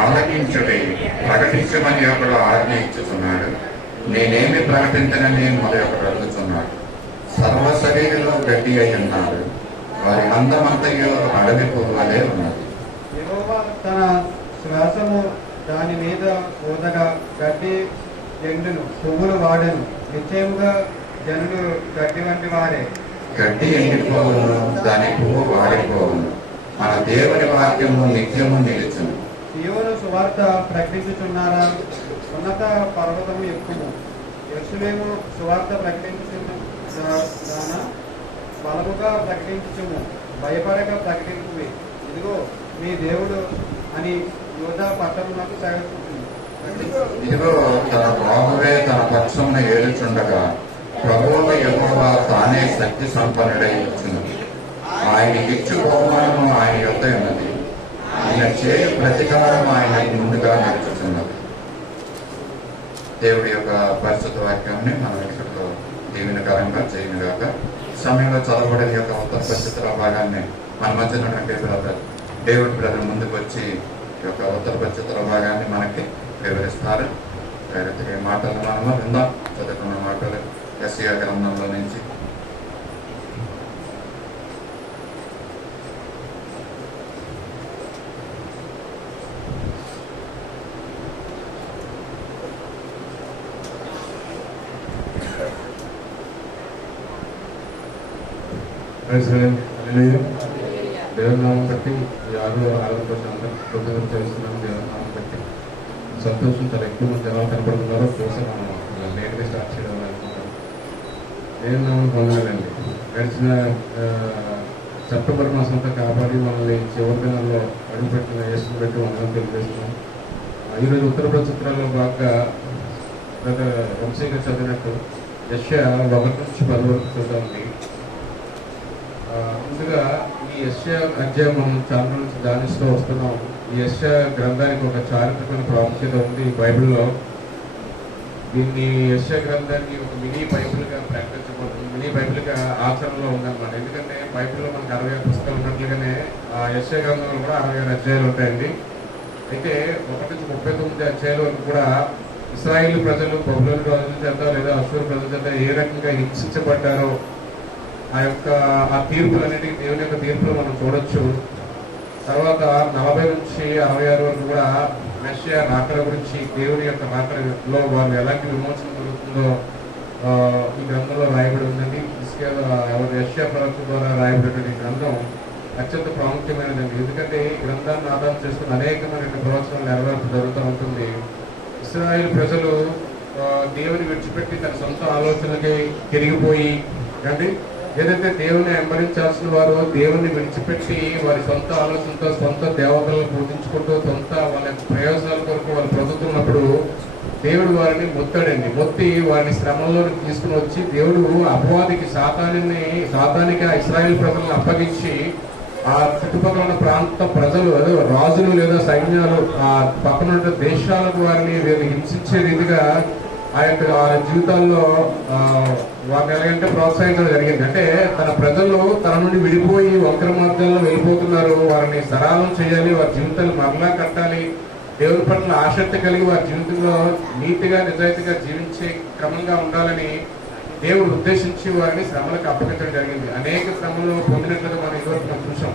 ఆలకించుడి, ప్రకటించమని ఒకడు ఆజ్ఞ ఇచ్చుతున్నాడు. నేనేమి ప్రకటించనని మరి ఒకడు అడుగుతున్నాడు. సర్వ శరీరులు గడ్డి అయి ఉన్నారు, వారి అందమంతయు అడవి పువ్వు వలె ఉన్నది. యెహోవా తన శ్వాసము దాని మీద ఊదగా గడ్డి ఎండును, పువ్వులు వాడెను. నిశ్చయముగా జనులు గడ్డి వంటి వారే. గడ్డి ఎండిపోవును, దాని పువ్వు వాడిపోవును, మన దేవుని వాక్యము నిత్యము నిలుచును. సీయోను సువార్త ప్రకటించుచున్నారా? ఉన్నత పర్వతము ఎక్కుము. యెరూషలేము సువార్త ప్రకటించుచున్నానా? బలముగా ప్రకటించుచుము, భయపడక ప్రకటించువి. ఇదిగో మీ దేవుడు అని యూదా పట్టణమునకు సాగుతుంది. ఇదిగో తన బాహువే తన పక్షమున ఏలుచుండగా ప్రభువు యెహోవా తానే శక్తి సంపన్నుడై ఇచ్చున్నది. ఆయనకి ఇచ్చు బహుమానము ఆయన యొద్ద ఉన్నది. ఆయన చేయు ప్రతీకారం ఆయన ముందుగా నడుచుతున్నది. దేవుడి యొక్క పరిశుద్ధ వాక్యాన్ని మనం ఇక్కడితో దీవెనకరంగా చేయనుగాక. సమయంలో చదవబడిన యొక్క ఉత్తర పరిస్థితుల భాగాన్ని మన మధ్య ఉన్నటువంటి బ్రదర్ డేవిడ్ బ్రదర్ ముందుకు వచ్చి ఈ యొక్క ఉత్తర పరిస్థితుల భాగాన్ని మనకి వివరిస్తారు. డైరెక్ట్గా ఈ మాటలు మనము విందాం. చదువుకున్న మాటలు యెషయా గ్రంథంలో నుంచి. దేవుని నామం బట్టి ఈ ఆరోగ్య కోసం అందరికీ కృతజ్ఞతలు చేస్తున్నాం. దేవుని నామం బట్టి సంతోషం చాలా ఎక్కువ మంది జనాలు కనపడుతున్నారో చూసి మనం లేట్గా స్టార్ట్ చేయడం అనుకుంటాం. దేవుని నామం పొందాలండి. గడిచిన సెప్టెంబర్ మాసంతో కాపాడి మనల్ని చివరి దినాల్లో అడుగుపెట్టిన యేసుని బట్టి మనం తెలియజేస్తున్నాం. ఈరోజు ఉత్తర ప్రచిత్రాల్లో బాగా వంశీగా చదివినట్టు యెషయా 1-10 వరకు చూద్దామండి. ముందుగా ఈ యెషయా అధ్యాయం మనం చాలా నుంచి ధ్యానిస్తూ వస్తున్నాం. ఈ యెషయా గ్రంథానికి ఒక చారిత్రకమైన ప్రాముఖ్యత ఉంది బైబిల్లో. దీన్ని యెషయా గ్రంథాన్ని ఒక మినీ బైబిల్గా ప్రకటించబడుతుంది. మినీ బైబిల్గా ఆచరణలో ఉందన్నమాట. ఎందుకంటే బైబిల్లో మనకు 66 పుస్తకాలు ఉన్నట్లుగానే ఆ యెషయా గ్రంథంలో కూడా 66 అధ్యాయాలు ఉంటాయండి. అయితే 1-39 అధ్యాయాల వరకు కూడా ఇశ్రాయేలు ప్రజలు బబులోను ప్రజల చేత లేదా అశ్షూరు ప్రజల చేత ఏ రకంగా హింసించబడ్డారో ఆ తీర్పులన్నిటికీ దేవుని యొక్క తీర్పులు మనం చూడొచ్చు. తర్వాత 40 నుంచి 66 వరకు కూడా మెస్సియా రాకడ గురించి, దేవుని యొక్క రాకడలో వారు ఎలాంటి విమోచన జరుగుతుందో ఈ గ్రంథంలో రాయబడి ఉందండి. యెషయా ప్రవక్త ద్వారా రాయబడినటువంటి ఈ గ్రంథం అత్యంత ప్రాముఖ్యమైనదండి. ఎందుకంటే ఈ గ్రంథాన్ని ఆధారం చేసుకుని అనేకమైన ప్రవచనాలు నెరవేర్పు జరుగుతూ ఉంటుంది. ఇశ్రాయేలు ప్రజలు దేవుని విడిచిపెట్టి తన సొంత ఆలోచనలకి తిరిగిపోయి అంటే ఏదైతే దేవుని వెంబడించాల్సిన వారు దేవుని విడిచిపెట్టి వారి సొంత ఆలోచనతో సొంత దేవతలను పూజించుకుంటూ సొంత వాళ్ళ ప్రయోజనాల కొరకు వాళ్ళు బ్రతుకుతున్నప్పుడు దేవుడు వారిని మొత్తాడండి. మొత్తి వారిని శ్రమంలోకి తీసుకుని వచ్చి దేవుడు అపవాదికి సాతానికి ఆ ఇశ్రాయేల్ ప్రజలను అప్పగించి ఆ చుట్టుపక్కల ఉన్న ప్రాంత ప్రజలు రాజులు లేదా సైన్యాలు ఆ పక్కన దేశాలకు వారిని హింసించే రీతిగా ఆ జీవితాల్లో వారిని ఎలాగంటే ప్రోత్సహించడం జరిగింది. అంటే తన ప్రజలు తన నుండి విడిపోయి వంకర మార్గాల్లో వెళ్ళిపోతున్నారు, వారిని సరళం చేయాలి, వారి జీవితాలు మరలా కట్టాలి, దేవుని పట్ల ఆసక్తి కలిగి వారి జీవితంలో నీతిగా నిజాయితీగా జీవించే క్రమంగా ఉండాలని దేవుడు ఉద్దేశించి వారిని శ్రమలకు అప్పగించడం జరిగింది. అనేక శ్రమలు పొందినట్లుగా మనం ఇదివరకు మనం చూసాం.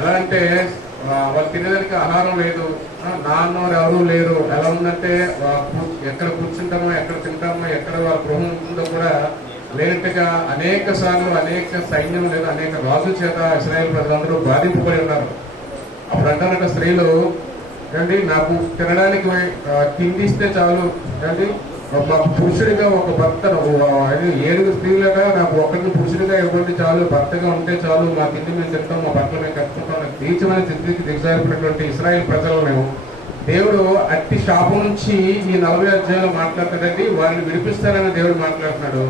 ఎలా అంటే వాళ్ళు తినేదానికి ఆహారం లేదు, నాన్నోరు ఎవరూ లేరు. ఎలా ఉందంటే ఎక్కడ కూర్చుంటామో ఎక్కడ తింటామో ఎక్కడ వాళ్ళ గృహం ఉంటుందో కూడా లేనట్టుగా అనేక సార్లు అనేక సైన్యం లేదా అనేక రాజుల చేత ఇశ్రాయేలు ప్రజలందరూ బాధింపబడి ఉన్నారు. అప్పుడు అంటారంట స్త్రీలు, అండి నాకు తినడానికి తిండి ఇస్తే చాలు, అండి పురుషుడిగా ఒక భర్త 7 స్త్రీలుగా నాకు ఒకరిని పురుషుడిగా ఇవ్వండి చాలు, భర్తగా ఉంటే చాలు, మా తిండి మేము తింటాం, మా బట్టలు మేము కట్టుకుంటాం, నాకు తీర్చమని స్థితికి దిగజారిపోయినటువంటి ఇశ్రాయేలు ప్రజలను దేవుడు అట్టి శాపం నుంచి ఈ 40 అధ్యాయాలు మాట్లాడతాడండి. వారిని విడిపిస్తారని దేవుడు మాట్లాడుతున్నాడు.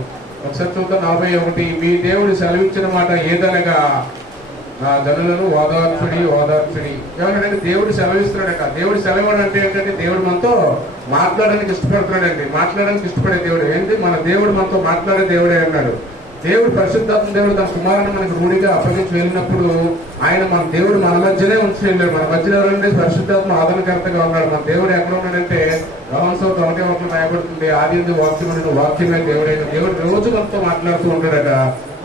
ఒకసారి చూద్దాం 41. మీ దేవుడు సెలవిచ్చిన మాట ఏదనగా నా జనులను ఓదార్చుడి ఏమన్నాడంటే దేవుడు సెలవిస్తున్నాడట. దేవుడు సెలవడం అంటే ఏంటంటే దేవుడు మనతో మాట్లాడడానికి ఇష్టపడుతున్నాడండి. మాట్లాడడానికి ఇష్టపడే దేవుడు ఏంటి? మన దేవుడు మనతో మాట్లాడే దేవుడే అన్నాడు. దేవుడు పరిశుద్ధాత్మ దేవుడు తన కుమారుని మనకు రూఢిగా అప్పగించి వెళ్ళినప్పుడు ఆయన మన దేవుడు మన మధ్యనే ఉంచి వెళ్ళాడు. మన మధ్యలో ఎవరంటే పరిశుద్ధాత్మ ఆదరణకర్తగా ఉన్నాడు. మన దేవుడు ఎక్కడ ఉన్నాడంటే రహస్యం 91 రాయబడుతుంది, ఆది వాక్యం వాక్యమే దేవుడైన దేవుడు రోజు మనతో మాట్లాడుతూ ఉంటాడట.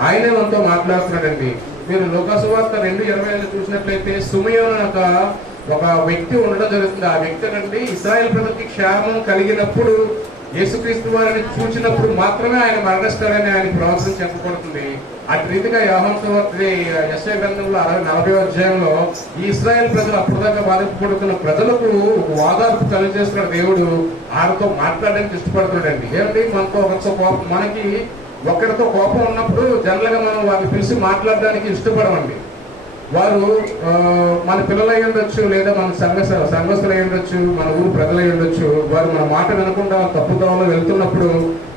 ఆయనే మనతో మాట్లాడుతున్నాడండి. మీరు లోకాసువార్త 2:20 చూసినట్లయితే సుమయోను ఒక వ్యక్తి ఉండడం జరుగుతుంది. ఆ వ్యక్తి నుండి ఇశ్రాయేల్ ప్రజలకి క్షేమం కలిగినప్పుడు యేసుక్రీస్తు వారిని చూసినప్పుడు మాత్రమే ఆయన మరణిస్తాడని ఆయన ప్రవచనం చెప్పబడుతుంది. అటు రీతిగా యోహాను సువార్త యెషయా గ్రంథంలో 40వ అధ్యాయంలో ఈ ఇశ్రాయేల్ ప్రజలు అప్పటిదాకా బాధింపబడుతున్న ప్రజలకు ఒక వాదార్పు కలిగజేస్తున్న దేవుడు ఆయనతో మాట్లాడడానికి ఇష్టపడుతున్నాడండి. ఏమంటే మనతో కోపం, మనకి ఒక్కడితో కోపం ఉన్నప్పుడు జనరల్గా మనం వారిని పిలిచి మాట్లాడడానికి ఇష్టపడమండి. వారు మన పిల్లలు అయి ఉండొచ్చు, లేదా మన సంఘస్థులు అయి ఉండొచ్చు, మన ఊరు ప్రజలు అయి ఉండొచ్చు. వారు మన మాట వినకుండా తప్పుదోవలో వెళ్తున్నప్పుడు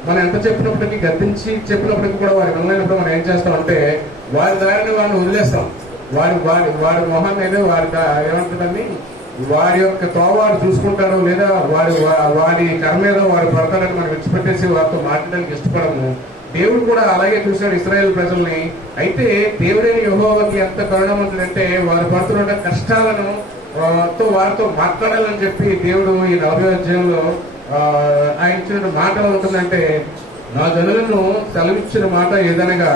మనం ఎంత చెప్పినప్పటికీ గద్దించి చెప్పినప్పటికీ కూడా వారు వినలేనప్పుడు మనం ఏం చేస్తామంటే వారి దారిని వారిని వదిలేస్తాం. వారి మొహాన్ని అయితే ఏమంటుందని వారి యొక్క తోవాడు చూసుకుంటాడు, లేదా వారి కర్మ ఏదో వాడు పడతాడని మనం విడిచిపెట్టేసి వారితో మాట్లాడడానికి ఇష్టపడము. దేవుడు కూడా అలాగే చూశాడు ఇశ్రాయేల్ ప్రజల్ని. అయితే దేవుడైన యెహోవాకి ఎంత కరుణవంతుడంటే వారు పడుతున్న కష్టాలను వారితో మాట్లాడాలని చెప్పి దేవుడు ఈ 40వ అధ్యాయంలో ఆయన ఇచ్చిన మాట ఉంటుందంటే, నా జనులను సెలవిచ్చిన మాట ఏదనగా,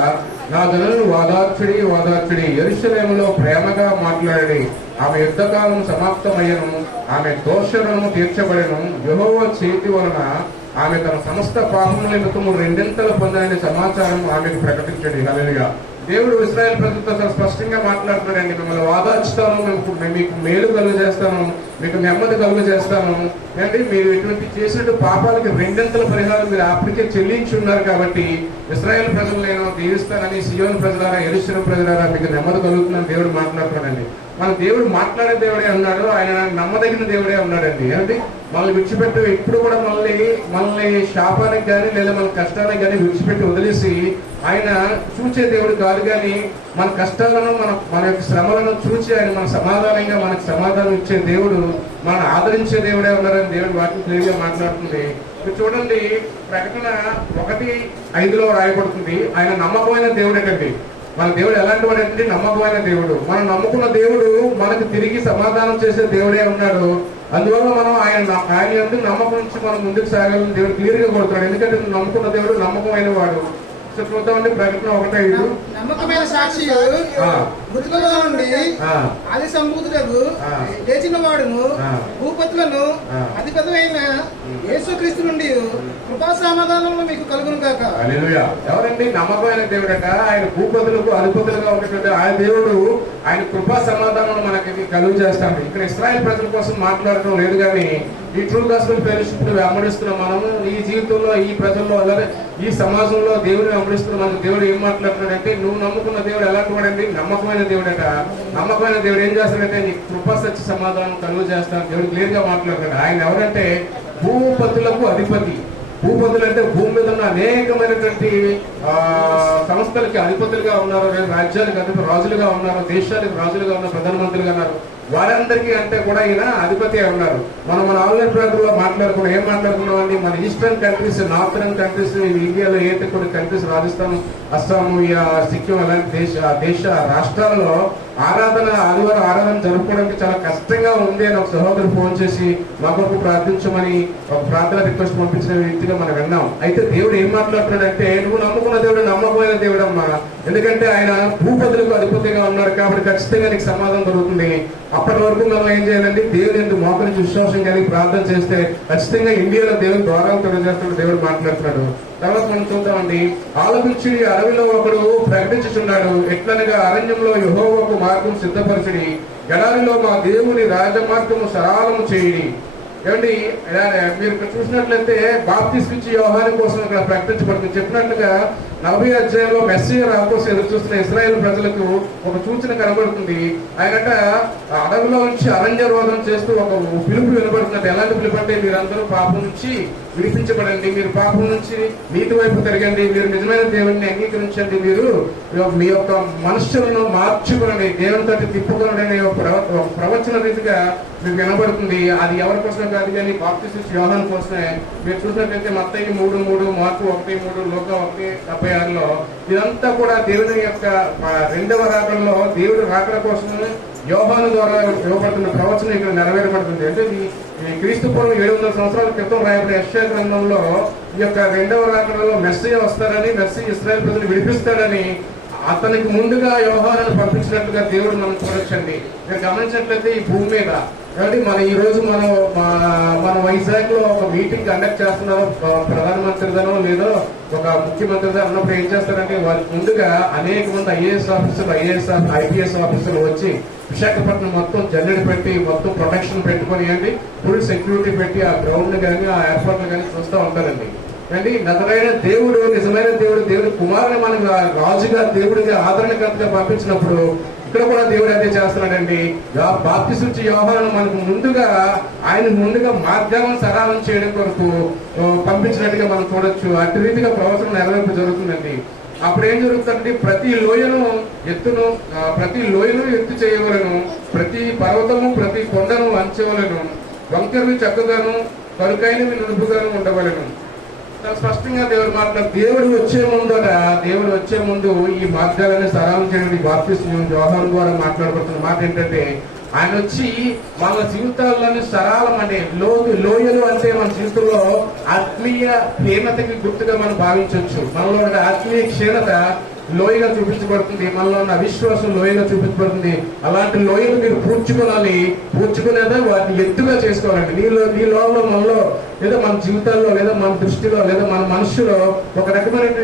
నా జనులను వాదార్చుడి యెరూషలేములో ప్రేమగా మాట్లాడి ఆమె యుద్ధకాలం సమాప్తమయ్యను, ఆమె దోషులను తీర్చబడెను, యెహోవా చేతి వలన ఆమె తన సమస్త పాపముల నిమిత్తము 2 పొందని సమాచారం ఆమెకు ప్రకటించండి. హల్లెలూయా. దేవుడు ఇశ్రాయేల్ ప్రజలతో చాలా స్పష్టంగా మాట్లాడుతున్నాడండి. మిమ్మల్ని వాదార్చుతాను, మీకు మేలు కలుగ చేస్తాను, మీకు నెమ్మది కలుగ చేస్తాను. అంటే మీరు ఇటువంటి చేసినట్టు పాపాలకి 2 పరిహారం మీరు అప్పటికే చెల్లించి ఉన్నారు కాబట్టి ఇశ్రాయేల్ ప్రజలు నేను దీవిస్తానని, సియోను ప్రజలారా, యెరూషలేము ప్రజలారా మీకు నెమ్మది కలుగుతుందని దేవుడు మాట్లాడుతున్నాడండి. మన దేవుడు మాట్లాడే దేవుడే ఉన్నాడు, ఆయన నమ్మదగిన దేవుడే ఉన్నాడండి. అంటే మనల్ని విడిచిపెట్టి ఎప్పుడు కూడా మనల్ని శాపానికి కానీ లేదా మన కష్టానికి కానీ విడిచిపెట్టి వదిలేసి ఆయన చూచే దేవుడు కాదు. కానీ మన కష్టాలను మన యొక్క శ్రమలను చూచి ఆయన మనకు సమాధానం ఇచ్చే దేవుడు, మనం ఆదరించే దేవుడే ఉన్నారని దేవుడు వాటిని క్లియర్గా మాట్లాడుతుంది. మీరు చూడండి, ప్రకటన 1:5 రాయబడుతుంది, ఆయన నమ్మకమైన దేవుడేటండి. మన దేవుడు ఎలాంటి వాడు అంటే నమ్మకమైన దేవుడు. మనం నమ్ముకున్న దేవుడు మనకు తిరిగి సమాధానం చేసే దేవుడే ఉన్నాడు. అందువల్ల మనం ఆయన ఎందుకు నమ్మకం నుంచి మనం ముందుకు సాగాలని దేవుడు క్లియర్ గా కొడుతున్నాడు. ఎందుకంటే నమ్ముకున్న దేవుడు నమ్మకమైన వాడు. చూద్దామండి ప్రకటన 1:5. నమ్మకమైన సాక్షి మృతులలో నుండి ఆది సంభూతులకు లేచిన వాడును భూపతులను అధిపతమైన యేసుక్రీస్తు నుండి కృపా సమాధానంలో మీకు కలుగును కాక. హల్లెలూయా. ఎవరండి నమ్మకమైన దేవుడట? ఆయన భూపతులకు అధిపతులుగా ఉన్నటువంటి ఆయన దేవుడు ఆయన కృపా సమాధానం మనకి కలుగు చేస్తాడు. ఇక్కడ ఇశ్రాయేల్ ప్రజల కోసం మాట్లాడటం లేదు, కానీ ఈ ట్రూ గాస్పెల్ ఫెలోషిప్ వెంబడిస్తున్న మనము ఈ జీవితంలో, ఈ ప్రజల్లో, అలాగే ఈ సమాజంలో దేవుడిని వెంబడిస్తున్న మనకు దేవుడు ఏం మాట్లాడుతున్నాడంటే, నువ్వు నమ్ముకున్న దేవుడు ఎలాంటి వాడండి? నమ్మకమైన దేవుడట. నమ్మకమైన దేవుడు ఏం చేస్తాడంటే నీకు కృపా సత్య సమాధానం కలుగు చేస్తాను దేవుడు క్లియర్ గా మాట్లాడుతాడు. ఆయన ఎవరంటే భూపతులకు అధిపతి. భూపతులు అంటే భూమి మీద ఉన్న అనేకమైనటువంటి సంస్థలకి అధిపతులుగా ఉన్నారు, రాజ్యాలకు రాజులుగా ఉన్నారు, దేశాలకు రాజులుగా ఉన్నారు, ప్రధానమంత్రులుగా ఉన్నారు. వారందరికీ అంటే కూడా ఈయన అధిపతి ఉన్నారు. మన ఆన్లైన్ ప్రాంతంలో మాట్లాడుకున్నాం, ఏం మాట్లాడుకున్నాం అండి? మన ఈస్టర్న్ కంట్రీస్, నార్థర్న్ కంట్రీస్, ఇండియాలో ఏదైతే కొన్ని కంట్రీస్, రాజస్థాన్, అస్సాము, సిక్కిం అలాంటి దేశ రాష్ట్రాలలో ఆదివారం ఆరాధన జరుపుకోవడానికి చాలా కష్టంగా ఉంది అని ఒక సహోదరుడు ఫోన్ చేసి మా కొరకు ప్రార్థించమని ఒక ప్రార్థన రిక్వెస్ట్ పంపించిన వ్యక్తిగా మనం విన్నాం. అయితే దేవుడు ఏం మాట్లాడుతున్నాడంటే, నువ్వు నమ్ముకున్న దేవుడు నమ్మకమైన దేవుడు అమ్మా. ఎందుకంటే ఆయన భూపతులకు అధిపతిగా ఉన్నాడు కాబట్టి ఖచ్చితంగా నీకు సమాధానం దొరుకుతుంది. అప్పటి వరకు మనం ఏం చేయాలండి? దేవుని ఎందుకు మోకరించి విశ్వాసం కలిగి ప్రార్థన చేస్తే ఖచ్చితంగా ఇండియాలో దేవుని ద్వారాలు తెలియజేస్తున్న దేవుడు మాట్లాడుతున్నాడు. తర్వాత మనం చూద్దామండి, ఆలపించి అడవిలో ఒకడు ప్రకటించుచున్నాడు, ఎట్లనగా అరణ్యంలో యెహోవాకు మార్గం సిద్ధపరచుడి, ఎడారిలో మా దేవుని రాజమార్గము సరళము చేయుడి. ఏమండి, మీరు ఇక్కడ చూసినట్లయితే బాప్తిస్మిచ్చి యోహాను కోసం ఇక్కడ ప్రకటించబడుతుంది. చెప్పినట్లుగా 40వ అధ్యాయంలో మెస్సీయ రాకోసం ఎదురు చూస్తున్న ఇశ్రాయేల్ ప్రజలకు ఒక సూచన కనబడుతుంది. ఆయనట అడవిలో నుంచి అరణ్య రోధన చేస్తూ ఒక పిలుపు వినబడుతున్నట్టు. ఎలాంటి పిలుపు అంటే, మీరందరూ పాపం నుంచి విడిపించబడండి, మీరు పాపం నుంచి నీతి వైపు తిరగండి, మీరు నిజమైన దేవుడిని అంగీకరించండి, మీరు మీ యొక్క మనుషులను మార్చుకోండి, దేవునితో తిప్పుకోండి అనే ఒక ప్రవచన రీతిగా మీకు వినబడుతుంది. అది ఎవరి కోసం కాదు, కానీ బాప్తిస్మిచ్చి యోహాను కోసమే. మీరు చూసినట్లయితే మత్తయి 3:3, మార్కు 1:3, లూకా 1:70 36లో ఇదంతా కూడా దేవుని యొక్క రెండవ రాకడలో దేవుడి రాకడ కోసం యోహాను ద్వారా ఇవ్వబడుతున్న ప్రవచనం ఇక్కడ నెరవేరబడుతుంది. అంటే ఈ క్రీస్తు పూర్వం 700 సంవత్సరాల క్రితం రాయబడిన యెషయా గ్రంథంలో ఈ యొక్క రెండవ రాకడలో మెస్సీయ వస్తారని, మెస్సీయ ఇశ్రాయేలు ప్రజలు విడిపిస్తాడని అతనికి ముందుగా యోహానును పంపించినట్లుగా దేవుడు మనం చూడొచ్చండి. మీరు గమనించినట్లయితే ఈ భూమి మీద కాబట్టి ఈ రోజు మన వైజాగ్ లో ఒక మీటింగ్ కండక్ట్ చేస్తున్నారు, ప్రధానమంత్రిదనో లేదో ఒక ముఖ్యమంత్రి అన్నప్పుడు ఏం చేస్తారంటే వారికి ముందుగా అనేక మంది ఐపీఎస్ ఆఫీసర్లు వచ్చి విశాఖపట్నం మొత్తం జల్లెడ పెట్టి మొత్తం ప్రొటెక్షన్ పెట్టుకొని అండి ఫుల్ సెక్యూరిటీ పెట్టి ఆ గ్రౌండ్ కానీ ఆ ఏర్పాట్లు కానీ చూస్తూ ఉంటారండి. అండి నజరైన దేవుడు, నిజమైన దేవుడు, దేవుడి కుమారుని మనకు రాజుగా, దేవుడిగా, ఆదరణకర్తగా పంపించినప్పుడు ఇక్కడ కూడా దేవుడు అదే చేస్తున్నాడండి. బాప్తిస్మిచ్చే యోహాను మనకు ముందుగా మార్గాలను సరళం చేయడం కొరకు పంపించినట్టుగా మనం చూడొచ్చు. అటు రీతిగా ప్రవచనం నెరవేర్పు జరుగుతుందండి. అప్పుడు ఏం జరుగుతుందంటే ప్రతి లోయను ఎత్తు చేయవలను, ప్రతి పర్వతము ప్రతి కొండను అంచవలను, వంకరవి చక్కగాను కరుకైనవి నునుపుగాను ఉండవలను. స్పష్టంగా దేవుడు మాట్లాడు. దేవుడు వచ్చే ముందు ఈ మార్గాలని సరళం చేయడం బాప్తిస్మం యోహాను ద్వారా మాట్లాడబడుతున్న మాట ఏంటంటే ఆయన వచ్చి మన జీవితాల్లోని సరళం అంటే లోయలు అంటే మన జీవితంలో ఆత్మీయ క్షీణతకి గుర్తుగా మనం భావించవచ్చు. మనలో ఉన్న ఆత్మీయ క్షీణత లోయగా చూపించబడుతుంది, మనలో ఉన్న అవిశ్వాసం లోయగా చూపించబడుతుంది. అలాంటి లోయలు మీరు పూడ్చుకునేదా వాటిని ఎత్తుగా చేసుకోవాలండి. నీ లోపల మనలో లేదా మన జీవితాల్లో లేదా మన దృష్టిలో లేదా మన మనస్సులో ఒక రకమైన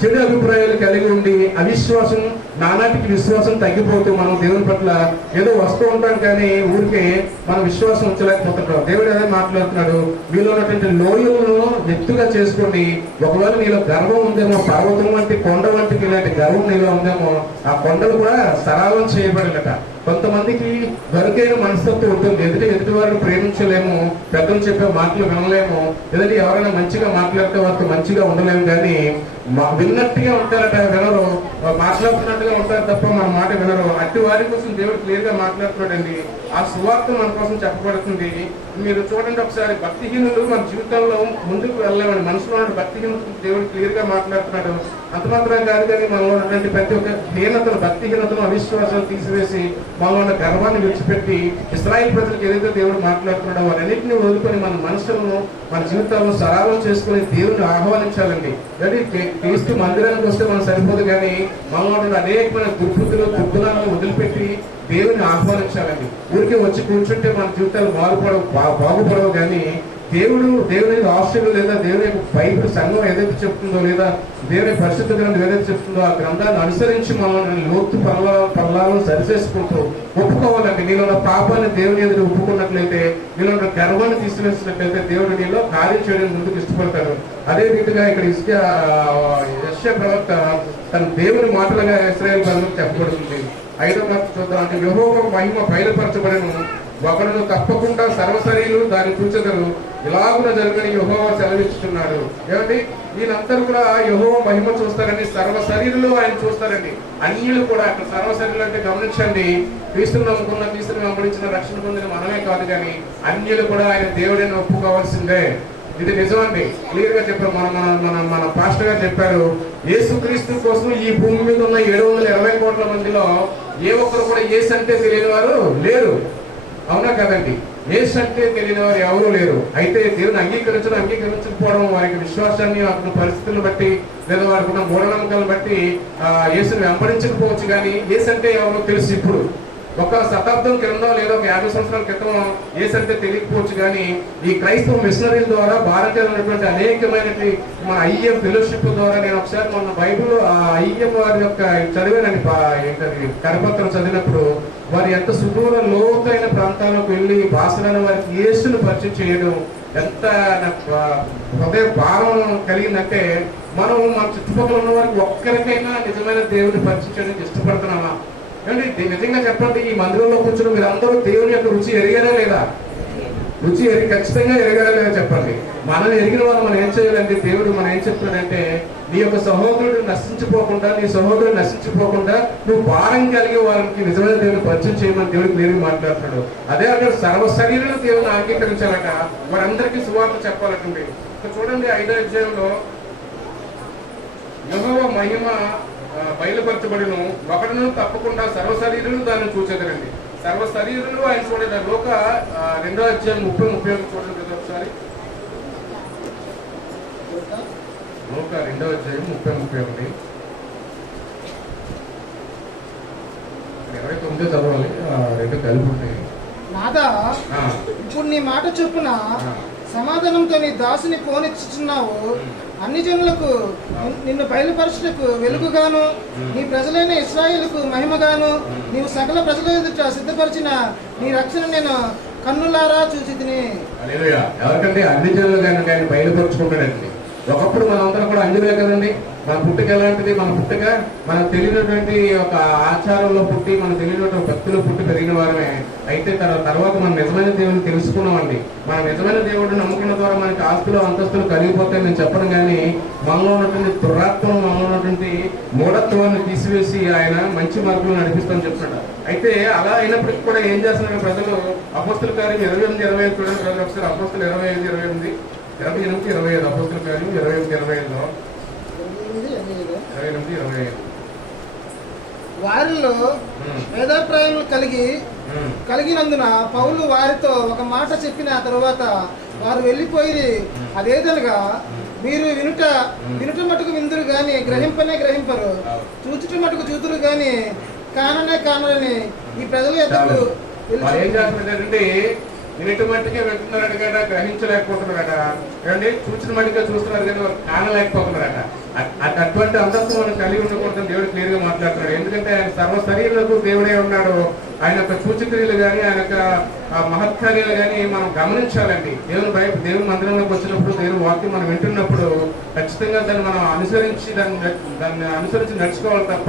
చెడు అభిప్రాయాలు కలిగి ఉండి అవిశ్వాసం, నానాటికి విశ్వాసం తగ్గిపోతూ మనం దేవుని పట్ల ఏదో వస్తూ ఉంటాం కానీ ఊరికే మన విశ్వాసం ఉంచలేకపోతుంటాం. దేవుడు అదే మాట్లాడుతున్నాడు. మీలో ఉన్నటువంటి లోయలను ఎత్తుగా చేసుకోండి. ఒకవేళ నీలో గర్వం ఉందేమో, పర్వతం వంటి కొండ వంటికి ఇలాంటి గర్వం నీలో ఉందేమో, ఆ కొండలు కూడా సరళం చేయబడినట. కొంతమందికి గరుకైన మనస్తత్వం ఉంటుంది. ఎదుటి వారిని ప్రేమించలేము, పెద్దలు చెప్పే మాటలు వినలేము, లేదంటే ఎవరైనా మంచిగా మాట్లాడితే వారితో మంచిగా ఉండలేము. కానీ విన్నట్టుగా ఉంటారట, వినరు, మాట్లాడుతున్నట్టుగా ఉంటారు తప్ప మన మాట వినరు. అట్టి వారి కోసం దేవుడు క్లియర్ గా మాట్లాడుతున్నాడండి. ఆ సువార్త మన కోసం చెప్పబడుతుంది. మీరు చూడండి ఒకసారి, భక్తిహీనులు మన జీవితంలో ముందుకు వెళ్ళలేమని మనసులో ఉన్న భక్తిహీనతను దేవుడు క్లియర్ గా మాట్లాడుతున్నాడు. అంత మాత్రం కాదు కానీ మనలో ఉన్నటువంటి ప్రతి ఒక్క భక్తిహీనతను అవిశ్వాసాలు తీసివేసి మనలో ఉన్న గర్వాన్ని విడిచిపెట్టి ఇశ్రాయేలు ప్రజలకు ఏదైతే దేవుడు మాట్లాడుతున్నాడో వారన్నింటినీ వదులుకొని మన మనసులను, మన జీవితాలను సరళం చేసుకుని దేవుడిని ఆహ్వానించాలండి. అంటే క్రీస్తు మందిరానికి వస్తే మనం సరిపోదు కానీ మనలో ఉన్న అనేకమైన దుర్గుణాలను వదిలిపెట్టి దేవుని ఆహ్వానించాలండి. ఊరికే వచ్చి కూర్చుంటే మన జీవితాలు బాగుపడవు కానీ దేవుని ఆశ్చర్యం లేదా దేవుని బైబిల్ సంఘం ఏదైతే చెప్తుందో లేదా దేవుని పరిశుద్ధ గ్రంథం ఏదైతే చెప్తుందో ఆ గ్రంథాన్ని అనుసరించి మనల్ని లోతు పల్లాలను సరిచేసుకుంటూ ఒప్పుకోవాలండి. నీలో ఉన్న పాపాన్ని దేవుని ఎదురు ఒప్పుకున్నట్లయితే, నీలో ఉన్న గర్వాన్ని తీసివేసినట్లయితే దేవుడు నీలో కార్యం చేయడానికి ముందుకు ఇష్టపడతాడు. అదే రీతిగా ఇక్కడ యెషయా ప్రవక్త తన దేవుని మాటలుగా ఇశ్రాయేలు ప్రజలకు చెప్పబడుతుంది. 5వ చూద్దాం. అంటే యెహోవా మహిమ బయలుపరచబడను, ఒకడును తప్పకుండా సర్వశరీరులు దాన్ని చూచెదరు, ఇలాగున జరగని యెహోవా సెలవిస్తున్నాడు. ఏమండి, వీళ్ళందరూ కూడా యెహోవా మహిమ చూస్తారని, సర్వశరీరులు ఆయన చూస్తారండి. అన్యులు కూడా అక్కడ సర్వశరీరులు అంటే గమనించండి, క్రీస్తుని నమ్ముకున్న, క్రీస్తుని వెంబడించిన, రక్షణ పొందిన మనమే కాదు కానీ అన్యులు కూడా ఆయన దేవుడిని ఒప్పుకోవాల్సిందే. ఇది నిజమండి, క్లియర్ గా చెప్పారు. మన పాస్టర్ గారు చెప్పారు, యేసుక్రీస్తు కోసం ఈ భూమి మీద ఉన్న 720 కోట్ల మందిలో ఏ ఒక్కరు కూడా యేసు అంటే తెలియని వారు లేరు. అవునా కదండి? యేసు అంటే తెలియని వారు ఎవరూ లేరు. అయితే దేవుని అంగీకరించకపోవడం, వారికి విశ్వాసాన్ని, వారి పరిస్థితులను బట్టి లేదా వారికి ఉన్న మూఢనమ్మకాలను బట్టి యేసుని వెంబడించకపోవచ్చు. కానీ యేసు అంటే ఎవరో తెలుసు. ఇప్పుడు ఒక శతాబ్దం క్రితం లేదా ఒక 50 సంవత్సరాల క్రితం యేసు అంటే తెలియకపోవచ్చు. కానీ ఈ క్రైస్తవ మిషనరీల ద్వారా భారతీయులు ఉన్నటువంటి అనేకమైనటువంటి మన ఐఎం ఫెలోషిప్ ద్వారా నేను ఒకసారి మన బైబిల్ ఐఎం వారి యొక్క చదివానండి. కరపత్రం చదివినప్పుడు వారు ఎంత సుదూర లోతైన ప్రాంతాలకు వెళ్ళి భాషలను వారికి యేసును పరిచయం చేయడం ఎంత హృదయ భారం కలిగిందంటే, మనం మన చుట్టుపక్కల ఉన్న వారికి ఒక్కరికైనా నిజమైన దేవుని పరిచయం చేయడానికి ఇష్టపడుతున్నామా? ఏమండి, నిజంగా చెప్పండి, ఈ మందిరంలో కూర్చుని మీరు అందరూ దేవుని యొక్క రుచి ఎరిగారా లేదా? ఖచ్చితంగా ఎరగారా లేదా చెప్పండి. మనం ఎరిగిన వాళ్ళు మనం ఏం చేయాలంటే, దేవుడు మనం ఏం చెప్తున్నాడంటే, నీ యొక్క సహోదరుడు నశించిపోకుండా, నీ సహోదరుడు నశించిపోకుండా నువ్వు భారం కలిగే వారికి నిజమైన దేవుని పరిచయం చేయమని దేవుడికి నేరుగా మాట్లాడుతున్నాడు. అదే అక్కడ సర్వశరీరులు దేవుని అంగీకరించాలట, వారందరికీ సువార్త చెప్పాలటండి. చూడండి 5వ అధ్యాయంలో యెహోవా మహిమ బయలుపరచబడిను, ఒకడును తప్పకుండా సర్వశరీరులు దాన్ని చూసేదరండి. సర్వశరీరులు ఆయన చూడలేదు. లోక 2వ అధ్యాయం 30-31 చూడండి కదా ఒకసారి. లోక 2వ అధ్యాయం 30-31. 29 చదవాలి, రెండు కలిపి ఉంటాయి. నాదా, ఇప్పుడు నీ మాట చొప్పున సమాధానంతో నీ దాసుని పోనిచ్చుచున్నావు. అన్ని జనులకు నిన్ను బయలుపరచుటకు వెలుగుగాను, నీ ప్రజలైన ఇశ్రాయేలుకు మహిమగాను, నీవు సకల ప్రజల ఎదుట సిద్ధపరిచిన నీ రక్షణ నేను కన్నులారా చూసి తిని. ఎవరికంటే అన్ని జనులు కానీ ఆయన బయలుపరుచుకుంటాడండి. ఒకప్పుడు మనందరం కూడా అంజులే కదండి. మన పుట్టుక ఎలాంటిది? మన పుట్టుక మనకు తెలియనటువంటి ఒక ఆచారంలో పుట్టి, మనకు తెలియనటువంటి భక్తులు పుట్టి పెరిగిన వారమే. అయితే తర్వాత మన నిజమైన దేవుని తెలుసుకున్నామండి. మన నిజమైన దేవుడిని నమ్ముకున్న ద్వారా మనకి ఆస్తులు అంతస్తులు కలిగిపోతాయి నేను చెప్పను, కానీ మనలో ఉన్నటువంటి దురాత్మను, మనలో ఉన్నటువంటి మూఢత్వాన్ని తీసివేసి ఆయన మంచి మార్గంలో నడిపిస్తామని చెప్తున్నాడు. అయితే అలా అయినప్పటికీ కూడా ఏం చేస్తున్నారు ప్రజలు? అపోస్తుల కార్యం 28-25 చూడండి ప్రజలు ఒకసారి. అపోస్తులు 28-28, 28-25 అపోస్తుల కార్యం 28-25లో 28-25 వారిలో భేదాభిప్రాయములు కలిగినందున పౌలు వారితో ఒక మాట చెప్పిన తరువాత వారు వెళ్ళిపోయి, అదేదనగా మీరు వినుట మటుకు విందురు గాని గ్రహింపనే గ్రహింపరు, చూచుట మటుకు చూతురు గాని కాననే కానని ఈ ప్రజల ఎద్దకు ఏం చేస్తున్నారంటే వినటి మట్టికే వింటున్నారట కదా, గ్రహించలేకపోతున్నారట. ఏమండి, చూసిన మట్టిగా చూస్తున్నారు కానీ వారు కానలేకపోతున్నారట. అటువంటి అంతస్తు మనం కలిగి ఉండకూడదని దేవుడు క్లియర్ గా మాట్లాడుతున్నాడు. ఎందుకంటే ఆయన సర్వశరీరులకు దేవుడే ఉన్నాడు. ఆయన యొక్క సూచక్రియలు కానీ, ఆయన యొక్క మహత్కార్యాలు కానీ మనం గమనించాలండి. దేవుని మందిరంలోకి వచ్చినప్పుడు, దేవుని వాక్యం మనం వింటున్నప్పుడు ఖచ్చితంగా దాన్ని మనం అనుసరించి దాన్ని అనుసరించి నడుచుకోవాలి తప్ప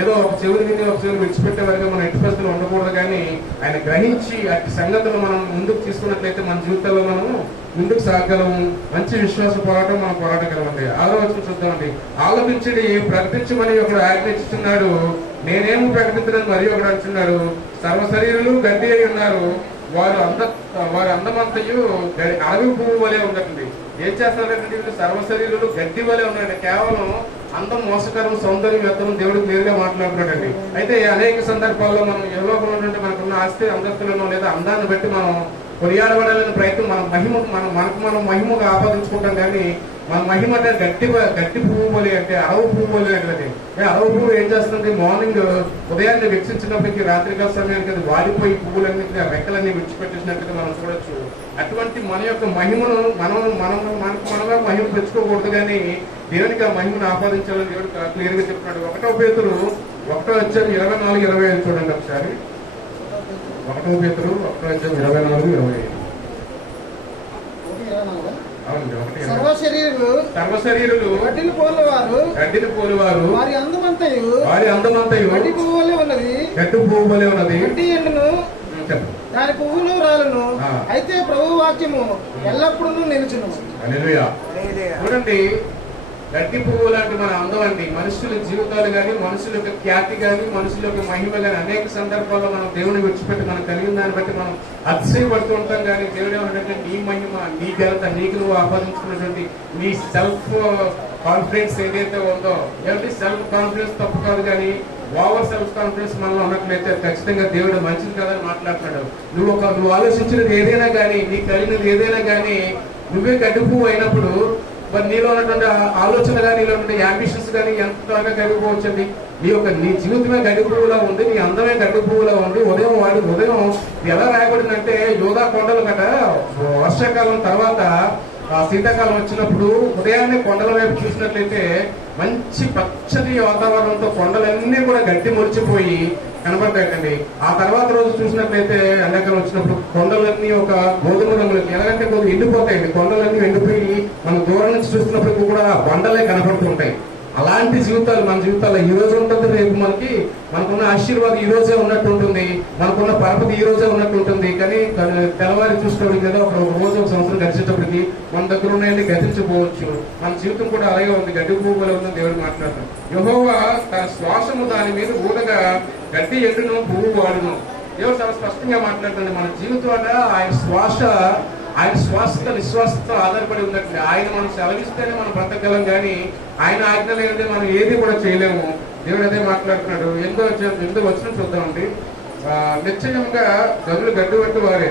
ఏదో ఒక చెవులు విని ఒక చెవులు విడిచిపెట్టే వరకు మనం ఎట్టి పరిస్థితులు ఉండకూడదు. కానీ ఆయన గ్రహించి అట్టి సంగతులు మనం ముందుకు తీసుకున్నట్లయితే మన జీవితంలో మనము ముందుకు సాగలము. మంచి విశ్వాస పోరాటం మనం పోరాటగలమండి. 6వ వచనం చూద్దామండి. ఆలోచించడి, ప్రకటించమని ఒకడు ఆజ్ఞిస్తున్నాడు, నేనేమో ప్రకటించడానికి మరి ఒకడు అంటున్నాడు. సర్వశరీరులు గడ్డి అయి ఉన్నారు, వారి అందమంతయు అడవి పువ్వు వలె ఉండటండి. ఏం చేస్తున్నారంటే సర్వశరీరులు గడ్డి వలె ఉన్నాడు. కేవలం అందం, మోసకరం, సౌందర్యం, ఎత్తడం దేవుడికి నేరుగా మాట్లాడుతున్నాడండి. అయితే అనేక సందర్భాల్లో మనం ఎవరో ఉన్నటువంటి మనకున్న ఆస్తి అంతస్తులను లేదా అందాన్ని బట్టి మనం కొనియాడబడాలని ప్రయత్నం మనం మహిమగా ఆపాదించుకుంటాం. కానీ మన మహిమ అంటే గట్టి పువ్వు పోలి, అంటే అరవ పువ్వు పోలి అంటే అరవ పువ్వు ఏం చేస్తుంది? మార్నింగ్ ఉదయాన్నే వీక్షించినప్పటికీ రాత్రికాల సమయానికి అది వాడిపోయి పువ్వులన్నింటినీ రెక్కలన్నీ విడిచిపెట్టేసినట్టుగా మనం చూడొచ్చు. అటువంటి మన యొక్క మహిమను మనగా మహిమ తెచ్చుకోకూడదు, కానీ దేవునికి ఆ మహిమను ఆపాదించాలని దేవుడు క్లియర్ గా చెప్తున్నాడు. 1వ పేతురు 1వ అధ్యాయం 24-25 చూడండి ఒకసారి. 1వ పేతురు 1వ అధ్యాయం 24-25. సర్వశరీరులు గడ్డిని పోలువారు, వారి అందమంతయు గడ్డి పువ్వు వలె ఉన్నది. గడ్డి ఎండును, దాని పువ్వులు రాలును, అయితే ప్రభు వాక్యము ఎల్లప్పుడూ నిలుచును. చూడండి, గడ్డి పువ్వు లాంటి మన అందం అండి. మనుషుల జీవితాలు కానీ, మనుషుల యొక్క ఖ్యాతి కానీ, మనుషుల యొక్క మహిమ కానీ అనేక సందర్భాల్లో మనం దేవుని విడిచిపెట్టి మనం కలిగిన దాన్ని బట్టి మనం అతిశయపడుతూ ఉంటాం. కానీ దేవుడు ఏమంటే నీ మహిమ, నీ ఘనత, నీకు నువ్వు ఆపాదించుకున్నటువంటి నీ సెల్ఫ్ కాన్ఫిడెన్స్ ఏదైతే ఉందో, ఏమంటే సెల్ఫ్ కాన్ఫిడెన్స్ తప్పు కాదు, కానీ ఓవర్ సెల్ఫ్ కాన్ఫిడెన్స్ మనలో ఉన్నట్లయితే ఖచ్చితంగా దేవుడు మంచిది కాదని మాట్లాడుతున్నాడు. నువ్వు ఆలోచించినది ఏదైనా కానీ, నీకు కలిగినది ఏదైనా కానీ నువ్వే గడ్డి పువ్వు అయినప్పుడు మరి నీలో ఉన్నటువంటి ఆలోచన కానీ, నీలో ఉన్నటువంటి యాంబిషన్స్ కానీ ఎంత త్వరగా గడిపోవచ్చండి. నీ జీవితమే గడ్డి పువ్వులా ఉంది, నీ అందమే గడ్డి పువ్వులా ఉంది. ఉదయం ఎలా రాయబడిందంటే, యోధా కొండలు గట వర్షాకాలం తర్వాత శీతాకాలం వచ్చినప్పుడు ఉదయాన్నే కొండల వైపు చూసినట్లయితే మంచి పచ్చటి వాతావరణంతో కొండలన్నీ కూడా గడ్డి మొలిచిపోయి కనబడతాయండి. ఆ తర్వాత రోజు చూసినట్లయితే ఎండాకాలం వచ్చినప్పుడు కొండలన్నీ ఒక గోధుమ రంగులకి, ఎలాగంటే ఎండిపోతాయండి. కొండలన్నీ ఎండిపోయి మనం దూరం నుంచి చూస్తున్నప్పుడు కూడా బండలే కనబడుతుంటాయి. అలాంటి జీవితాలు మన జీవితాల్లో ఈ రోజు ఉంటుంది, రేపు మనకున్న ఆశీర్వాదం ఈ రోజే ఉన్నట్టు ఉంటుంది, మనకున్న పరపతి ఈ రోజే ఉన్నట్టు ఉంటుంది. కానీ తెల్లవారి చూసుకోవడం కదా, ఒక రోజు ఒక సంవత్సరం గడిచేటప్పటికి మన దగ్గర ఉన్నాయండి గతించిపోవచ్చు. మన జీవితం కూడా అలాగే ఉంది, గడ్డి పువ్వులో ఉందని దేవుడు మాట్లాడతాడు. యెహోవా తన శ్వాసము దాని మీద ఊడగా గడ్డి ఎండును, పువ్వు వాడును. దేవుడు చాలా స్పష్టంగా మాట్లాడుతుంది. మన జీవితంలో ఆయన శ్వాస ఆయన శ్వాసత నిశ్వాసతో ఆధారపడి ఉన్నట్టు ఆయన మనం సెలవిస్తేనే మనం బ్రతకగలం, కానీ ఆయన ఆజ్ఞ లేనిదే మనం ఏది కూడా చేయలేము. దేవుడు అదే మాట్లాడుతున్నాడు. ఎందుకు వచ్చిన చూద్దామండి. నిశ్చయంగా గనులు గడ్డి వంటి వారే,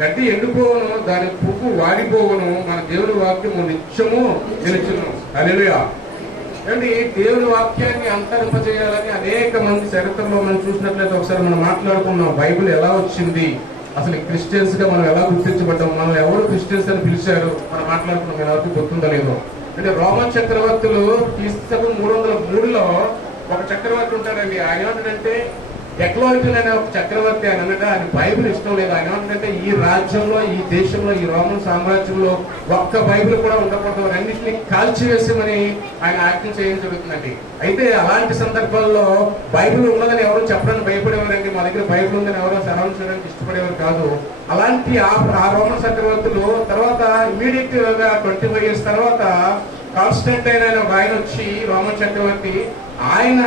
గడ్డి ఎండిపోవను, దాని పువ్వు వాడిపోవను, మన దేవుని వాక్యము నిత్యము నిలుచును. హల్లెలూయా. ఏమండి, దేవుని వాక్యాన్ని అంతరింపజేయాలని అనేక మంది చరిత్రలో మనం చూసినట్లయితే ఒకసారి మనం మాట్లాడుకున్నాం. బైబిల్ ఎలా వచ్చింది, అసలు క్రిస్టియన్స్ గా మనం ఎలా గుర్తించబడ్డాం, మనం ఎవరు క్రిస్టియన్స్ అని పిలిచారు మనం మాట్లాడుకున్నాం. ఎవరికి గుర్తుందో లేదో. అంటే రోమన్ చక్రవర్తులు క్రీస్తు 303లో ఒక చక్రవర్తి ఉంటాడండి. ఆయన ఏమంటాడంటే ఎక్లోరిటన్ అనే ఒక చక్రవర్తి ఆయన అన్నట్టు ఆయన బైబిల్ ఇష్టం లేదు. ఆయన ఏమంటే ఈ రాజ్యంలో, ఈ దేశంలో, ఈ రోమన్ సామ్రాజ్యంలో ఒక్క బైబిల్ కూడా ఉండకూడదు, అన్నింటినీ కాల్చివేసామని ఆయన ఆజ్ఞ చేయడం జరుగుతుందండి. అయితే అలాంటి సందర్భాల్లో బైబిల్ ఉన్నదని ఎవరు చెప్పడానికి భయపడేవారండి. మా దగ్గర బైబిల్ ఉందని ఎవరో సరౌండ్ చేయడానికి ఇష్టపడేవారు కాదు. అలాంటి ఆ రోమన్ చక్రవర్తులు తర్వాత ఇమీడియట్ గా 25 years తర్వాత కాన్స్టంటైన్ అనే ఒక ఆయన వచ్చి, రోమన్ చక్రవర్తి, ఆయన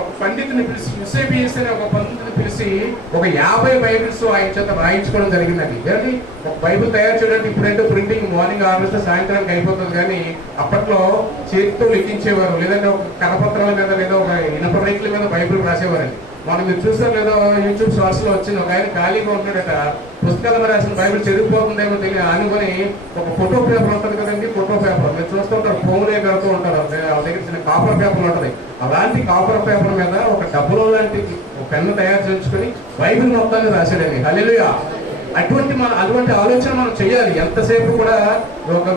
ఒక పండితుని పిలిచి, యూసేబియస్ అనే ఒక పండితుని పిలిచి ఒక 50 బైబిల్స్ ఆయన చేత రాయించుకోవడం జరిగిందండి. ఏమండి, ఒక బైబిల్ తయారు చేయడానికి ఇప్పుడంటే ప్రింటింగ్ మార్నింగ్ 6 సాయంత్రానికి అయిపోతుంది, కానీ అప్పట్లో చేతితో లిఖించేవారు, లేదంటే ఒక కరపత్రాల మీద లేదా ఒక ఇనప రేకుల మీద బైబిల్ రాసేవారండి. మనం మీరు చూసారు లేదో యూట్యూబ్ షార్ట్స్ లో వచ్చింది, ఒక ఆయన ఖాళీగా ఉంటున్నాడట, పుస్తకాల మీద రాసిన బైబిల్ చెరిగిపోతుందేమో తెలియదు అనుకుని ఒక ఫోటో పేపర్ ఉంటుంది కదండి, ఫోటో పేపర్ మీరు చూస్తూ ఉంటారు, ఫోన్లే కడుతూ ఉంటారు, వాళ్ళ దగ్గర చిన్న కాపర్ పేపర్ ఉంటుంది. అలాంటి కాపర్ పేపర్ మీద ఒక డబ్బులో లాంటి ఒక పెన్ను తయారు చేసుకుని బైబిల్ మొత్తాన్ని రాశాడండి. హల్లెలూయా. అటువంటి ఆలోచన మనం చేయాలి. ఎంతసేపు కూడా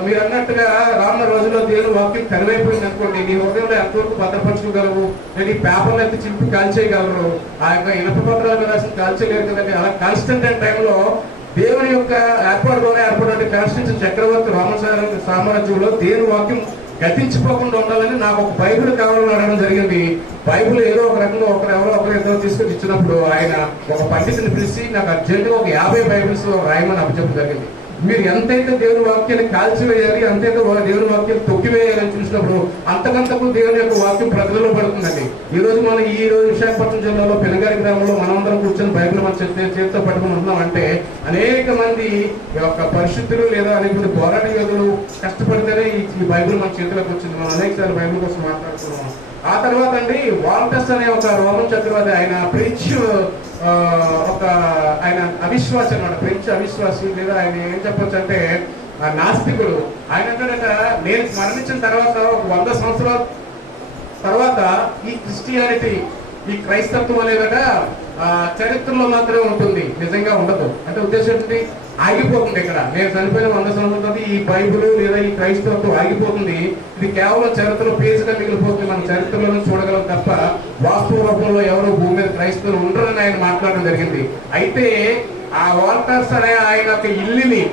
మీరు అన్నట్టుగా రానున్న రోజుల్లో దేవుని వాక్యం కరువైపోయింది అనుకోండి, నీ హృదయంలో ఎంతవరకు భద్రపరచుకోగలవు, నేను ఈ పేపర్లు అయితే చింపి కాల్చేయగలరు, ఆ యొక్క ఇనప పత్రాల మీద అసలు కాల్చేయలేరు కదండి. అలా కాన్స్టెంట్ టైంలో దేవుని యొక్క ఏర్పాటు ద్వారా ఏర్పడే కాన్స్టిట్యూషన్ చక్రవర్తి రోమన్ సామ్రాజ్యంలో దేవుని వాక్యం గతించిపోకుండా ఉండాలని నాకు ఒక బైబిల్ కావాలని అడగడం జరిగింది. బైబిల్ ఏదో ఒక రకంగా ఎవరో ఒకరు తీసుకొని ఇచ్చినప్పుడు ఆయన ఒక పండితుని పిలిచి నాకు అర్జెంటుగా ఒక 50 బైబిల్స్ రాయమని అప్పచెప్పడం జరిగింది. మీరు ఎంతైతే దేవుని వాక్యాన్ని కాల్చివేయాలి, అంతైతే దేవుని వాక్యం తొక్కివేయాలని చూసినప్పుడు అంతకంతకు దేవుని యొక్క వాక్యం ప్రజలలో పడుతుందండి. ఈ రోజు విశాఖపట్నం జిల్లాలో పెనగారి గ్రామంలో మనమందరం కూర్చొని బైబిల్ మన చేతితో పట్టుకుని ఉన్నామంటే అనేక మంది యొక్క పరిశుద్ధులు లేదా అనేక మంది పోరాట యోధులు కష్టపడితేనే ఈ బైబిల్ మన చేతిలోకి వచ్చింది. మనం అనేక సార్లు బైబిల్ కోసం మాట్లాడుతున్నాం. ఆ తర్వాత అండి వాల్టస్ అనే ఒక రోమన్ చక్రవర్తి, ఆయన ఫ్రెంచ్ ఆయన అవిశ్వాసి అన్నమాట, ఫ్రెంచ్ అవిశ్వాసి లేదా ఆయన ఏం చెప్పొచ్చు అంటే నాస్తికుడు. ఆయన అంటాడట, నేను మరణించిన తర్వాత 100 సంవత్సరాల తర్వాత ఈ క్రిస్టియానిటీ, ఈ క్రైస్తత్వం అనేదట చరిత్రలో మాత్రమే ఉంటుంది, నిజంగా ఉండదు. అంటే ఉద్దేశం ఏంటి, ఆగిపోతుంది. ఇక్కడ నేను చనిపోయిన 100 సంవత్సరాల ఈ బైబిల్ లేదా ఈ క్రైస్తవత్వం ఆగిపోతుంది. ఇది కేవలం చరిత్రలో పేజీగా మిగిలిపోతుంది, మనం చరిత్రలో చూడగలం తప్ప వాస్తవ రూపంలో ఎవరు భూమి మీద క్రైస్తవులు ఉండరని ఆయన మాట్లాడడం జరిగింది. అయితే ఆ వాల్టర్స్ అనే ఆయన యొక్క ఇల్లుని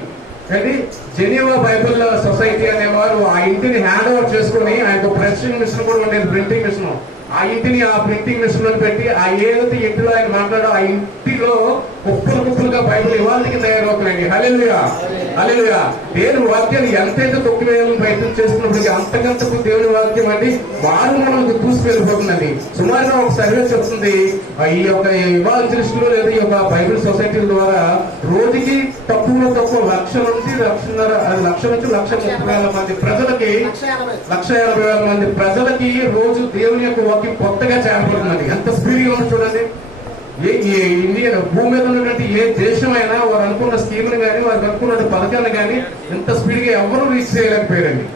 జెనీవా బైబిల్ సొసైటీ అనేవారు ఆ ఇంటిని హ్యాండ్ ఓవర్ చేసుకుని, ఆయనకు ప్రెసింగ్ మిషన్ కూడా ఉండేది, ప్రింటింగ్ మిషన్, ఆ ఇంటిని ఆ ప్రింటింగ్ మిషన్ లో పెట్టి ఆ ఏదైతే ఇంటిలో ఆయన మాట్లాడో ఆ ఇంటిలో కుప్పలుగా బైబిల్ ఇవాళకి తయారవుతున్నాయి. హల్లెలూయా, హల్లెలూయా. దేవుని వాక్యాన్ని ఎంతైతే తొక్కివేయాలని ప్రయత్నం చేస్తున్నప్పటికీ అంతకంతకు దేవుని వాక్యం అండి మనకు దూసుకెళ్ళిపోతుందండి. సుమారుగా ఒక సర్వే చెప్తుంది, ఈ యొక్క ఇవాంజలిస్టులు లేదా ఈ యొక్క బైబిల్ సొసైటీల ద్వారా రోజుకి తక్కువ 1,00,000 నుంచి 1,30,000 మంది ప్రజలకి 1,80,000 మంది ప్రజలకి రోజు దేవుని యొక్క వాక్యం కొత్తగా చేరబడుతుందండి. ఎంత స్పీడ్గా ఉంది చూడండి. ఇండియన్ భూమి మీద ఉన్నటువంటి ఏ దేశమైనా వారు అనుకున్న స్కీమ్ని కానీ వారు అనుకున్న పథకాన్ని కానీ ఎంత స్పీడ్గా ఎవరు రీచ్ చేయలేకపోయారండి.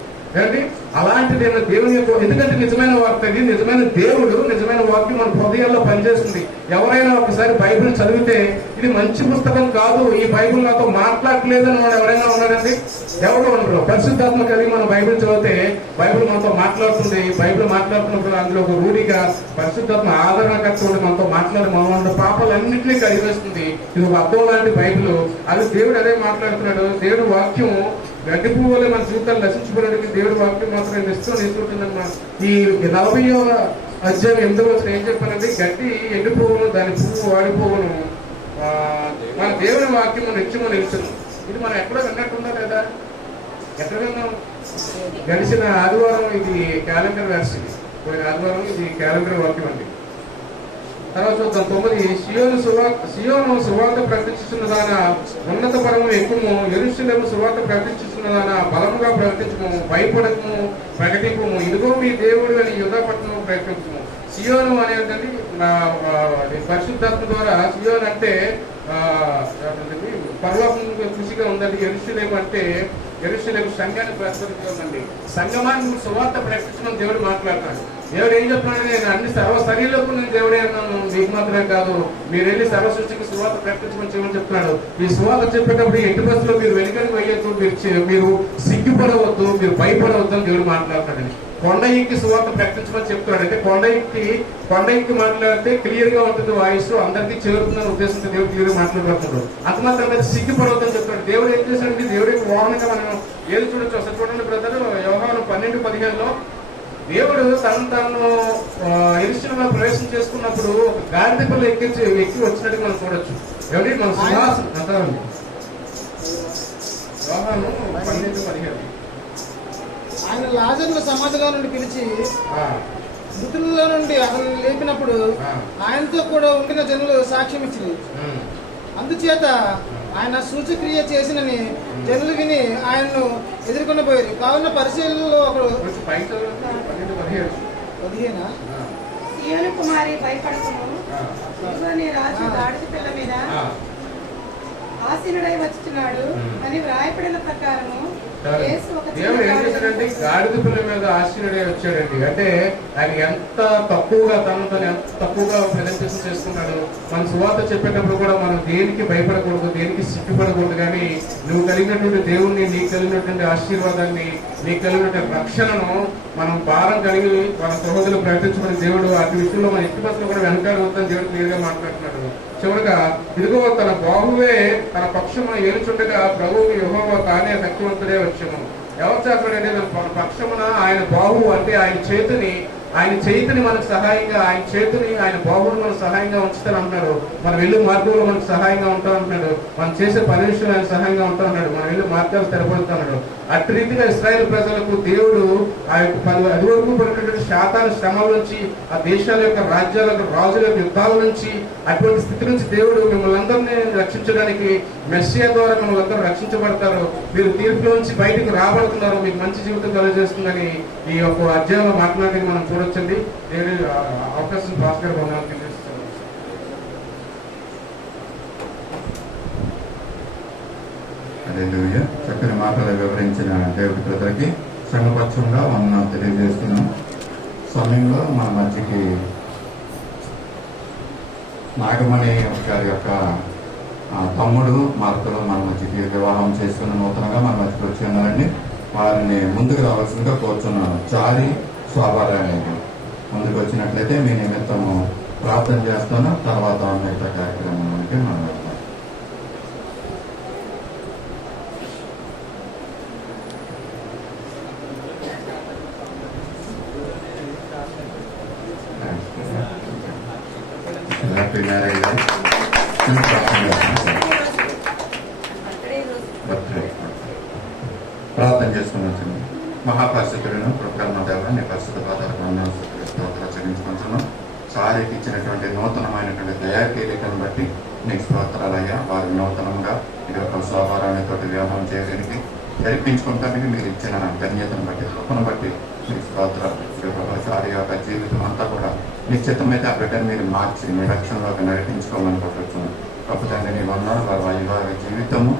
ఏంటి అలాంటిది దేవుని యొక్క, ఎందుకంటే నిజమైన వాక్యం ఇది, నిజమైన దేవుడు, నిజమైన వాక్యం మన హృదయాల్లో పనిచేస్తుంది. ఎవరైనా ఒకసారి బైబిల్ చదివితే ఇది మంచి పుస్తకం కాదు, ఈ బైబిల్ నాతో మాట్లాడలేదని వాడు ఎవరైనా ఉన్నాడండి? ఎవరు ఉండరు. పరిశుద్ధాత్మ కలిగి మనం బైబిల్ చదివితే బైబిల్ మనతో మాట్లాడుతుంది. బైబిల్ మాట్లాడుతున్నప్పుడు అందులో ఒక రూఢిగా పరిశుద్ధాత్మ ఆదరణకర్త ఉండి మనతో మాట్లాడి మన పాపాలన్నింటినీ కలిగిస్తుంది. ఇది ఒక అర్థం లాంటి బైబిల్. అది దేవుడు అదే మాట్లాడుతున్నాడు. దేవుడు వాక్యం గడ్డి పువ్వులే మన జీవితాలు నశించుకోవడానికి దేవుడి వాక్యం మాత్రం నిస్తుందన్నమాట. ఈ 40వ అధ్యాయం 8వ వచనం ఏం చెప్పానంటే, గడ్డి ఎండిపోవును, దాని పువ్వు వాడిపోవును, మన దేవుని వాక్యము నిత్యము నిలుచును. ఇది మనం ఎక్కడో విన్నట్టుందా లేదా? ఎక్కడ విన్నాం? గడిచిన ఆదివారం ఇది క్యాలెండర్ వెర్స్, ఇది పోయిన ఆదివారం ఇది క్యాలెండర్ వాక్యం అండి. తర్వాత చూద్దాం 9. సియోను సువార్త ప్రకటించుచున్నదాన ఉన్నత పరము ఎక్కుము, యెరూషలేము సువార్త ప్రకటించుచున్నదాన బలముగా ప్రకటించుము, భయపడకము ప్రకటింపము, ఇదిగో మీ దేవుడు అని యూదా పట్టణము ప్రకటించము. సియోను అనేది పరిశుద్ధాత్మ ద్వారా సియోను అంటే పరలోకం కృషిగా ఉందండి. యెరూషలేము అంటే యెరూషలేము సంఘాన్ని ప్రతిపాదించండి. సంగమాన్ని సువార్త ప్రకటించడం దేవుడు మాట్లాడతాడు. దేవుడు ఏం చెప్తున్నాడు? నేను అన్ని సర్వ శరీరంలో నేను దేవుడే అన్నాను, మీకు మాత్రమే కాదు, మీరు వెళ్ళి సర్వ సృష్టికి సువార్త ప్రకటించమని చేయమని చెప్తున్నాడు. ఈ సువార్త చెప్పేటప్పుడు ఎట్టి బస్సులో మీరు వెనుకడికి వేయద్దు, మీరు సిగ్గుపడవద్దు, మీరు భయపడవద్దు అని దేవుడు మాట్లాడతాడని. కొండ ఎక్కి సువార్త ప్రకటించమని చెప్తున్నాడు. అంటే కొండ ఎక్కి మాట్లాడితే క్లియర్ గా ఉంటుంది, వాయిస్ అందరికీ చేరుతుందని ఉద్దేశంతో దేవుడు క్లియర్ గా మాట్లాడుతున్నాడు. అంత మాత్రం మీద సిగ్గుపడవద్దని చెప్తున్నాడు. దేవుడు ఏం చేశాడంటే దేవుడికి వాహనంగా మనం ఏది చూడొచ్చు. అసలు చూడండి బ్రదర్, యోహాను 12:15 దేవుడు తను యెరూషలేములో ప్రవేశం చేసుకున్నప్పుడు గాడిద పిల్ల ఎక్కి వచ్చినట్టు మనం చూడొచ్చు. ఎవరి మన సింహాసనం యోహాను 12:15 ఆయన లాజరును సమాధిలో నుండి పిలిచి మృతుల్లో నుండి అతను లేపినప్పుడు ఆయనతో కూడా ఉండిన జనులు సాక్ష్యం ఇచ్చింది. అందుచేత ఆయన సూచక్రియ చేసినని జనులు విని ఆయన్ను ఎదుర్కొనబోయారు. కావున పరిశీలనలో ఒకడు 15 సియోను కుమారి భయపడకుము, ఇదిగో నీ రాజు గాడిద పిల్ల మీద ఆసీనుడై వచ్చుచున్నాడు అని వ్రాయబడిన ప్రకారము దేవుడు ఏం చేశాడంటే గాడిద పిల్ల మీద ఆశీనుడై వచ్చాడండి. అంటే ఆయన ఎంత తక్కువగా తను ఎంత తక్కువగా ప్రజెంటేషన్ చేసుకున్నాడు. మన సువార్త చెప్పేటప్పుడు కూడా మనం దేనికి భయపడకూడదు, దేనికి సిగ్గుపడకూడదు. కానీ నువ్వు కలిగినటువంటి దేవుణ్ణి, నీకు కలిగినటువంటి ఆశీర్వాదాన్ని, నీకు కలిగినటువంటి రక్షణను మనం భారం కలిగి మన సహోదరులు ప్రకటించమని దేవుడు అటు విషయంలో మన ఇంటి బస్సులో కూడా వెనకాడవద్దని దేవుడు క్లియర్ గా మాట్లాడుతున్నాడు. చివరిగా ఇదిగో తన బాహువే తన పక్షమున ఏలుచుండగా ప్రభువు యెహోవా తానే శక్తివంతుడే వచ్చును. ఎవరు చేస్తాడంటే మన పక్షమున ఆయన బాహువు అంటే ఆయన చేతిని మనకు సహాయంగా, ఆయన బాహువులు మనకు సహాయంగా ఉంచుతాను అంటున్నాడు. మనం వెళ్ళి మార్గంలో మనకు సహాయంగా ఉంటాం అంటున్నాడు. మనం చేసే పని విషయంలో ఆయన సహాయంగా ఉంటా అన్నాడు. మనం వెళ్ళి మార్గాలు స్థిరపడుతున్నాడు. అటు రీతిగా ఇశ్రాయేల్ ప్రజలకు దేవుడు ఆ యొక్క అది వరకు పడినటువంటి శాతాల శ్రమల నుంచి, ఆ దేశాల యొక్క రాజ్యాల యొక్క రాజుల యొక్క యుద్ధాల నుంచి, అటువంటి స్థితి నుంచి దేవుడు మిమ్మల్ని అందరినీ రక్షించడానికి మెస్సియా ద్వారా మిమ్మల్ని అందరూ రక్షించబడతారు. మీరు తీర్పులో నుంచి బయటకు రాబడుతున్నారు, మీకు మంచి జీవితం కలుగజేస్తుందని ఈ యొక్క అధ్యాయంలో మాట్లాడడానికి మనం చూడొచ్చండి. దేవుడు అవకాశం భాస్కర్ భవనానికి తెలియజేస్తున్నాను. హల్లెలూయా. చక్కని మాటలు వివరించిన దేవుడి ప్రజలకి సంఘపక్షంగా వందనాలు తెలియజేస్తున్నాం. సమయంలో మన మధ్యకి నాగమణి గారి యొక్క తమ్ముడు మార్తలు మన మధ్యకి వివాహం చేసుకున్న నూతనంగా మన మధ్యకి వచ్చి ఉన్నారండి. వారిని ముందుకు రావాల్సిందిగా కోరుచున్నాను. చారి స్వాభారాయణ ముందుకు వచ్చినట్లయితే మీ నిమిత్తము ప్రార్థన చేస్తాను. తర్వాత మిగతా కార్యక్రమానికి మనం హ్యాపీ మ్యారేజ్ ప్రార్థన చేసుకుని వచ్చింది. మహాపరిస్థితులను కృపకరణ దేవ నీ పరిస్థితి పాదాలను స్తోత్రాలు చెల్లించుకుంటున్నాం. సారికి ఇచ్చినటువంటి నూతనమైనటువంటి దయాకీలికను బట్టి నీకు స్తోత్రాలయ్యా. వారి నూతనంగా ఇది ఒక స్వభావాలతో వివాహం చేయడానికి జరిపించుకోవడానికి మీరు ఇచ్చిన ధన్యతను బట్టి, కృపను బట్టి మీకు స్తోత్రాలు. సారి యొక్క జీవితం అంతా కూడా నిశ్చితమైతే ఆ బిడ్డను మీరు మార్చి మీ రక్షణలోకి నడిపించుకోమని కోరుతున్నాను. కాకపోతే నీ వందనాలు. వారి జీవితము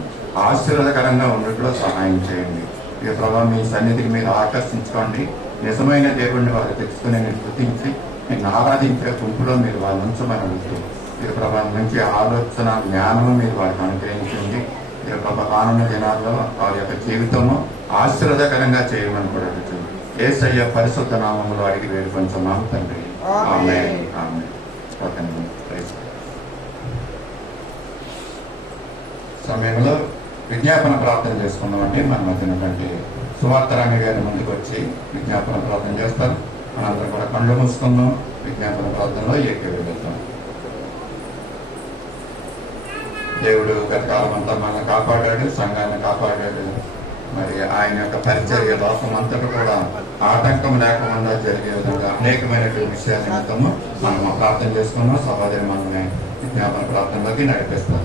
ఆశీర్వాదకరంగా ఉండట్లో సహాయం చేయండి. ఈ ప్రభావం మీ సన్నిధికి మీరు ఆకర్షించుకోండి. నిజమైన దేవుడిని వారు తెచ్చుకుని మీరు గుర్తించి నేను ఆరాధించే గుంపులో మీరు వారి ఉంచమని అడుగుతూ ఈ ప్రభావం నుంచి ఆలోచన జ్ఞానము మీరు వారికి అనుగ్రహించండి. ఈ ప్రభావ రానున్న దినాల్లో వారి యొక్క జీవితము ఆశీర్వాదకరంగా చేయమని కూడా అడుగుతుంది. యేసయ్య పరిశుద్ధ నామములో అడిగి వేడుకొంచున్నాము తండ్రి. ఆమేన్. ఆమేన్. సమయంలో విజ్ఞాపన ప్రార్థన చేసుకున్నామండి. మన మధ్యనటువంటి సువార్తరాణి గారి ముందుకు వచ్చి విజ్ఞాపన ప్రార్థన చేస్తారు. మనందరం కూడా కళ్ళు మూసుకుందాం. విజ్ఞాపన ప్రార్థనలో ఏకీభవిద్దాం. దేవుడు గత కాలం అంతా మనల్ని కాపాడాడు, సంఘాన్ని కాపాడాడు. మరి ఆయన యొక్క పరిచర్య లోకమంతటా కూడా ఆటంకం లేకుండా జరిగే విధంగా అనేకమైనటువంటి విషయాల నిమిత్తము మనం ప్రార్థన చేసుకున్నాం. సహోదరి మనల్ని విజ్ఞాపన ప్రార్థనలోకి నడిపిస్తాం.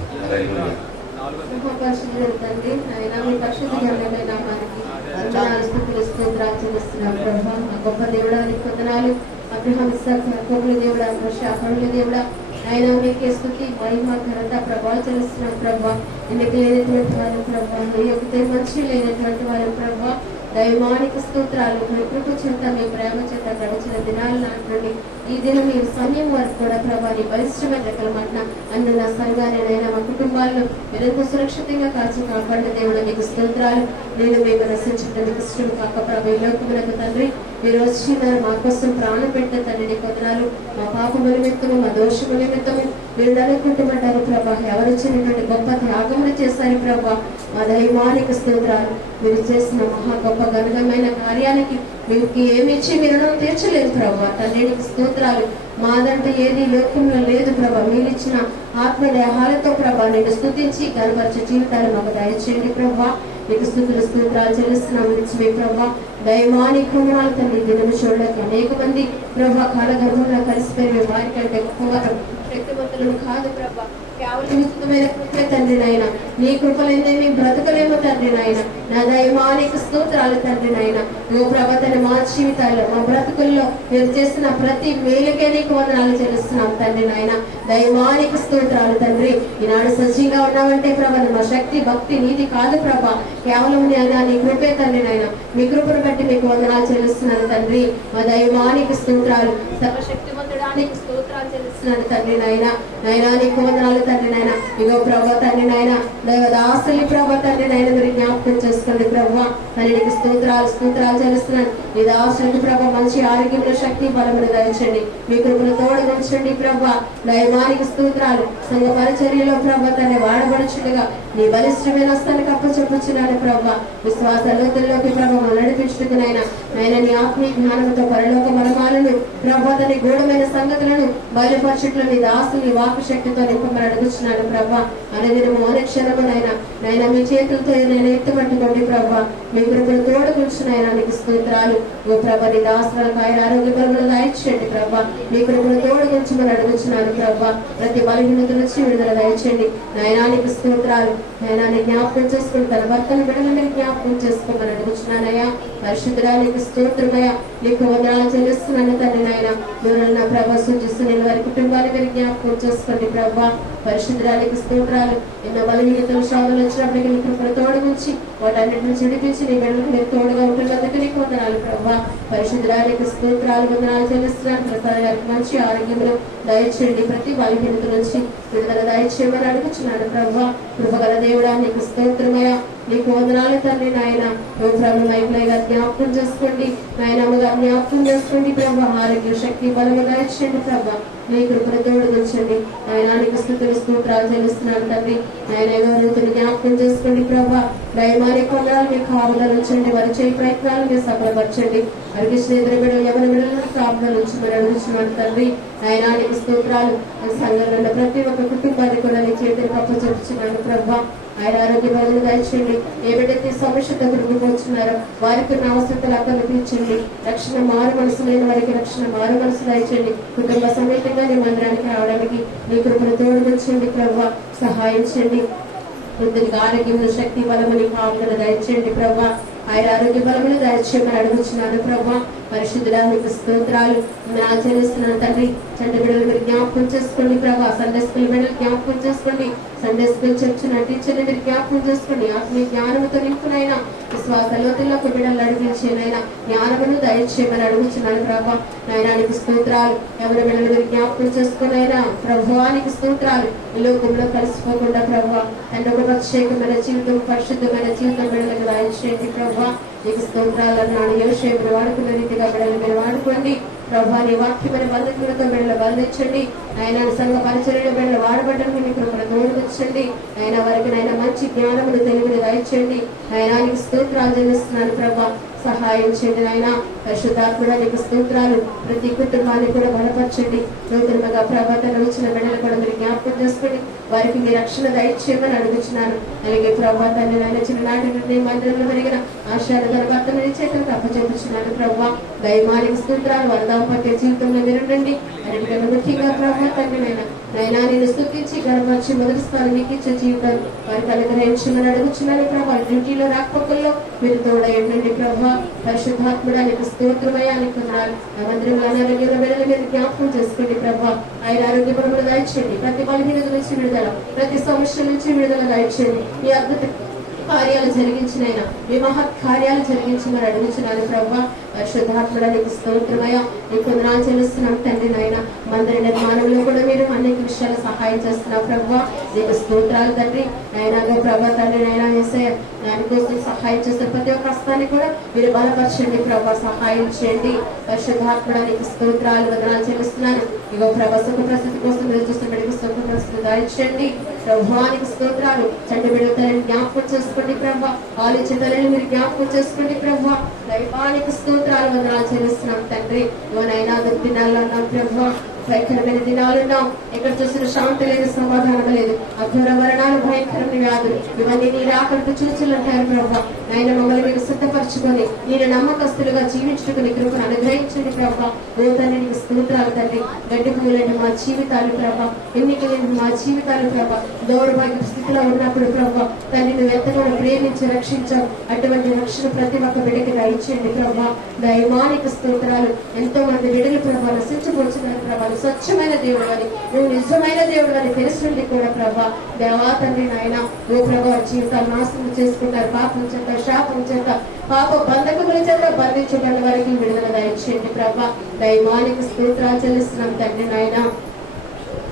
పరిశుద్ధుడు తండ్రి, ఆయన మీ పరిశుద్ధ ఘనమైన నామానికి వందనాలు, స్తుతులు, స్తోత్రాలు చెల్లిస్తున్నాం ప్రభా. మా గొప్ప దేవుడానికి వందనాలు. అబ్రహాం, ఇస్సాకు, యాకోబుల దేవుడా, మోషే, అహరోనుల దేవుడా, ఆయన మీకే స్తుతి, మహిమ, ఘనత, ప్రభావం చెల్లిస్తున్నాం ప్రభా. ఎన్నిక లేనటువంటి వారు ప్రభా, యోగ్యత మంచి లేనటువంటి వారు ప్రభా, దైవానికి స్తోత్రాలు. మీ కృప చేత, మీ ప్రేమ చేత గడిచిన దినాలు నాటి ఈ దినం మీ సమయం వరకు కూడా ప్రభా నీ పరిశ్రమ రెక్కలమాట అన్న సంఘాలైనా మా కుటుంబాల్లో మీరెంతో సురక్షితంగా కాచి కాపాడిన దేవుడు మీకు స్తోత్రాలు. నేను మేము రచించడానికి ఇష్టం కాక ప్రభా, ఈ లోకములకు తండ్రి మీరు వచ్చినారు మా కోసం ప్రాణం పెట్టిన తండ్రి నీ కొందనాలు. మా పాపముల నిమిత్తము, మా దోషముల నిమిత్తము మీరు నలుకుంటుమంటారు ప్రభా. ఎవరు వచ్చినటువంటి గొప్ప త్యాగములు చేశారు ప్రభా. మా దైవానికి స్తోత్రాలు. మీరు చేసిన మహా గొప్ప ఘనమైన కార్యానికి మీకు ఏమిచ్చి మీరు తీర్చలేదు ప్రభా. తండ్రికి స్తోత్రాలు. మాదంటే ఏది లోకంలో లేదు ప్రభా. మీరు ఇచ్చిన ఆత్మదేహాలతో ప్రభా నేను స్తుతించి గర్వపరిచే జీవితాలు మాకు దయచేయండి ప్రభా. మీకు స్తుతులు, స్తోత్రాలు చెల్లిస్తున్నాం. మీ ప్రభా దైవాని కుమారాలు తండ్రి దినము చూడలేక అనేక మంది ప్రభా కాలగర్భంలో కలిసిపోయి వారి కంటే గొప్పవారు శక్తివంతులను కాదు ప్రభా. కేవలం ఉచితమైన కృపే తండ్రి నాయన. నీ కృపలైతే మేము బ్రతకలేము తండ్రి నాయన. నా దైవానికి స్తోత్రాలు తండ్రి నాయన. ఓ ప్రభా తన మా జీవితాల్లో, మా బ్రతుకుల్లో మీరు చేసిన ప్రతి మేలుకే నీకు వందనాలు చెల్లిస్తున్నాం తండ్రి నాయన. దైవానికి స్తోత్రాలు తండ్రి. ఈనాడు సజీవంగా ఉన్నామంటే ప్రభా మా శక్తి, భక్తి, నీతి కాదు ప్రభా, కేవలం నీ కృపే తండ్రి నాయన. మీ కృపను బట్టి మీకు వందనాలు చెల్లిస్తున్నాను తండ్రి. మా దైవానికి స్తోత్రాలు. సర్వశక్తివంతుడానికి స్తోత్రాలు చెల్లిస్తున్నాను తండ్రి నాయన. నైనా నీకు వందనాలు తండ్రి నాయన. ఇగో ప్రభా తండ్రి నాయన, దైవదాసుని ప్రభా తండ్రి నాయన మీరు జ్ఞాపకం చేసుకోండి ప్రభా. తండ్రికి స్తోత్రాలు, స్తోత్రాలు చెల్లిస్తున్నాను. ఈ దాసునికి ప్రభా మంచి ఆరోగ్యంలో, శక్తి, బలమును దయచండి. మీ కృపను తోడుగొంచండి ప్రభా. దైవానికి స్తోత్రాలు. సంఘ పరిచర్యలో ప్రభా తన్ని వాడబడుచుండగా నీ బలిష్టమైన స్థానికి అప్పచెప్పుచున్నాను ప్రభా. విశ్వాస లోతుల్లోకి ప్రభా నడిపించుకునైనా ఆయన నీ ఆత్మీయ జ్ఞానంతో పరలోక మర్మాలను ప్రభా తన గూఢమైన సంగతులను బయలుపరచుట్లో నీ దాసుని వాకు శక్తితో నింపమని అడుగుతున్నాను ప్రభా. అనుదినము అనుక్షణమునైనా నైనా మీ చేతులతో నేను ఎత్తుపట్టుకోండి ప్రభా. మీ కృపను తోడుకుంటున్నాయినా నీకు స్తోత్రాలు. ఓ ప్రభా నీ దాసులకు ఆయన ఆరోగ్య బలములు దయచేయండి ప్రభా. మీ కృపను తోడుకుంచమని అడుగుతున్నాను ప్రభా. ప్రతి బలహీనత నుంచి విడుదల దయచేయండి నాయనా నీకు స్తోత్రాలు. నైనా జ్ఞాపకం చేసుకుని తన భర్తను బిడ్డలను జ్ఞాపకం చేసుకోమని అడుగుతున్నానయ్యా. పరిశుద్ధురానికి స్తోత్రమయ్యా. నీకు వందనాలు చెల్లిస్తున్నాను తండ్రి నాయన. నా ప్రభా సూచిస్తున్న వారి కుటుంబాన్ని మీరు జ్ఞాపకం చేసుకోండి ప్రభా. పరిశుద్ధురానికి స్తోత్రాలు. ఎన్నో బలహీనతలు, శోధనలు వచ్చినప్పటికీ నీ కృపను తోడుగుంచి వాటన్నిటిని చిడిపించి నీ బిడ్డలకు మీరు తోడుగా ఉంటున్నందుకు నీకు వందనాలు ప్రభా. పరిశుద్ధురానికి స్తోత్రాలు, వందనాలు చెల్లిస్తున్నాను. ప్రసాద్ గారికి మంచి ఆరోగ్యంలో దయచేయండి. ప్రతి బలహీనత నుంచి విడుదల దయచేయమని అడుగుతున్నాను ప్రభా. కృపగల దేవుడా నీకు స్తోత్రమయ్యా. నీకు వందనాలు తండ్రి నాయన. ఓ ప్రభు మైకులయ్య గారు జ్ఞాపకం చేసుకోండి, నాయనమ్మ గారు జ్ఞాపకం చేసుకోండి ప్రభా. ఆరోగ్య, శక్తి, బలము దయచేయండి ప్రభా. మీ కృపను తోడుగుంచండి ఆయన. నీకు స్తుతులు, స్తోత్రాలు చెల్లిస్తున్నాను తండ్రి. ఆయన ఎవరిని జ్ఞాపకం చేసుకోండి ప్రభా. దయమాని కొందరాలు మీ కాపుదలు ఉంచండి. వారి చేయి ప్రయత్నాలు మీరు సఫలపరచండి. వారికి స్నేహితుల బిడ్డలు, ఎవరి బిడ్డలను కాపుదలు ఉంచమని అడుగుతున్నాను తండ్రి. ఆయన నీకు స్తోత్రాలు. సంఘంలో ప్రతి ఒక్క కుటుంబాన్ని కూడా నీ చేతిని అప్పచెప్పుచున్నాను ప్రభా. ఆయన ఆరోగ్య బలను దయచేయండి. ఏ బిడ్డైతే సమస్యతో తిరిగిపోతున్నారో వారికి ఉన్న అవసరతలు అక్కలు తీర్చండి. రక్షణ మారు మనసు లేని వారికి రక్షణ మారు మనసు దయచేయండి. కుటుంబ సమేతంగా నీ మందిరానికి రావడానికి నీ కృపను తోడుగుంచండి ప్రభా. సహాయం చేయండి. వృద్ధునికి ఆరోగ్యంలో, శక్తి, బలముని కాపుదల దయచేయండి ప్రభా. ఆయన ఆరోగ్య బలములు దయచేయమని అడుగుతున్నాను ప్రభా. పరిశుద్ధుడా మీకు స్తోత్రాలు చెల్లిస్తున్నాను తండ్రి. చంటి బిడ్డలు మీరు జ్ఞాపకం చేసుకోండి ప్రభా. సండే స్కూల్ బిడ్డలు జ్ఞాపకం చేసుకోండి. సండే స్కూల్ చర్చ టీచర్ని మీరు జ్ఞాపకం చేసుకోండి. ఆత్మీయ జ్ఞానంతో నింపునైనా విశ్వాస లోతుల్లోకి బిడ్డలు నడిపించేనైనా జ్ఞానమును దయచేయమని అడుగుతున్నాను ప్రభా. నాయనానికి స్తోత్రాలు. ఎవరి బిడ్డలు మీరు జ్ఞాపకం చేసుకునైనా ప్రభువానికి స్తోత్రాలు. ఈ లోకంలో కలిసిపోకుండా ప్రభా తండ్రి ఒక ప్రత్యేకమైన జీవితం, పరిశుద్ధమైన జీవితం బిడ్డలకు దయచేయండి ప్రభా. నీకు స్తోత్రాలు అన్నాడు. యోసేపును వాడుకున్న రీతిగా బిడ్డలు మీరు వాడుకోండి ప్రభా. నీ వాక్యమైన బంధుకులతో బిడ్డలు బంధించండి. ఆయన సంఘ పరిచర్యలో బిడ్డలు వాడబడ్డానికి మీకు తోడుకొచ్చండి. ఆయన వారికి నాయన మంచి జ్ఞానమును, తెలివిని దయచేయండి. ఆయన నీకు స్తోత్రాలు చెల్లిస్తున్నాను ప్రభా. సహాయం చేయండి నాయన. పరిశుద్ధాత్ముడా నీకు స్తోత్రాలు. ప్రతి కుటుంబాన్ని కూడా బలపరచండి. నూతనంగా ప్రభాతం వచ్చిన బిడ్డలు కూడా మీరు జ్ఞాపకం చేసుకుని వారికి మీ రక్షణ దయచేయమని అడుగుతున్నాను. అలాగే ప్రభాతాన్ని నాయన చిన్ననాటి నుండి మందిరంలో పెరిగిన ఆశీర్వాద భర్తను నీ చేతులకు అప్పచెప్పుచున్నాను. ప్రభావ దైవానికి స్తోత్రాలు. వారి దాంపత్య జీవితంలో మీరు ఉండండి. అన్నిటికన్నా ముఖ్యంగా ప్రభాతాన్ని నైనా నేను స్తుతించి గర్వపరిచి మొదటి స్థానం మీకు ఇచ్చే జీవితం వారికి అనుగ్రహించమని అడుగుతున్నాను. ప్రభావ డ్యూటీలో రాకపోకల్లో మీరు తోడై ఉండండి. ప్రభావ పరిశుద్ధాత్ముడా నీకు స్తోత్రమయ్యా అనుకున్నారు. మందిరంలో అనారోగ్యంలో బిడ్డలు మీరు జ్ఞాపకం చేసుకోండి. ప్రభావ ఆయన ఆరోగ్యపరములు దయచేయండి. ప్రతి బలహీనత నుంచి విడుదల, ప్రతి సమస్య నుంచి విడుదల దయచేయండి. ఈ అద్భుత కార్యాలు జరిగించినైనా మీ మహత్ కార్యాలు జరిగించమని అడుగుతున్నాను. ప్రభావ పరిశుద్ధాత్ముడా నీకు స్తోత్రమయ్యా నీకు వందనాలు చెల్లిస్తున్నాం తండ్రి. నాయన మందిర నిర్మాణంలో కూడా మీరు అనేక విషయాలు సహాయం చేస్తున్నావు. ప్రభావ నీకు స్తోత్రాలు తండ్రి. నైనాగా ప్రభా తండ్రి నైనా యేసయ్య దానికోసం సహాయం చేస్తారు. ప్రతి ఒక్క కష్టాన్ని కూడా మీరు బలపరచండి. ప్రభా సహాయం చేయండి. పరిశుద్ధాత్ముడా నీకు స్తోత్రాలు వందనాలు చెల్లిస్తున్నాను. ఇగో ప్రభా సుఖ ప్రసిద్ధి కోసం మీరు చూస్తున్న బిడ్డకు సుఖ ప్రసిద్ధి దాయించండి. ప్రభువానికి స్తోత్రాలు. చంటి బిడ్డ తల్లిని జ్ఞాపకం చేసుకోండి. ప్రభా ఆలోచన తల్లిని మీరు జ్ఞాపకం చేసుకోండి. ప్రభా దైవానికి స్తోత్రాలు వందనాలు చెల్లిస్తున్నాం తండ్రి. ఇవనైనా దినాల్లో ఉన్నాం ప్రభా. భయంకరమైన దినాలున్నాం. ఎక్కడ చూసిన శాంతి లేదు, సమాధానం లేదు. అఘోర మరణాలు, భయంకరమైన వ్యాధులు ఇవన్నీ నీ రాకలకు చూచులంటారు. ప్రభా ఆయన మమ్మల్ని మీరు సిద్ధపరచుకొని నేను నమ్మకస్తులుగా జీవించుకుని కృపను అనుగ్రహించండి. ప్రభా ఓ తండ్రి నీకు స్తోత్రాలు తండ్రి. గడ్డి పూలండి మా జీవితాలు ప్రభా, ఎన్నికలేని మా జీవితాలు ప్రభా. దౌర్భాగ్య స్థితిలో ఉన్నప్పుడు ప్రభా తండ్రి నువ్వు ఎంతగానో ప్రేమించి రక్షించావు. అటువంటి రక్షణ ప్రతి ఒక్క బిడ్డకి దయచేయండి. ప్రభా దైవానికి స్తోత్రాలు. ఎంతో మంది బిడ్డలు ప్రభా నశించబోతున్నారు. ప్రభా స్వచ్ఛమైన దేవుడు అని, నువ్వు నిజమైన దేవుడు అని తెలుసుండి కూడా ప్రభా దేవా తండ్రి నాయన ఓ ప్రభా జీవితాలు నాశనం చేసుకుంటారు. పాపం చేత, శాపం చేత, పాప బంధకముల చేత బంధించబడిన వరకు విడుదల దయచేయండి. ప్రభా దైవానికి స్తోత్రాలు చెల్లిస్తున్నాం తండ్రి నాయన.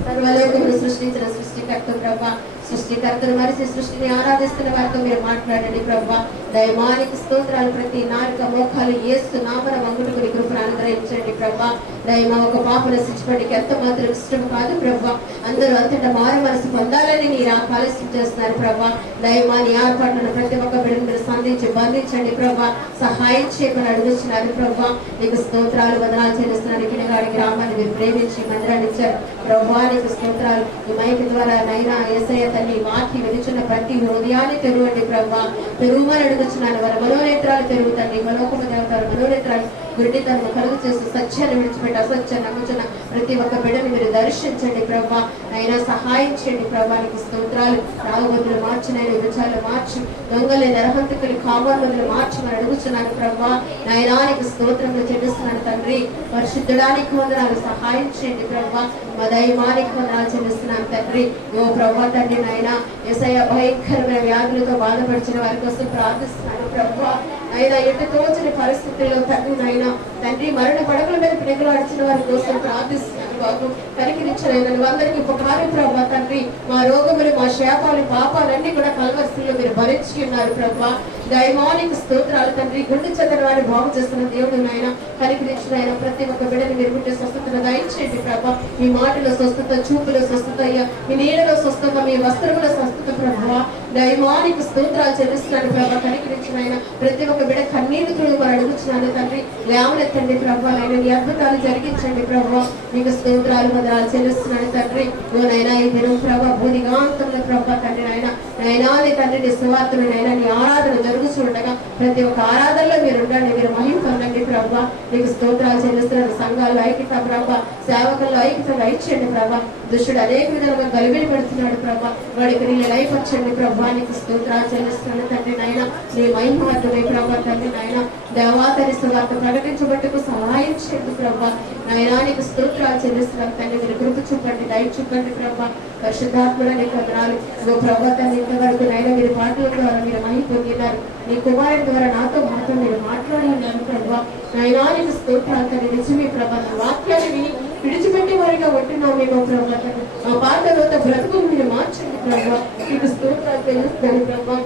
సర్వలోకమును సృష్టించిన సృష్టికర్త ప్రభా, సృష్టికర్తను మరిచి సృష్టిని ఆరాధిస్తున్న వారితో మీరు మాట్లాడండి. ప్రభా దైవానికి స్తోత్రాలు. ప్రతి నాలుక మోకాలు యేసు నామన మంగుడుకుని కృపను అనుగ్రహించండి. ప్రభా దైవా ఒక పాప నశించడానికి ఎంత మాత్రం ఇష్టం కాదు. ప్రభా అందరూ అంతటా మారు మనసు పొందాలని మీరు ఆలస్యం చేస్తున్నారు. ప్రభా దైవాన్ని ఏర్పాట్లను ప్రతి ఒక్క బిడ్డను మీరు సంధించి బంధించండి. ప్రభా సహాయం చేయమని అడుగుతున్నారు. ప్రభా నీకు స్తోత్రాలు వందనాలు చెల్లిస్తున్నారు. కినగాడి గ్రామాన్ని మీరు ప్రేమించి మందిరాన్ని ఇచ్చారు. ప్రభా నీకు స్తోత్రాలు. ఈ మైకి ద్వారా నైనా యేసయ్య తల్లి వాకి వినిచున్న ప్రతి హృదయాన్ని తెరువండి. ప్రభా తెరువమని అడుగుతున్నాను. వారి మనోనేత్రాలు తెరుగుతండి. మలోకమ దేవతారు మనోనేత్రాలు గుడ్డితను కలుగు చేసి సత్యాన్ని విడిచిపెట్టి అసత్యాన్ని నమ్ముచున్న ప్రతి ఒక్క బిడ్డను మీరు దర్శించండి. ప్రభా అయినా సహాయం చేయండి. ప్రభానికి స్తోత్రాలు. రాగబదులు మార్చినైనా విచారాలు మార్చి దొంగలే నరహంతకులు కామాలను మార్చమని అడుగుతున్నాను. ప్రభా నయనానికి స్తోత్రములు చెల్లిస్తున్నాను తండ్రి. పరిశుద్ధడానికి వందనాలు సహాయం చేయండి. ప్రభా మా దైవానికి వందనాలు చెల్లిస్తున్నాను తండ్రి. ఓ ప్రభా తండ్రి నాయన యేసయ్య భయంకరమైన వ్యాధులతో బాధపడిచిన వారి కోసం ప్రార్థిస్తున్నాను. ప్రభా అయినా ఎటు తోచని పరిస్థితుల్లో తండ్రి నాయన తండ్రి మరణ పడకల మీద పిడకలాడిచిన వారి కోసం ప్రార్థిస్తున్నాను. బాబు కనికరించిన అందరికీ ఉపకారం ప్రభా తండ్రి. మా రోగములు, మా శాపాలు, పాపాలన్నీ కూడా కల్వరిలో మీరు భరించి ఉన్నారు. ప్రభా దైవానికి స్తోత్రాలు తండ్రి. గుండె చెందిన వారిని బాగు చేస్తున్న దేవుడు నాయన కనికరించిన ఆయన ప్రతి ఒక్క బిడ్డని మీరు పుట్టే స్వస్థతను దయచేయండి. ప్రభా మీ మాటలో స్వస్థత, చూపులో స్వస్థత, మీ నీడలో స్వస్థత, మీ వస్త్రముల స్వస్థత. ప్రభా దైవానికి స్తోత్రాలు చెల్లిస్తున్నాను. ప్రభా కనికరించిన ఆయన ప్రతి ఒక్క బిడ్డ కన్నీరు తుడుమని అడుగుతున్నాను తండ్రి. లేవనెత్తండి ప్రభా ఆయన నీ అద్భుతాలు జరిగించండి. ప్రభా మీకు స్తోత్రాలు వందనాలు చెల్లిస్తున్నాను తండ్రి. ఓ నైనా ఈ దినం ప్రభా భూనిగాంతంలో ప్రభా తండ్రి నాయన నైనాని తండ్రి నీ సువార్తను నైనా నీ ఆరాధన జరుగుతుండగా ప్రతి ఒక్క ఆరాధనలో మీరు ఉండండి. మీరు మహిమ పొందండి. ప్రభా మీకు స్తోత్రాలు చెల్లిస్తున్నాను. సంఘాల్లో ఐక్యత ప్రభా, సేవకుల్లో ఐక్యత ఇచ్చండి. ప్రభా దుష్టుడు అనేక విధాలుగా గలిబిలి పడుతున్నాడు. ప్రభా వాడికి నీ లైఫ్ ప్రభా నీకు స్తోత్రాలు చెల్లిస్తున్నాను తండ్రి నాయన. నీ మహిమ వద్దమే ప్రభా తండ్రి నాయన దేవాతని సువార్త ప్రకటించబట్టుకు సహాయం చేయండి. ప్రభా నాయనా నీకు స్తోత్రాలు చెల్లిస్తున్నాను తండ్రి. మీరు కృప చూపండి, దయ చూపండి. ప్రభా పరిశుద్ధాత్మలో నీకు వందనాలు. ఓ ప్రభా తండ్రి ఇంతవరకు నైనా మీరు పాటల ద్వారా మీరు మహిమ పొందినారు. నీ కుమారుని ద్వారా నాతో మీరు మాట్లాడి ఉన్నారు. ప్రభా నైనా నీకు స్తోత్రాలు తండ్రి. నిజమే ప్రభా వాక్యాన్ని విని విడిచిపెట్టి వారిగా ఉంటున్నాం మేము. ప్రభా తండ్రి ఆ పాటలతో బ్రతుకు మీరు మార్చండి. ప్రభా నీకు స్తోత్రాలు తెలుస్తాను. ప్రభా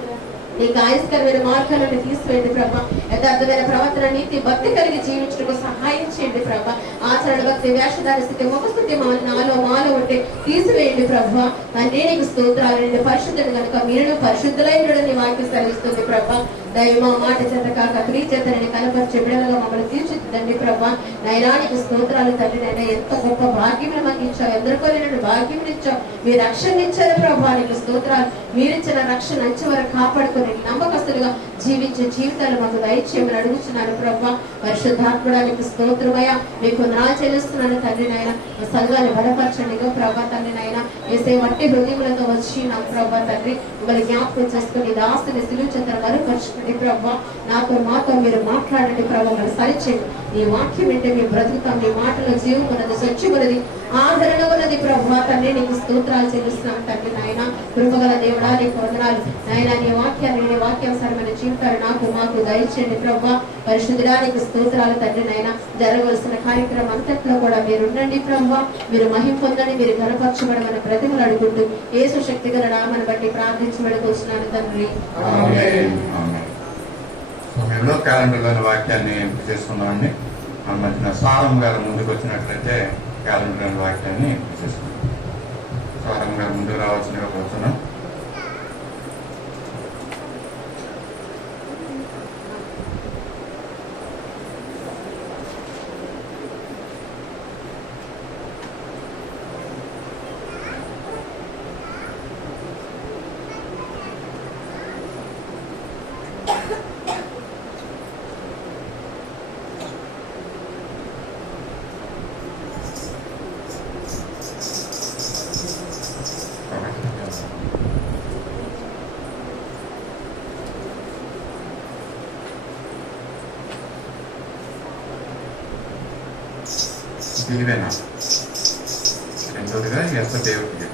నీకు ఆయస్కరమైన మార్గాలను తీసివేయండి. ప్రభా యథార్థమైన ప్రవర్తన, నీతి, భక్తి కలిగి జీవించడానికి సహాయం చేయండి. ప్రభా ఆచరణ, భక్తి, వేషధార స్థితి, ముఖస్థితి నాలో మాలో ఉంటే తీసివేయండి. ప్రభా తండ్రి నీకు స్తోత్రాలు. నేను పరిశుద్ధుడు కనుక మీరు పరిశుద్ధులైనడని వాక్యం సెలవిస్తుంది. ప్రభా దైవ మాట చేత కాక క్రియ చేత నేను కనపరిచే బిడ్డలుగా మమ్మల్ని తీర్చిదిద్దండి ప్రభా. నైనానికి స్తోత్రాలు తండ్రి. నైనా ఎంత గొప్ప భాగ్యం మాకు ఇచ్చావు, ఎందరికో లేనట్టు భాగ్యం ఇచ్చావు. మీ రక్షణ ఇచ్చారు ప్రభా, నీకు స్తోత్రాలు. మీరిచ్చిన రక్షణ అంచె వరకు కాపాడుకొని నమ్మకస్తులుగా జీవించే జీవితాలు మాకు దయచేయమని అడుగుతున్నాను ప్రభా. పరిశుద్ధాత్మడానికి స్తోత్రమయ్యా, మీకు వందనాలు చెల్లిస్తున్నాను తండ్రి. నాయన సంఘాన్ని బలపరచండి ప్రభా తండ్రి. నాయన ఏసే వట్టి హృదయములతో వచ్చి నా ప్రభా తండ్రి మిమ్మల్ని జ్ఞాపకం చేసుకుని దాస్తుని సిలువ చెంత మరుపరచుకోండి ప్రభా. నాతో మాతో మీరు మాట్లాడండి ప్రభా, మరి సరిచేయండి. నీ వాక్యం ఏంటే మేము బ్రతుకుతాం. నీ మాటలో జీవం ఉన్నది, సత్యమున్నది, ఆదరణ ఉన్నది ప్రభా తండ్రి. నీకు స్తోత్రాలు చెల్లిస్తున్నాం తండ్రి. నాయన కృపగల దేవుడా నీకు వందనాలు నాయన. నీ వాక్యాన్ని, నీ వాక్యానుసారమైన జీవితాలు నాకు మాకు దయచేయండి ప్రభా. పరిశుద్ధుడానికి స్తోత్రాలు తండ్రి. నాయన జరగవలసిన కార్యక్రమం అంతట్లో కూడా మీరు ఉండండి ప్రభా. మీరు మహిమ పొందండి, మీరు ఘనపరచబడమని ప్రతిమలు అడుగుతూ యేసు శక్తి గల నామను బట్టి ప్రార్థించబడుతున్నాను తండ్రి. ఆమేన్. ఆమేన్. సమయంలో క్యాలెండర్లోని వాక్యాన్ని ఎంపిక చేసుకున్నామండి. మన మధ్యన సారం గారు ముందుకు వచ్చినట్లయితే క్యాలెండర్లోని వాక్యాన్ని ఎంపిక చేసుకున్నాం. సారం గారు ముందుకు రావాల్సిందిగా కోరుతున్నాం. దీవెన రెండోదిగా ఎస్ దేవుడికి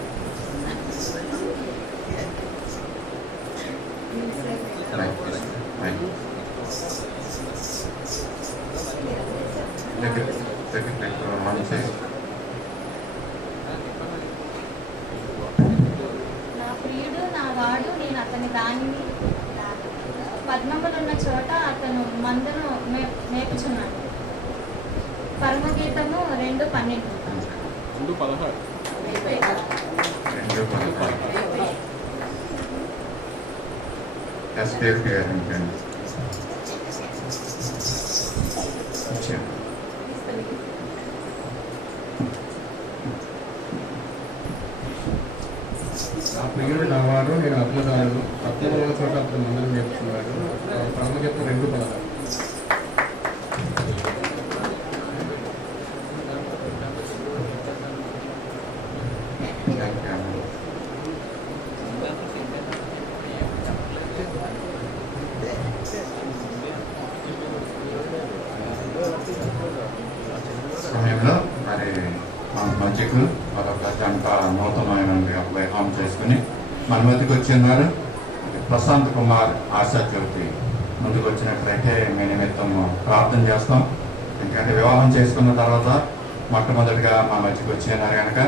నా ప్రియుడు నా వాడు, నేను అతని దానిని. పద్మములున్న చోట అతను మందును మేపుచున్నాడు. పరమగీతము 2:12. 2:16. ఎస్ దేవుడికి గారు నా ప్రియుడు నా వాడు, నేను అద్భుతాలు. అద్భుతమైన చోట అతను మందిరం నేర్చుకున్నాడు. పరమగీతం 2:16. సమయంలో మరి మధ్యకు మరొక జంట నూతనమైన వివాహం చేసుకుని మన మధ్యకి వచ్చి ఉన్నారు. ప్రశాంత్ కుమార్, ఆశా జ్యోతి ముందుకు వచ్చినట్లయితే మీ నిమిత్తం ప్రార్థన చేస్తాం. ఎందుకంటే వివాహం చేసుకున్న తర్వాత మొట్టమొదటిగా మా మధ్యకి వచ్చి ఉన్నారు కనుక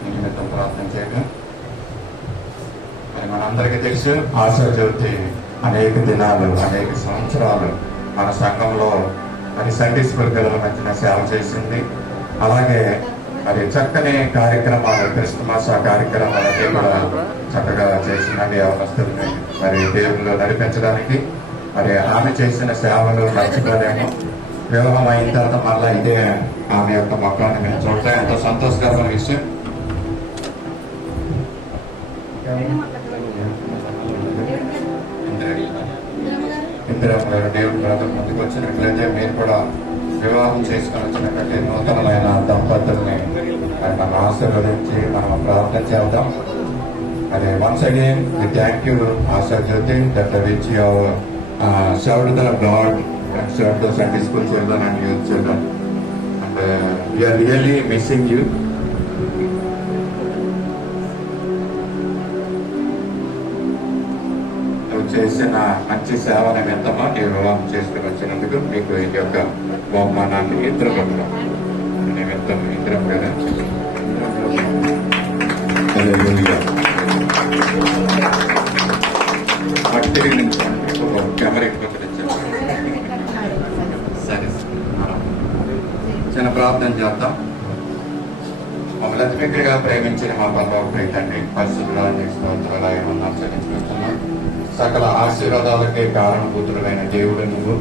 మీ నిమిత్తం ప్రార్థన చేయడం. మరి మనందరికీ తెలుసు, ఆశా జ్యోతి అనేక దినాలు, అనేక సంవత్సరాలు మన సంఘంలో మరి సండే స్కూల్ పిల్లల మధ్యన సేవ చేసింది. అలాగే మరి చక్కని కార్యక్రమాలు, క్రిస్మస్ కార్యక్రమాలన్నీ కూడా చక్కగా చేసిందండి. అవస్థల్ని మరి దేవుళ్ళు నడిపించడానికి మరి ఆమె చేసిన సేవలు మర్చిపోలేము. వివాహం అయిన తర్వాత మళ్ళీ ఇదే ఆమె యొక్క మొక్కలను మేము చూడటం ఎంతో సంతోషకరమైన విషయం. ఇందిరమ్మ గారు దేవుడి బ్రదర్ ముందుకు వచ్చినట్లయితే మీరు కూడా వివాహం చేసుకొని వచ్చినట్లయితే నూతనమైన దంపతుల్ని మరి మనం ఆశీర్వదించి మనం ప్రార్థన చేద్దాం. మరి once again we thank you Asha Jyoti that which you served the God and served the Sunday school children and youth children, and we are really missing you. చేసిన మంచి సేవ నిమిత్తమా ఈ వివాహం చేసుకుని వచ్చినందుకు మీకు ఈ యొక్క బహుమానాన్ని ఇద్దరు నిమిత్తం ఇద్దరం కదా తిరిగి నుంచి కెమెరా సరే చిన్న ప్రార్థన చేద్దాం. మమ్మల్ని అతిమిక్కిగా ప్రేమించిన మా పరలోక ప్రియ తండ్రి, పరిశుద్ధులని స్తోత్రాలయ వందనాలు చెల్లించుకుంటున్నాం. సకల ఆశీర్వాదాలకే కారణభూతుడైన దేవుడు నువ్వు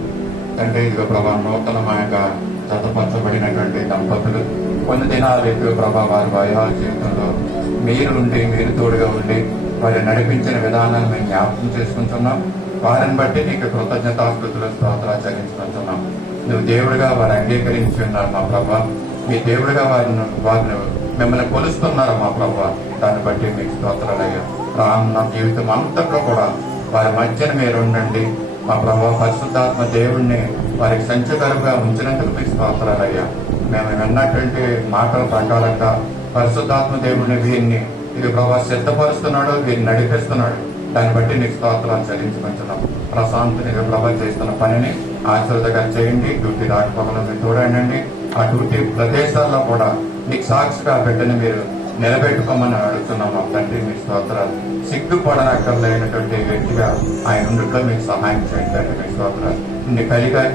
తండ్రి. ఇదిగో ప్రభా, నూతనమైన జతపరచబడినటువంటి దంపతులు కొన్ని దినాలు ఇదిగో ప్రభా వారి వైవాహిక జీవితంలో మీరు ఉండి, మీరు తోడుగా ఉండి వారిని నడిపించిన విధానాన్ని మేము జ్ఞాపకం చేసుకుంటున్నాం. వారిని బట్టి నీకు కృతజ్ఞతాస్తుతులు స్తోత్రాలు చెల్లించుకుంటున్నాం. నువ్వు దేవుడిగా వారు అంగీకరించి ఉన్నారు మా ప్రభా. మీ దేవుడిగా వారిని మిమ్మల్ని కొలుస్తున్నారు మా ప్రభా. దాన్ని బట్టి మీకు స్తోత్రాలయ్యా. రానున్న జీవితం అంతట్లో కూడా వారి మధ్యన మీరు ఉండండి మా ప్రభా. పరిశుద్ధాత్మ దేవుణ్ణి వారికి సంచకరంగా ఉంచినందుకు మీకు స్తోత్రాలయ్యా. మేము విన్నటువంటి మాటల ప్రకారంగా పరిశుద్ధాత్మ దేవుడిని వీరిని ఇది ప్రభా సిద్ధపరుస్తున్నాడు, వీరిని నడిపిస్తున్నాడు. దాన్ని బట్టి నీకు స్తోత్రాలు చెల్లించుకుంటున్నాం. ప్రశాంతిని ప్రభా చేస్తున్న పనిని ఆశీర్వాదంగా చేయండి. డ్యూటీ రాకపోవడం మీరు చూడండి. ఆ డ్యూటీ ప్రదేశాల్లో కూడా నీకు సాక్షిగా బిడ్డని మీరు నిలబెట్టుకోమని అడుగుతున్నాం మా తండ్రి. మీ స్తోత్రాలు. సిగ్గుపడనక్కర్లేనటువంటి వ్యక్తిగా ఆయన ఉండటంలో మీకు సహాయం చేయండి. మీ స్తోత్రాలు.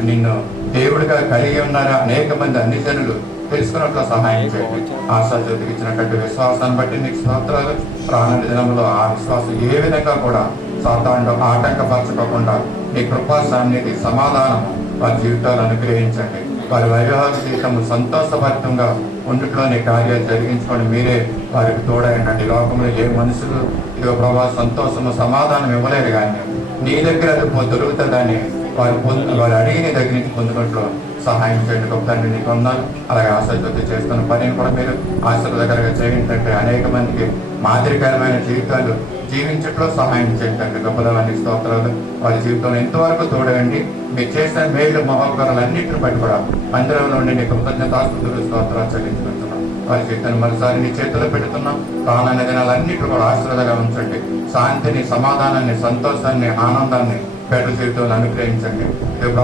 నిన్ను దేవుడిగా కలిగి ఉన్నారా అనేక మంది అన్ని జనులు తెలుసుకున్నట్లు సహాయం చేయండి. ఆశాజ్యోతికి ఇచ్చినటువంటి విశ్వాసాన్ని బట్టి నీకు స్తోత్రాలు. రానున్న దినంలో ఆ విశ్వాసం ఏ విధంగా కూడా సాతాండం ఆటంకపరచుకోకుండా నీ కృపా సన్నిధి సమాధానం వారి జీవితాలు అనుగ్రహించండి. వారి వైవాహిక జీవితం సంతోషభరితంగా ఉండట్లో నీ కార్యాలు జరిగించుకొని మీరే వారికి తోడైనండి. లోకంలో ఏ మనుషులు ఇదిగో ప్రభా సంతోషము సమాధానం ఇవ్వలేరు, కానీ నీ దగ్గర అది దొరుకుతుందని వారు అడిగి నీ దగ్గర నుంచి పొందుకుంటూ సహాయం చేయండి. గొప్ప తండ్రి నీకు ఉన్నాను. అలాగే ఆశీర్వతి చేస్తున్న పనిని కూడా మీరు ఆశీర్వాదకరంగా చేయండి. అనేక మందికి మాదిరికరమైన జీవితాలు జీవించట్లో సహాయం చేయండి. గొప్పదవాన్ని స్తోత్రాలు. వారి జీవితంలో ఎంతవరకు తోడండి. మీరు చేసిన మేలు మహోపకారాలన్నింటిని బట్టి కూడా మందిరంలో ఉండి నీ కృతజ్ఞతాస్తుతులు స్తోత్రాలు చెల్లించుకుంటున్నాం. వారి జీవితాన్ని మరోసారి నీ చేతిలో పెడుతున్నాం. రానున్న దినాలన్నింటినీ కూడా ఆశీర్వాదంగా ఉంచండి. శాంతిని, సమాధానాన్ని, సంతోషాన్ని, ఆనందాన్ని బిడ్డ జీవితంలో అనుగ్రహించండి.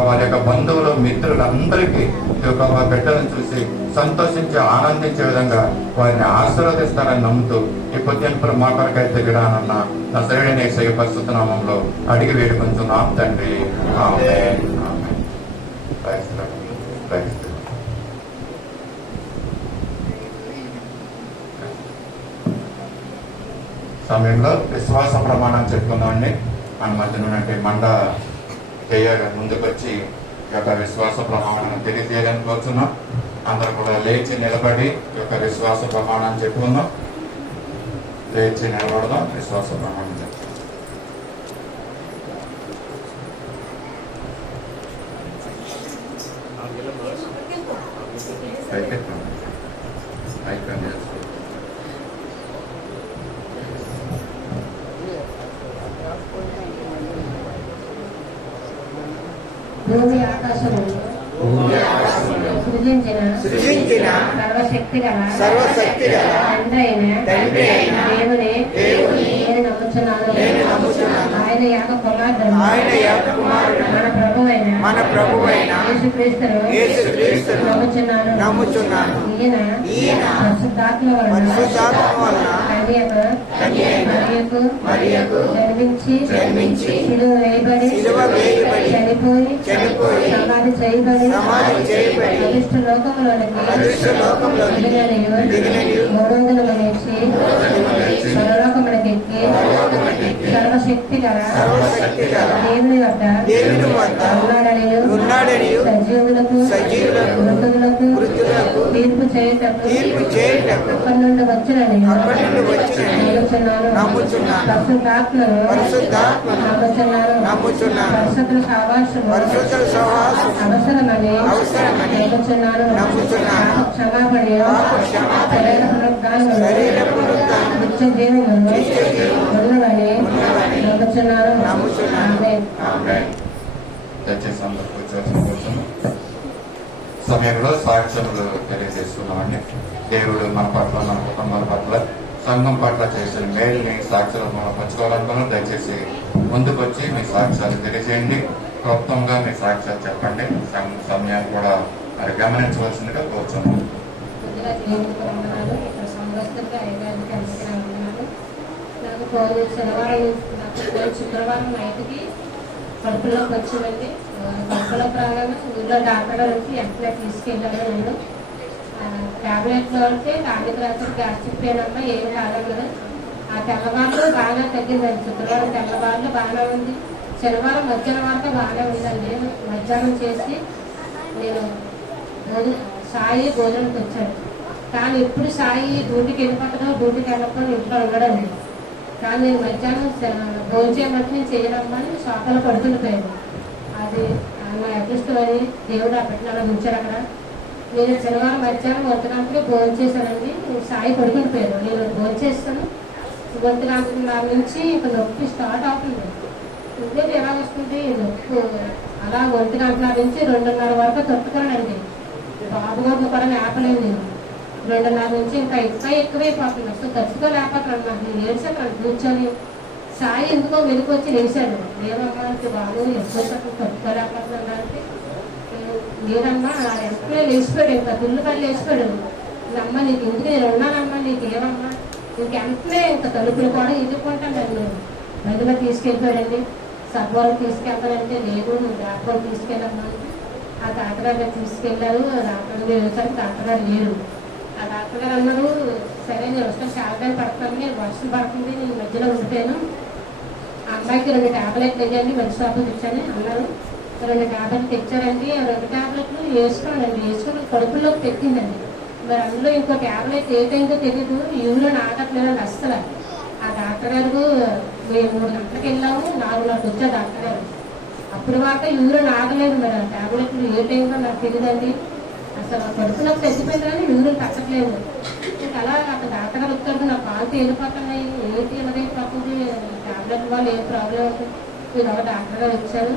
వారి యొక్క బంధువులు, మిత్రులు అందరికీ బిడ్డలను చూసి సంతోషించి ఆనందించే విధంగా వారిని ఆశీర్వదిస్తారని నమ్ముతూ ఈ పొద్దున మాటలకైతే గిడానన్న నా శరీరని యేసయ్య పరిశుద్ధ నామంలో అడిగి వేడుకుంటున్నాం తండ్రి. Amen. Amen. Praise the lord. Praise the lord. సమయంలో విశ్వాస ప్రమాణం చెప్పుకుందామండి. మన మధ్యన ఉన్నట్టు మండ ముందుకు వచ్చి ఈ యొక్క విశ్వాస ప్రమాణాన్ని తెలియజేయడానికి కోరుతున్నాం. అందరూ కూడా లేచి నిలబడి ఈ యొక్క విశ్వాస ప్రమాణాన్ని చెప్పుకుందాం. లేచి నిలబడదాం. విశ్వాస ప్రమాణం చెప్పుకుందాం. భూమి ఆకాశములు సృజించిన సర్వశక్తి గల తండ్రి అయిన దేవుని నేను నమ్ముచున్నాను. ఆయన యాక కుమారుడు మన ప్రభువైన యేసుక్రీస్తును నమ్ముచున్నాను. ఈయన పరిశుద్ధాత్మ వలన మరియకు జన్మించి శిలువ వేయబడి చనిపోయి సమాధి చేయబడి అదృష్ట లోకములోనికి మూడో దినము లేచి పరలోకములకెక్కి సర్వశక్తి గల దేవుని వద్ద ఉన్నాడనియు సజీవులకు మృతులకు తీర్పు చేయుటకు అక్కడి నుండి వచ్చినని నమ్ముచున్నాను. పరిశుద్ధాత్మను నమ్ముచున్నాను. పరిశుద్ధుల సహవాసము అవసరమని నమ్ముచున్నాను. క్షమాపణ శరీర పునరుద్ధానములు నిత్య జీవమును ఉన్నవని నమ్ముచున్నాను. దయచేసి అందరూ కూర్చోవలసిన సమయంలో సాక్ష్యములు తెలియజేస్తున్నామండి. దేవుడు మన పట్ల, మన కుటుంబాల పట్ల, సంఘం పట్ల చేసిన మేలుని సాక్ష్యాలు మనం పంచుకోవాలనుకున్నాం. దయచేసి ముందుకు వచ్చి మీ సాక్ష్యాలు తెలియజేయండి. క్లుప్తంగా మీ సాక్ష్యాలు చెప్పండి. సమయాన్ని కూడా మరి గమనించవలసిందిగా కోరుచున్నాం. శుక్రవారం నైట్కి కడుపులోకి వచ్చిందండి. కడుపులోకి రాగానే ఊళ్ళో డాక్టర్ గారు వచ్చి వెంటనే తీసుకెళ్ళాను. నేను ట్యాబ్లెట్లో అంటే టాబ్లెట్ రాత్రి గ్యాస్ట్రిక్ పెయిన్ అమ్మ ఏమి కాదన్నది. ఆ తెల్లవారులు బాగా తగ్గిందండి. శుక్రవారం తెల్లవారులు బాగానే ఉంది, శనివారం మధ్యాహ్నం వరకు బాగానే ఉందండి. మధ్యాహ్నం చేసి నేను సాయి భోజనంకి వచ్చాను. కానీ ఇప్పుడు సాయి డ్యూటీకి వెళ్ళిపోతాడో డ్యూటీకి వెళ్ళకపోతే ఇంట్లో ఉండడం లేదు. కానీ నేను మధ్యాహ్నం భోజనం చేయమంటే నేను చేయడమ్మని సోఫాలో పడుతుండిపోయాను. అది నా అదృష్టం అని దేవుడు ఆ పెట్టిన ఉంచారు అక్కడ. నేను శనివారం మధ్యాహ్నం 1 గంటలకి భోజనం చేశానండి. సాయి పడుకుండిపోయాను. నేను భోజనం చేస్తాను 1 గంటల నుంచి ఇక నొప్పి స్టార్ట్ అవుతుంది. ఇంకేది ఎలా వస్తుంది నొప్పి అలా 1 గంటల నుంచి 2:30 వరకు తొట్టుకోనండి. బాబు కూడా లేపలేదు నేను. 2:30 నుంచి ఇంకా ఎక్కువైపోతుంది. అసలు తట్టుకోలేకపోతున్నాను. నాకు ఏడ్చాను కూర్చొని. సాయి ఎందుకో వెనుక వచ్చి లేచాడు. లేవమ్మంటే బాబు ఎక్కువ తట్టుకోలేకపోతున్నాను అంటే లేదమ్మా ఎంతలో లేచిపోయాడు. ఇంకా గుళ్ళు పని లేచిపోయాడు. అమ్మ నీకు ఎందుకు నేను ఉన్నానమ్మా నీకేమమ్మా ఇంకెంతనే ఇంకా తలుపులు కూడా ఎదుర్కొంటాను. నన్ను బండిలో తీసుకెళ్ళిపోయాడండి. సర్వాలు తీసుకెళ్తానంటే లేదు నువ్వు డాక్టర్ తీసుకెళ్ళమ్మా. ఆ డాక్టర్ గారు తీసుకెళ్ళారు. డాక్టర్ గారు వచ్చారు. డాక్టర్ గారు లేరు. ఆ డాక్టర్ గారు అన్నారు సరే నేను వస్తాను చాలా టైం పడుతుంది, నేను వర్షం పడుతుంది, నేను మధ్యలో ఉండిపోయాను. ఆ అమ్మాయికి 2 ట్యాబ్లెట్లు వేయండి మంచి షాపు తెచ్చాను అన్నారు. 2 ట్యాబ్లెట్లు తెచ్చారండి. ఆ 2 ట్యాబ్లెట్లు వేసుకోండి. వేసుకుని కడుపులోకి పెట్టిందండి. మరి అందులో ఇంకో ట్యాబ్లెట్ ఏదైందో తెలియదు. యూరిన్ ఆగట్లేదండి అస్సలు. ఆ డాక్టర్ గారు మేము 3 గంటలకు వెళ్ళాము, 4:30 వచ్చారు డాక్టర్ గారు. అప్పుడు మాక యూరిన్ ఆగలేదు. మరి ఆ ట్యాబ్లెట్లు ఏ టైంలో నాకు తెలియదండి. అసలు కడుపులోకి తెచ్చిపోయింది కానీ యూరిన్ తగ్గట్లేదు. ఇంకా అలా అక్కడ డాక్టర్ గారు వచ్చారు. నా కాలు తేలిపోతున్నాయి, ఏంటి ఎలాగైపోతుంది ట్యాబ్లెట్ వాళ్ళు ఏం ప్రాబ్లం అవుతుంది. మీరు ఒక డాక్టర్ గారు వచ్చారు.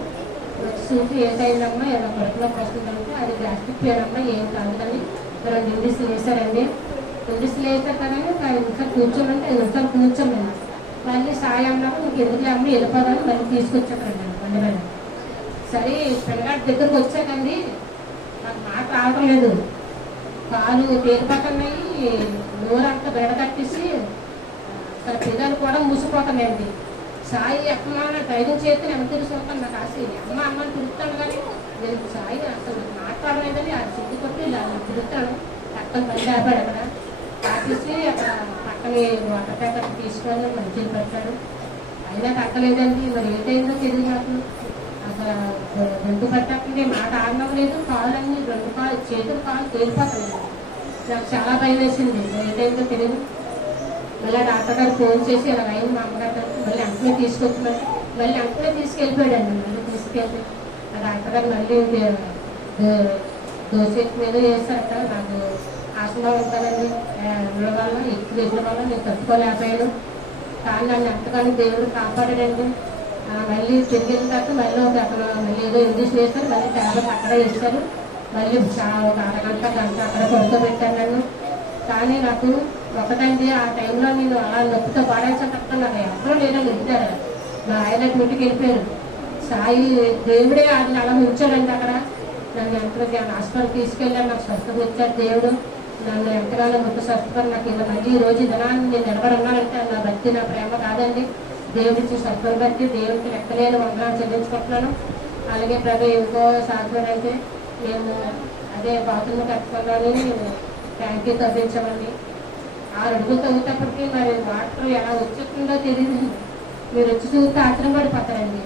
వచ్చి చూసి ఏంటైందమ్మా ఎలా కడుపులోకి వస్తుందంటే అది గ్యాస్ట్రిక్ పెయిన్ అమ్మా ఏం కాదు కానీ 2 ఇంజక్షన్లు వేశారండి. ఇంజక్షన్లు వేసారు కానీ 5 నిమిషాలు కూర్చోమంటే 5 నిమిషాలు కూర్చోమని మళ్ళీ సాయి అన్నాము నీకు ఎందుకు అమ్మ వెళ్ళిపోదామని మళ్ళీ తీసుకొచ్చారండి బండి మీద. సరే పెళ్ళాడి దగ్గరకు వచ్చాకండి నాకు మాట రావడం లేదు. కాలు తేలిపోతున్నాయి, నోరంతా బెడ కట్టేసి అసలు పిల్లలు కూడా మూసిపోతున్నాయండి. సాయి అమ్మా డ్రైవింగ్ చేస్తే ఎంత తెలుసుకుంటాను నాకు ఆశ అమ్మ అమ్మని తిరుగుతాను కానీ నేను సాయి అసలు మాట్లాడలేదని ఆ సిద్ధి కొట్టి ఇలా తిరుగుతాను. పక్కన బండి ఆపాడు అక్కడ ఆపేసి అక్కడ పక్కనే వాటర్ ప్యాకెట్ తీసుకొని మంచిగా పెట్టాడు. అయినా తగ్గలేదండి. మరి ఏంటైందో తెలియదు నాకు. అసలు 2 పట్టకుండా మాట ఆడడం లేదు. కాళ్ళు అన్ని 2 కాళ్ళు చేతులు కాళ్ళు తేలిపోతాయి. నాకు చాలా భయం వేసింది. ఏంటైందో తెలియదు. మళ్ళీ డాక్టర్ గారు ఫోన్ చేసి ఇలా అయింది మా అమ్మగారు మళ్ళీ అంటనే తీసుకొచ్చి మళ్ళీ అంటనే తీసుకెళ్ళిపోయాడండి. మళ్ళీ తీసుకెళ్ళి ఆ డాక్టర్ గారు మళ్ళీ దోశ మీద వేసారట. నాకు ఆసనా ఉంటానండి ఉండడం వల్ల ఎక్కువ వేసిన వల్ల నేను తట్టుకోలేకపోయాను. కానీ నన్ను ఎంతగానో దేవుడు కాపాడాడండి. మళ్ళీ తిరిగిన తర్వాత మళ్ళీ అక్కడ మళ్ళీ ఏదో ఇంజక్షన్ వేస్తారు. మళ్ళీ ట్యాబ్లెట్ అక్కడే ఇస్తారు. మళ్ళీ ఒక అరగంట గంట అక్కడ పడుకోబెట్టాను నన్ను. కానీ నాకు ఒకటండి ఆ టైంలో నేను అలా నొప్పితో పాడేసేటప్పుడు నాకు ఎవరో లేదో వెళ్తారు. మా ఆయన డ్యూటీకి వెళ్ళిపోయారు. సాయి దేవుడే ఆయన అలా ఉంచాడండి అక్కడ. నన్ను ఎంతగా హాస్పిటల్ తీసుకెళ్ళాను. నాకు స్వస్థత ఇచ్చాడు దేవుడు. నన్ను ఎంతగానో ముట్టు స్వస్థపడి నాకు ఇలా మళ్ళీ ఈ రోజు దినాన్ని నేను నిలబడున్నానంటే నా భక్తి నా ప్రేమ కాదండి. దేవుడిచ్చి స్వస్థత బట్టి దేవుడికి లెక్కలేని వందనాలు చెల్లించుకుంటున్నాను. అలాగే ప్రభు ఇంకో సాధ్యం అయితే మేము అదే బాత్రూమ్ కట్టుకున్నాను ట్యాంకీ తవ్వించామండి. 6 అడుగులు తవ్వుతప్పటికీ మరి వాటర్ ఎలా వచ్చేస్తుందో తెలియదు. మీరు వచ్చి చూస్తే ఆశ్చర్యపడిపోతారండి.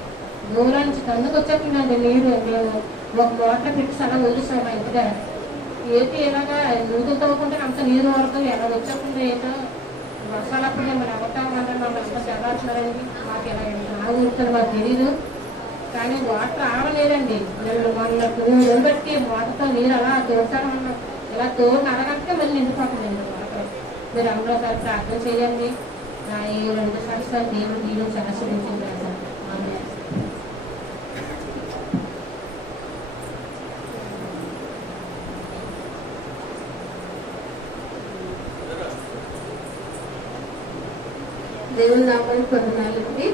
దూరం నుంచి తన్నుకు వచ్చేస్తుందండి నీరు. మేము ఒక మోటార్ పెట్టి సగం వదిలిస్తాం మా ఇంటి దగ్గర. ఏది ఇలాగా నూతులు తవ్వుకుంటే అంత నీరు వరకు ఎలా వచ్చేస్తుందో ఏదో వర్షాలప్పుడు మేము ఎవరితామంటే మమ్మల్ని ఎంత జగాల్సినారండి. మాకు ఇలా నా ఊరుతుంది మాకు తెలీదు. కానీ వాటర్ ఆడలేదండి. మేము మొన్న బట్టి వాటర్తో నీరు అలా తోడుతాను ఉన్నాం. ఇలా తోడు అడగంటే మళ్ళీ నిండిపోతుందండి వాటర్. మీరు అందరూ ఒకసారి ప్రార్థన చేయండి. నా ఈ 2 సంవత్సరాలు దేవుడు నీరు ఆశీర్వదించింది సార్. దేవుని నామాన్ని పొందనాలండి.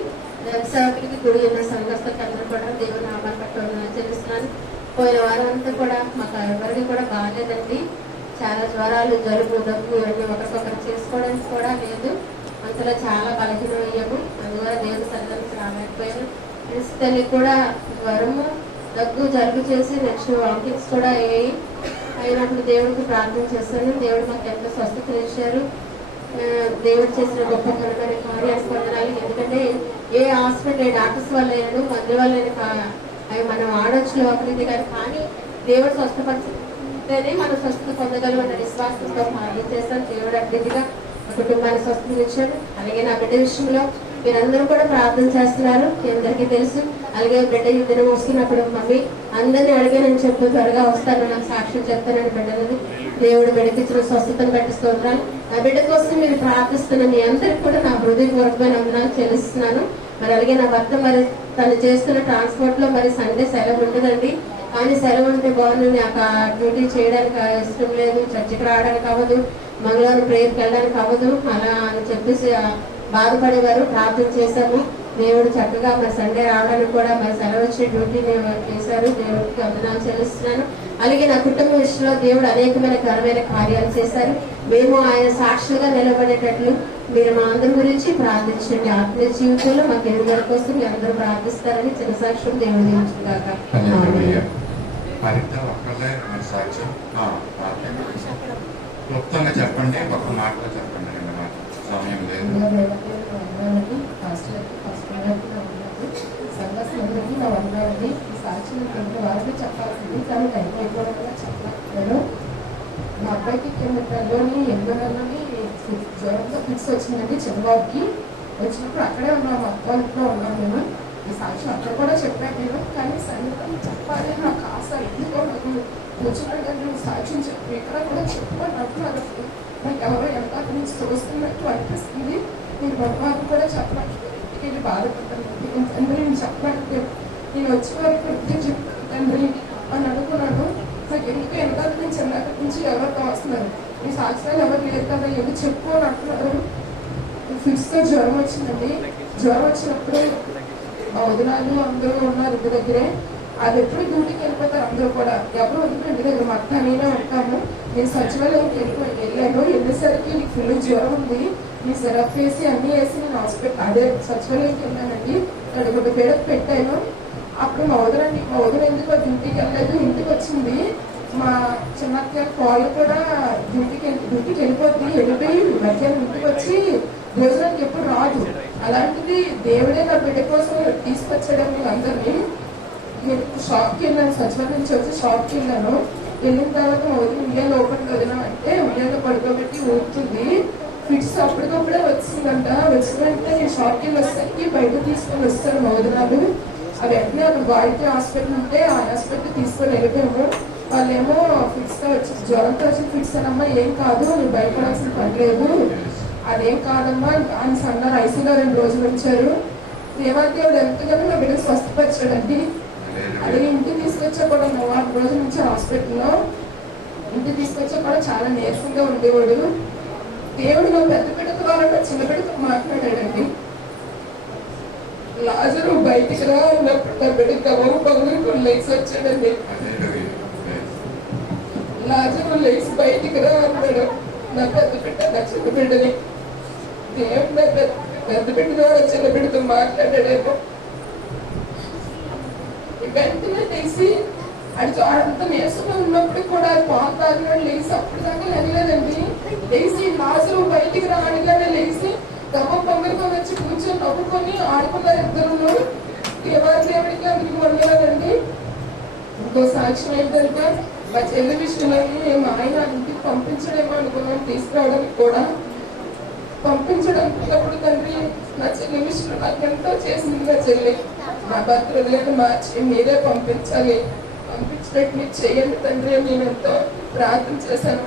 సేవకులకి గుడి ఉన్న సంఘస్థులకి అందరూ కూడా దేవుని నామాన్ని పట్టుకోవడం చెల్లిస్తున్నాను. పోయిన వారం అంతా కూడా మాకు ఎవరికి కూడా బాగాలేదండి. చాలా జ్వరాలు జలుబు దగ్గు ఇవన్నీ ఒకరికొకరు చేసుకోవడానికి కూడా లేదు. అంతలో చాలా బలహీనం అయ్యాము. అందువల్ల దేవుని సన్నిధికి రాలేకపోయాను. తల్లి కూడా జ్వరము దగ్గు జలుబు చేసి నెక్స్ట్ వామిటింగ్స్ కూడా అయ్యాయి. అయినప్పుడు దేవుడికి ప్రార్థన చేస్తాను. దేవుడు మాకు ఎంతో స్వస్థతలు ఇచ్చారు. దేవుడు చేసిన గొప్ప ఘనమైన కార్యాలు పొందడానికి. ఎందుకంటే ఏ హాస్పిటల్, ఏ డాక్టర్స్ వల్ల అయినా మందుల వల్ల అవి మనం ఆడొచ్చు అభివృద్ధి గారు, కానీ దేవుడు స్వస్థపరిస్తేనే మనం స్వస్థత పొందగలమన్న విశ్వాసంతో ప్రార్థన చేస్తాను. దేవుడు అభివృద్ధిగా కుటుంబాన్ని స్వస్థత ఇచ్చాడు. అలాగే నా బిడ్డ విషయంలో మీరందరూ కూడా ప్రార్థన చేస్తున్నారు, అందరికీ తెలుసు. అలాగే బిడ్డ దినం వస్తున్నప్పుడు మమ్మీ అందరినీ అడిగానని చెప్పు, త్వరగా వస్తాను, నాకు సాక్ష్యం చెప్తానని బిడ్డలని దేవుడు బిడ్డకిచ్చిన స్వస్థతను బట్టి స్తోత్రాలు. నా బిడ్డ కోసం మీరు ప్రార్థిస్తున్న మీ అందరికీ కూడా నా హృదయపూర్వకమైన వందనాలు చెల్లిస్తున్నాను. మరి అలాగే నా భర్త మరి తను చేస్తున్న ట్రాన్స్పోర్ట్ లో మరి సండే సెలవు ఉండదండి, కానీ సెలవు ఉంటే బాగుంది. నాకు ఆ డ్యూటీ చేయడానికి ఇష్టం లేదు, చర్చికి రావడానికి అవ్వదు, మంగళవారం ప్రేయర్కి వెళ్ళడానికి అవ్వదు అలా అని చెప్పేసి బాధపడేవారు. ప్రార్థన చేశాము. దేవుడు చక్కగా మరి సండే రావడానికి కూడా మరి సెలవు వచ్చి డ్యూటీని చేశారు. దేవుడికి వందనాలు చెల్లిస్తున్నాను. అలాగే నా కుటుంబం విషయంలో దేవుడు అనేకమైన ఘనమైన కార్యాలు చేశారు. మేము ఆయన సాక్షులుగా నిలబడేటట్లు మీరు మా అందరి గురించి ప్రార్థించండి. ఆత్మీయ జీవితంలో మాకు ఎదుగుదల కోసం మీ అందరూ ప్రార్థిస్తారని చిన్న సాక్ష్యం దేవుడు దీవించుగాక. మరింత ఒక్కళ్ళే మన సాక్ష్యం క్లుప్తంగా చెప్పండి, ఒక్క మాటలో చెప్పండి. రెండు మాటలు సమయం లేదు. సంఘస్థులందరికీ నా వందనాలండి. ఈ సాక్షిని రెండు వారికి చెప్పాల్సింది, కానీ టైం అయిపోవడం వల్ల చెప్పలేకపోయాను. మా అబ్బాయికి కిందలోని 8 నెలలోని జ్వరంతో ఫిక్స్ వచ్చిందండి. చిన్నబాబుకి వచ్చినప్పుడు అక్కడే ఉన్నాము, అత్తాంట్లో ఉన్నాము మేము. ఈ సాక్షి అక్కడ కూడా చెప్పాను నేను, కానీ సంగీతం చెప్పాలి నాకు ఆశ. ఎందుకో నాకు వచ్చినట్టు సాక్ష్యం చెప్పి ఇక్కడ కూడా చెప్పుకొని అంటున్నారు. నాకు ఎవరో ఎంత నుంచి చూస్తున్నట్టు అనిపిస్తుంది. నేను భగవాన్ కూడా చెప్పడానికి ఇంటికి వెళ్ళి బాధపడతాను. తండ్రి నేను చెప్పడానికి నేను వచ్చే వరకు ఇంటికి చెప్తాను తండ్రి అని అనుకున్నాను. నాకు ఎందుకు వెనకాల నుంచి చిన్నక్కడి నుంచి ఎవరితో వస్తున్నారు, మీ సాక్ష్యాలు ఎవరు లేదు కదా, ఎందుకు చెప్పు అని అంటున్నారు. ఫిక్స్తో జ్వరం వచ్చిందండి. జ్వరం వచ్చినప్పుడు మా వదినాలు అందరూ ఉన్నారు ఇంటి దగ్గరే. అది ఎప్పుడు డ్యూటీకి వెళ్ళిపోతారు అందరూ కూడా, ఎవరు వదిలి ఇంటి దగ్గర మా అక్క నేనే ఉంటాము. నేను సచివాలయంకి వెళ్ళాను. వెళ్ళేసరికి నీకు ఫుల్ జ్వరం ఉంది, నీ సిరప్ వేసి అన్నీ వేసి నేను హాస్పిటల్ అదే సచివాలయంకి వెళ్ళానండి. అక్కడ ఒక బెడకు పెట్టాను. అప్పుడు మా వదిన ఎందుకు డ్యూటీకి వెళ్ళలేదు, ఇంటికి వచ్చింది. మా చిన్నక్క కాళ్ళు కూడా డ్యూటీకి వెళ్ళిపోతుంది, వెళ్ళిపోయి మధ్యాహ్నం ఇంటికి వచ్చి భోజనానికి ఎప్పుడు రాదు. అలాంటిది దేవుడే నా బిడ్డ కోసం తీసుకొచ్చాడని అందరినీ. నేను షాప్కి వెళ్ళాను, సచివాలయం నుంచి వచ్చి షాప్కి వెళ్ళాను. వెళ్ళిన తర్వాత మా వదిన ఉయ్యాల లోపలికి వదినా అంటే ఉయ్యాల పడుకోబెట్టి ఊరుతుంది. ఫిట్స్ అప్పటికప్పుడే వచ్చిందంట. వచ్చిన వెంటనే నేను షాప్కి వెళ్ళి వచ్చేసరికి బయట తీసుకొని వస్తాను మా వదినాలు. అవి వెంటనే అక్కడ బాడీ హాస్పిటల్ ఉంటే ఆ హాస్పిటల్ తీసుకొని వెళ్ళిపోయాము. వాళ్ళేమో ఫిట్స్తో వచ్చి జ్వరంతో వచ్చి ఫిట్స్ అనమ్మా ఏం కాదు, నువ్వు భయపడాల్సిన పని లేదు, అదేం కాదమ్మా అని అన్నారు. ఐసీలో 2 రోజులు ఉంచారు. దేవాదేవుడు ఎంతగానో నా బిడ్డకు స్వస్థపరిచాడండి. అది ఇంటికి తీసుకొచ్చా కూడా 3 రోజుల నుంచి హాస్పిటల్లో ఇంటికి తీసుకొచ్చా కూడా చాలా నీరసంగా ఉండేవాడు. దేవుడు నా పెద్ద బిడ్డ ద్వారా చిన్న బిడ్డతో మాట్లాడాడండి. లాజరు బయటికి రా అన్నప్పుడు నా బిడ్డ గమలు లేచి వచ్చాడండి. లాజరు లేచి బయటికి రా అన్నాడు. నా పెద్ద బిడ్డ నా చిన్న బిడ్డని దేవుడు నా పెద్ద బిడ్డ ద్వారా చిన్న బిడ్డతో మాట్లాడాడేమో. వెంటనే లేచి అంత నీరసంగా ఉన్నప్పుడు కూడా పాలు తాగినాడు. లేచి అప్పుడు దాకా వెళ్ళలేదండి. లేచి లాజరు బయటికి రాగానే లేచి పొంగలిగా వచ్చి కూర్చొని నవ్వుకొని ఆడుకున్నారు ఇద్దరు. దేవుడికి అందరికి వండలేదండి. ఇంకో సాక్ష్యం ఏంటంటే మా చెల్లి విషయంలో మా ఆయన ఇంటికి పంపించడేమో అనుకున్నాను, తీసుకురావడానికి కూడా పంపించడానికి తండ్రి నా చెల్లి విషయంలో నాకు ఎంతో చేసింది. నా చెల్లి నా భర్త వదిలేక మార్చి మీరే పంపించాలి, పంపించినట్టు మీరు చేయండి తండ్రి. నేను ఎంతో ప్రార్థన చేశాను.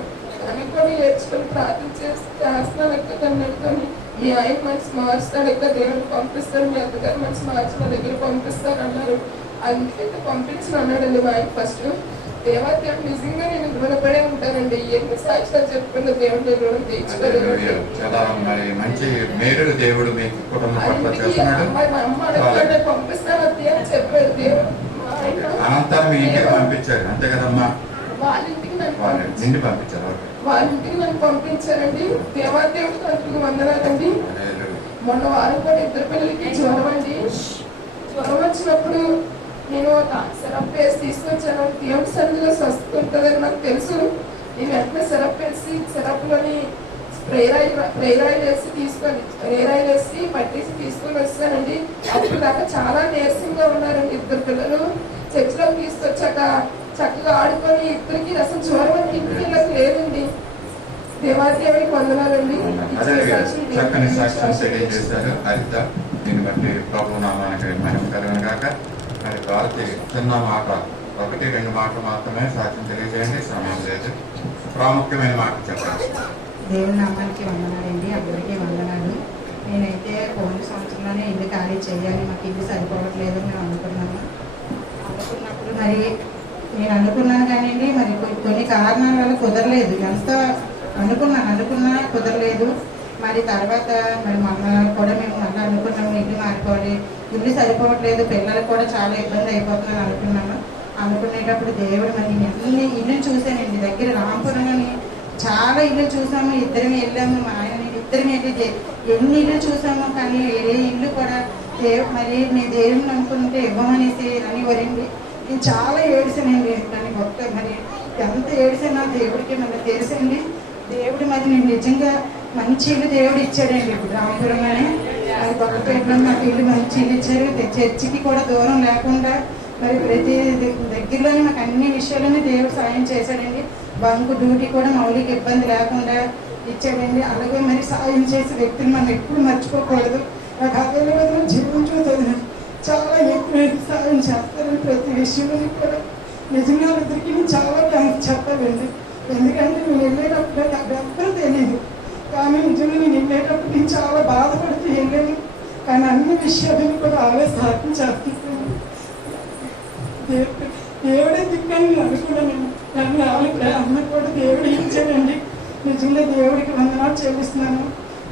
అని కూడా ఏడ్చుకొని ప్రార్థన చేస్తున్నాను ఎక్కడ అన్నట్టుకొని మీ ఆయన మనసు మార్చుతాడు, ఎక్కడ దేవుడిని పంపిస్తాడు, మీ అత్తగారు మనసు మార్చి నా దగ్గర పంపిస్తారు అన్నారు. అందుకైతే పంపించిన అన్నాడండి మా ఆయన ఫస్ట్. దేవాదేవుడు నిజంగా నేను రుణపడే ఉంటానండి. ఎన్ని సాక్షాలు చెప్పుకున్న దేవుడు రుణం తీర్చుకోలేదు. మంచి మేలు దేవుడు మీకు కుటుంబం పట్ల చేస్తున్నాడు. మా అమ్మ అడగండి పంపిస్తాను అత్తే అని చెప్పాడు దేవుడు. అనంతరం మీ ఇంటికి పంపించాడు అంతే కదమ్మా? వాళ్ళ ఇంటికి నన్ను పంపించారండి. దేవాదేవుడికి అందుకు వందనాలండి. మొన్న వారం కూడా 2 పిల్లలకి జ్వరం అండి. జ్వరం వచ్చినప్పుడు నేను సిరప్ వేసి తీసుకొచ్చాను. దేవుడి సన్నిధిలో స్వస్థత ఉంటుందని నాకు తెలుసు. నేను వెంటనే సిరప్ వేసి సిరప్లోని స్ప్రేర్ ఆయిల్ వేసి పట్టేసి తీసుకొని వస్తానండి. అప్పుడు దాకా చాలా నీరసంగా ఉన్నారండి. 2 పిల్లలు చర్చిలోకి తీసుకొచ్చాక చక్కగా ఆడుకొని ఇద్దరికి అసలు జ్వరం ఇంటికి లేదండి. దేవాదేవుడికి వందనాలండి. చక్కని సాక్ష్యం తెలియజేశారు హరిత. దీన్ని బట్టి ప్రభు నామానికి మహిమ కలుగును గాక. మరి భారతి చిన్న మాట 1-2 మాటలు మాత్రమే సాక్ష్యం తెలియజేయండి, సమయం లేదు. ప్రాముఖ్యమైన మాట చెప్పండి. దేవుని నామానికి వందనాలండి. అందరికీ వందనాలు. నేనైతే పోయిన సంవత్సరంలోనే ఇల్లు ఖాళీ చేయాలి, మాకు ఇల్లు సరిపోవట్లేదు అని అనుకున్నప్పుడు మరి నేను అనుకున్నాను కానివ్వండి, మరి కొన్ని కారణాల వల్ల కుదరలేదు. ఎంత అనుకున్నా కుదరలేదు. మరి తర్వాత మరి కూడా మేము మళ్ళీ అనుకున్నాము ఇల్లు మారిపోవాలి, ఇల్లు సరిపోవట్లేదు, పిల్లలకు కూడా చాలా ఇబ్బంది అయిపోతుందని అనుకున్నాము. అనుకునేటప్పుడు దేవుడు మరి ఇల్లు చూశానండి. దగ్గర రాంపురంలోని చాలా ఇల్లు చూసాము. ఇద్దరమే వెళ్ళాము, మా ఆయన నేను ఇద్దరమే వెళ్ళి ఎన్ని ఇల్లు చూసాము. కానీ ఏ ఇల్లు కూడా మరి నేను దేవుని అనుకుంటే ఇవ్వమనేసి అని వరింది. నేను చాలా ఏడిసానండి. కానీ మరి ఎంత ఏడిసానో దేవుడికి మన తెలిసండి. దేవుడు మరి నేను నిజంగా మంచి ఇల్లు దేవుడు ఇచ్చాడండి. ఇప్పుడు రామపురంలోనే మరి కొత్తపేటలో మాకు ఇల్లు మంచి ఇల్లు ఇచ్చారు. చర్చికి కూడా దూరం లేకుండా మరి ప్రతి దగ్గరలోనే మాకు అన్ని విషయాల్లోనే దేవుడు సాయం చేశాడండి. బంకు డ్యూటీ కూడా మౌలిక ఇబ్బంది లేకుండా ఇచ్చాడండి. అలాగే మరి సాయం చేసే వ్యక్తులు మనం ఎప్పుడు మర్చిపోకూడదు. నాకు అదే జీవించుతుంది చాలా ఎక్కువ సాయం చేస్తారని ప్రతి విషయంలో కూడా నిజంగా ఇద్దరికి నేను చాలా థ్యాంక్స్ చెప్పాలండి. ఎందుకంటే నేను వెళ్ళేటప్పుడు నాకు ఎవ్వరూ తెలియదు. కానీ నిజంగా నేను వెళ్ళేటప్పుడు నేను చాలా బాధపడుతూ వెళ్ళాను. కానీ అన్ని విషయాలను కూడా ఆమె సాధ్యం చేస్తున్నాను. దేవుడే దిక్కని అనుకున్నాను. కానీ అమ్మ కూడా దేవుడు ఇచ్చాడండి. నిజంగా దేవుడికి వందనాలు చెల్లిస్తున్నాను.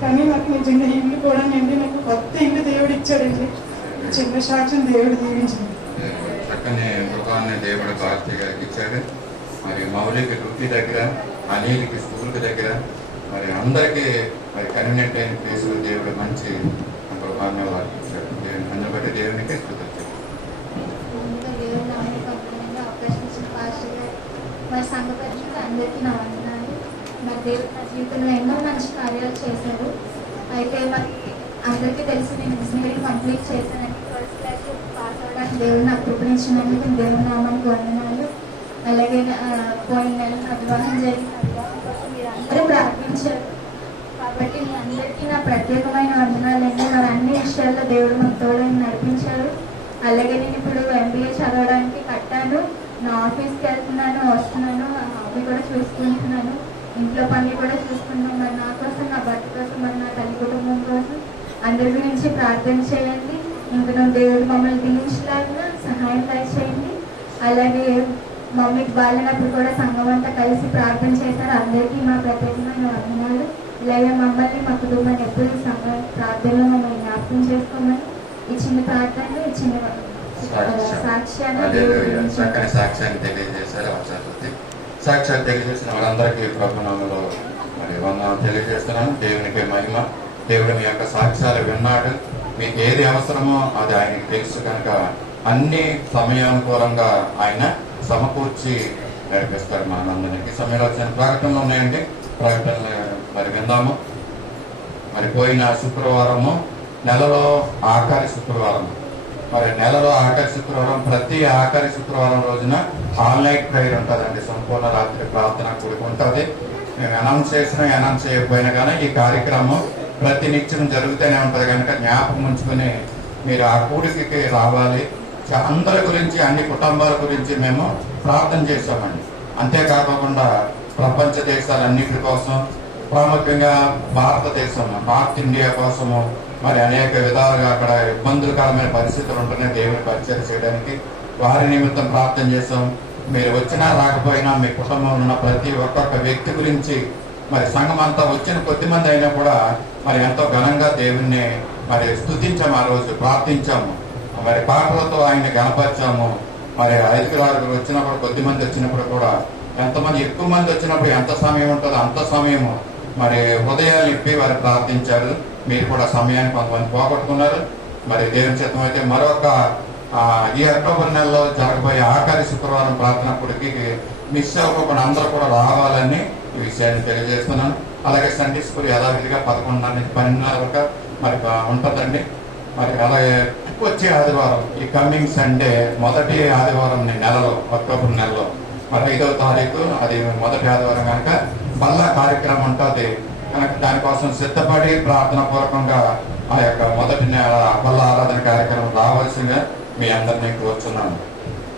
కానీ నాకు నిజంగా ఇల్లు కూడా నిండి నాకు కొత్త ఇల్లు దేవుడు ఇచ్చాడండి. చిన్న సాక్ష్యం దేవుడు దీవించింది. చక్కని గృహాన్ని దేవుడు భారతి గారికి ఇచ్చాడు. మరి మౌలిక డ్యూటీ దగ్గర, అనిల్కి స్కూల్కి దగ్గర, మరి అందరికీ మరి కన్వీనియంట్ అయిన ప్లేసులు దేవుడు మంచి గృహాన్ని వారికి ఇచ్చాడు. అందుని బట్టి దేవునికి స్తుతి. మరి సంఘ పరిచయం అందరికీ నా వందనాలు. మరి దేవుడు నా జీవితంలో ఎన్నో మంచి కార్యాలు చేశారు. అయితే మరి అందరికీ తెలిసి నేను ఇంజనీరింగ్ కంప్లీట్ చేశానని, ఫస్ట్ క్లాస్ పాస్ అవ్వడానికి దేవుడు నాకు కృపణించినందుకు దేవుని నామానికి వందనాలు. అలాగే పోయిన నెల నా వివాహం జరిగిన వివాహం కోసం మీరు అందరూ ప్రార్థించారు. కాబట్టి మీ అందరికీ నా ప్రత్యేకమైన వందనాలండి. మరి అన్ని విషయాల్లో దేవుడు మాకు తోడని నడిపించారు. అలాగే నేను ఇప్పుడు MBA చదవడానికి కట్టాను. నా ఆఫీస్కి వెళ్తున్నాను, వస్తున్నాను, హాబీ కూడా చూసుకుంటున్నాను, ఇంట్లో పనులు కూడా చూసుకుంటున్నాను. మరి నా కోసం, నా భర్త కోసం, మరి నా తల్లి కుటుంబం కోసం అందరి గురించి ప్రార్థన చేయండి. ఇంకా దేవుడు మమ్మల్ని దీవించలాగా సహాయం చేయండి. అలాగే మమ్మీకి బాగాలేనప్పుడు కూడా సంఘం అంతా కలిసి ప్రార్థన చేశారు. అందరికీ మా ప్రత్యేకమైన వందనాలు. ఇలాగే మమ్మల్ని, మా కుటుంబాన్ని ఎప్పుడు సంఘం ప్రార్థనలో మమ్మల్ని జ్ఞాపకం చేసుకోమని ఈ చిన్న ప్రార్థనలు, ఈ చిన్న చక్కని సాక్ష్యాన్ని తెలియజేశారు. సాక్ష్యాలు తెలియజేసిన వాళ్ళందరికీ ప్రభునామములో మరి వందనాలు తెలియజేస్తున్నాను. దేవునికి మహిమ. దేవుడు మీ యొక్క సాక్ష్యాలు విన్నాడు. మీకు ఏది అవసరమో అది ఆయనకి తెలుసు కనుక అన్ని సమయానుకూలంగా ఆయన సమకూర్చి నడిపిస్తారు మనందరికీ. సమయంలో వచ్చిన ప్రకటనలు ఉన్నాయండి, ప్రకటనలు మరి విందాము. మరి పోయిన శుక్రవారము నెలలో ఆఖరి శుక్రవారం, మరి నెలలో ఆఖరి శుక్రవారం, ప్రతి ఆఖరి శుక్రవారం రోజున ఆన్లైన్ ప్రేయర్ ఉంటుందండి. సంపూర్ణ రాత్రి ప్రార్థన కూడిక ఉంటుంది. మేము అనౌన్స్ చేసినా అనౌన్స్ చేయకపోయినా కానీ ఈ కార్యక్రమం ప్రతి నిత్యం జరుగుతూనే ఉంటుంది కనుక జ్ఞాపకం ఉంచుకొని మీరు ఆ కూడికకి రావాలి. అందరి గురించి, అన్ని కుటుంబాల గురించి మేము ప్రార్థన చేస్తామండి. అంతేకాకుండా ప్రపంచ దేశాలన్నిటి కోసం, ప్రాముఖ్యంగా భారతదేశం, నార్త్ ఇండియా కోసము మరి అనేక విధాలుగా అక్కడ ఇబ్బందులకరమైన పరిస్థితులు ఉంటున్నాయి. దేవుని పరిచయం చేయడానికి వారి నిమిత్తం ప్రార్థన చేస్తాం. మీరు వచ్చినా రాకపోయినా మీ కుటుంబంలో ఉన్న ప్రతి ఒక్కొక్క వ్యక్తి గురించి మరి సంఘం అంతా వచ్చిన కొద్దిమంది అయినా కూడా మరి ఎంతో ఘనంగా దేవుణ్ణి మరి స్తుతించాము. ఆ రోజు ప్రార్థించాము, మరి పాటలతో ఆయన్ని గణపరిచాము. మరి 5-6 వచ్చినప్పుడు, కొద్దిమంది వచ్చినప్పుడు కూడా, ఎంతమంది ఎక్కువ మంది వచ్చినప్పుడు ఎంత సమయం ఉంటుందో అంత సమయము మరి హృదయాలు ఇప్పి వారు ప్రార్థించారు. మీరు కూడా సమయాన్ని కొంతమంది పోగొట్టుకున్నారు. మరి దేవుని చిత్తం అయితే మరొక ఈ అక్టోబర్ నెలలో జరగబోయే ఆఖరి శుక్రవారం ప్రార్థనకుడికి మిస్ అవ్వకుండా అందరూ కూడా రావాలని ఈ విషయాన్ని తెలియజేస్తున్నాను. అలాగే సండే స్కూల్ యథావిధిగా 11:30 నుంచి 12:30 వరకు మరి ఉంటుందండి. మరి అలాగే వచ్చే ఆదివారం ఈ కమింగ్ సండే మొదటి ఆదివారం నెలలో అక్టోబర్ నెలలో మరి 5వ తారీఖు అది మొదటి ఆదివారం కనుక మళ్ళా కార్యక్రమం ఉంటుంది కనుక దానికోసం సిద్ధపడి ప్రార్థన పూర్వకంగా ఆ యొక్క మొదటి నెల మల్ల ఆరాధన కార్యక్రమం రావాల్సిందిగా మీ అందరినీ కోరుచున్నాను.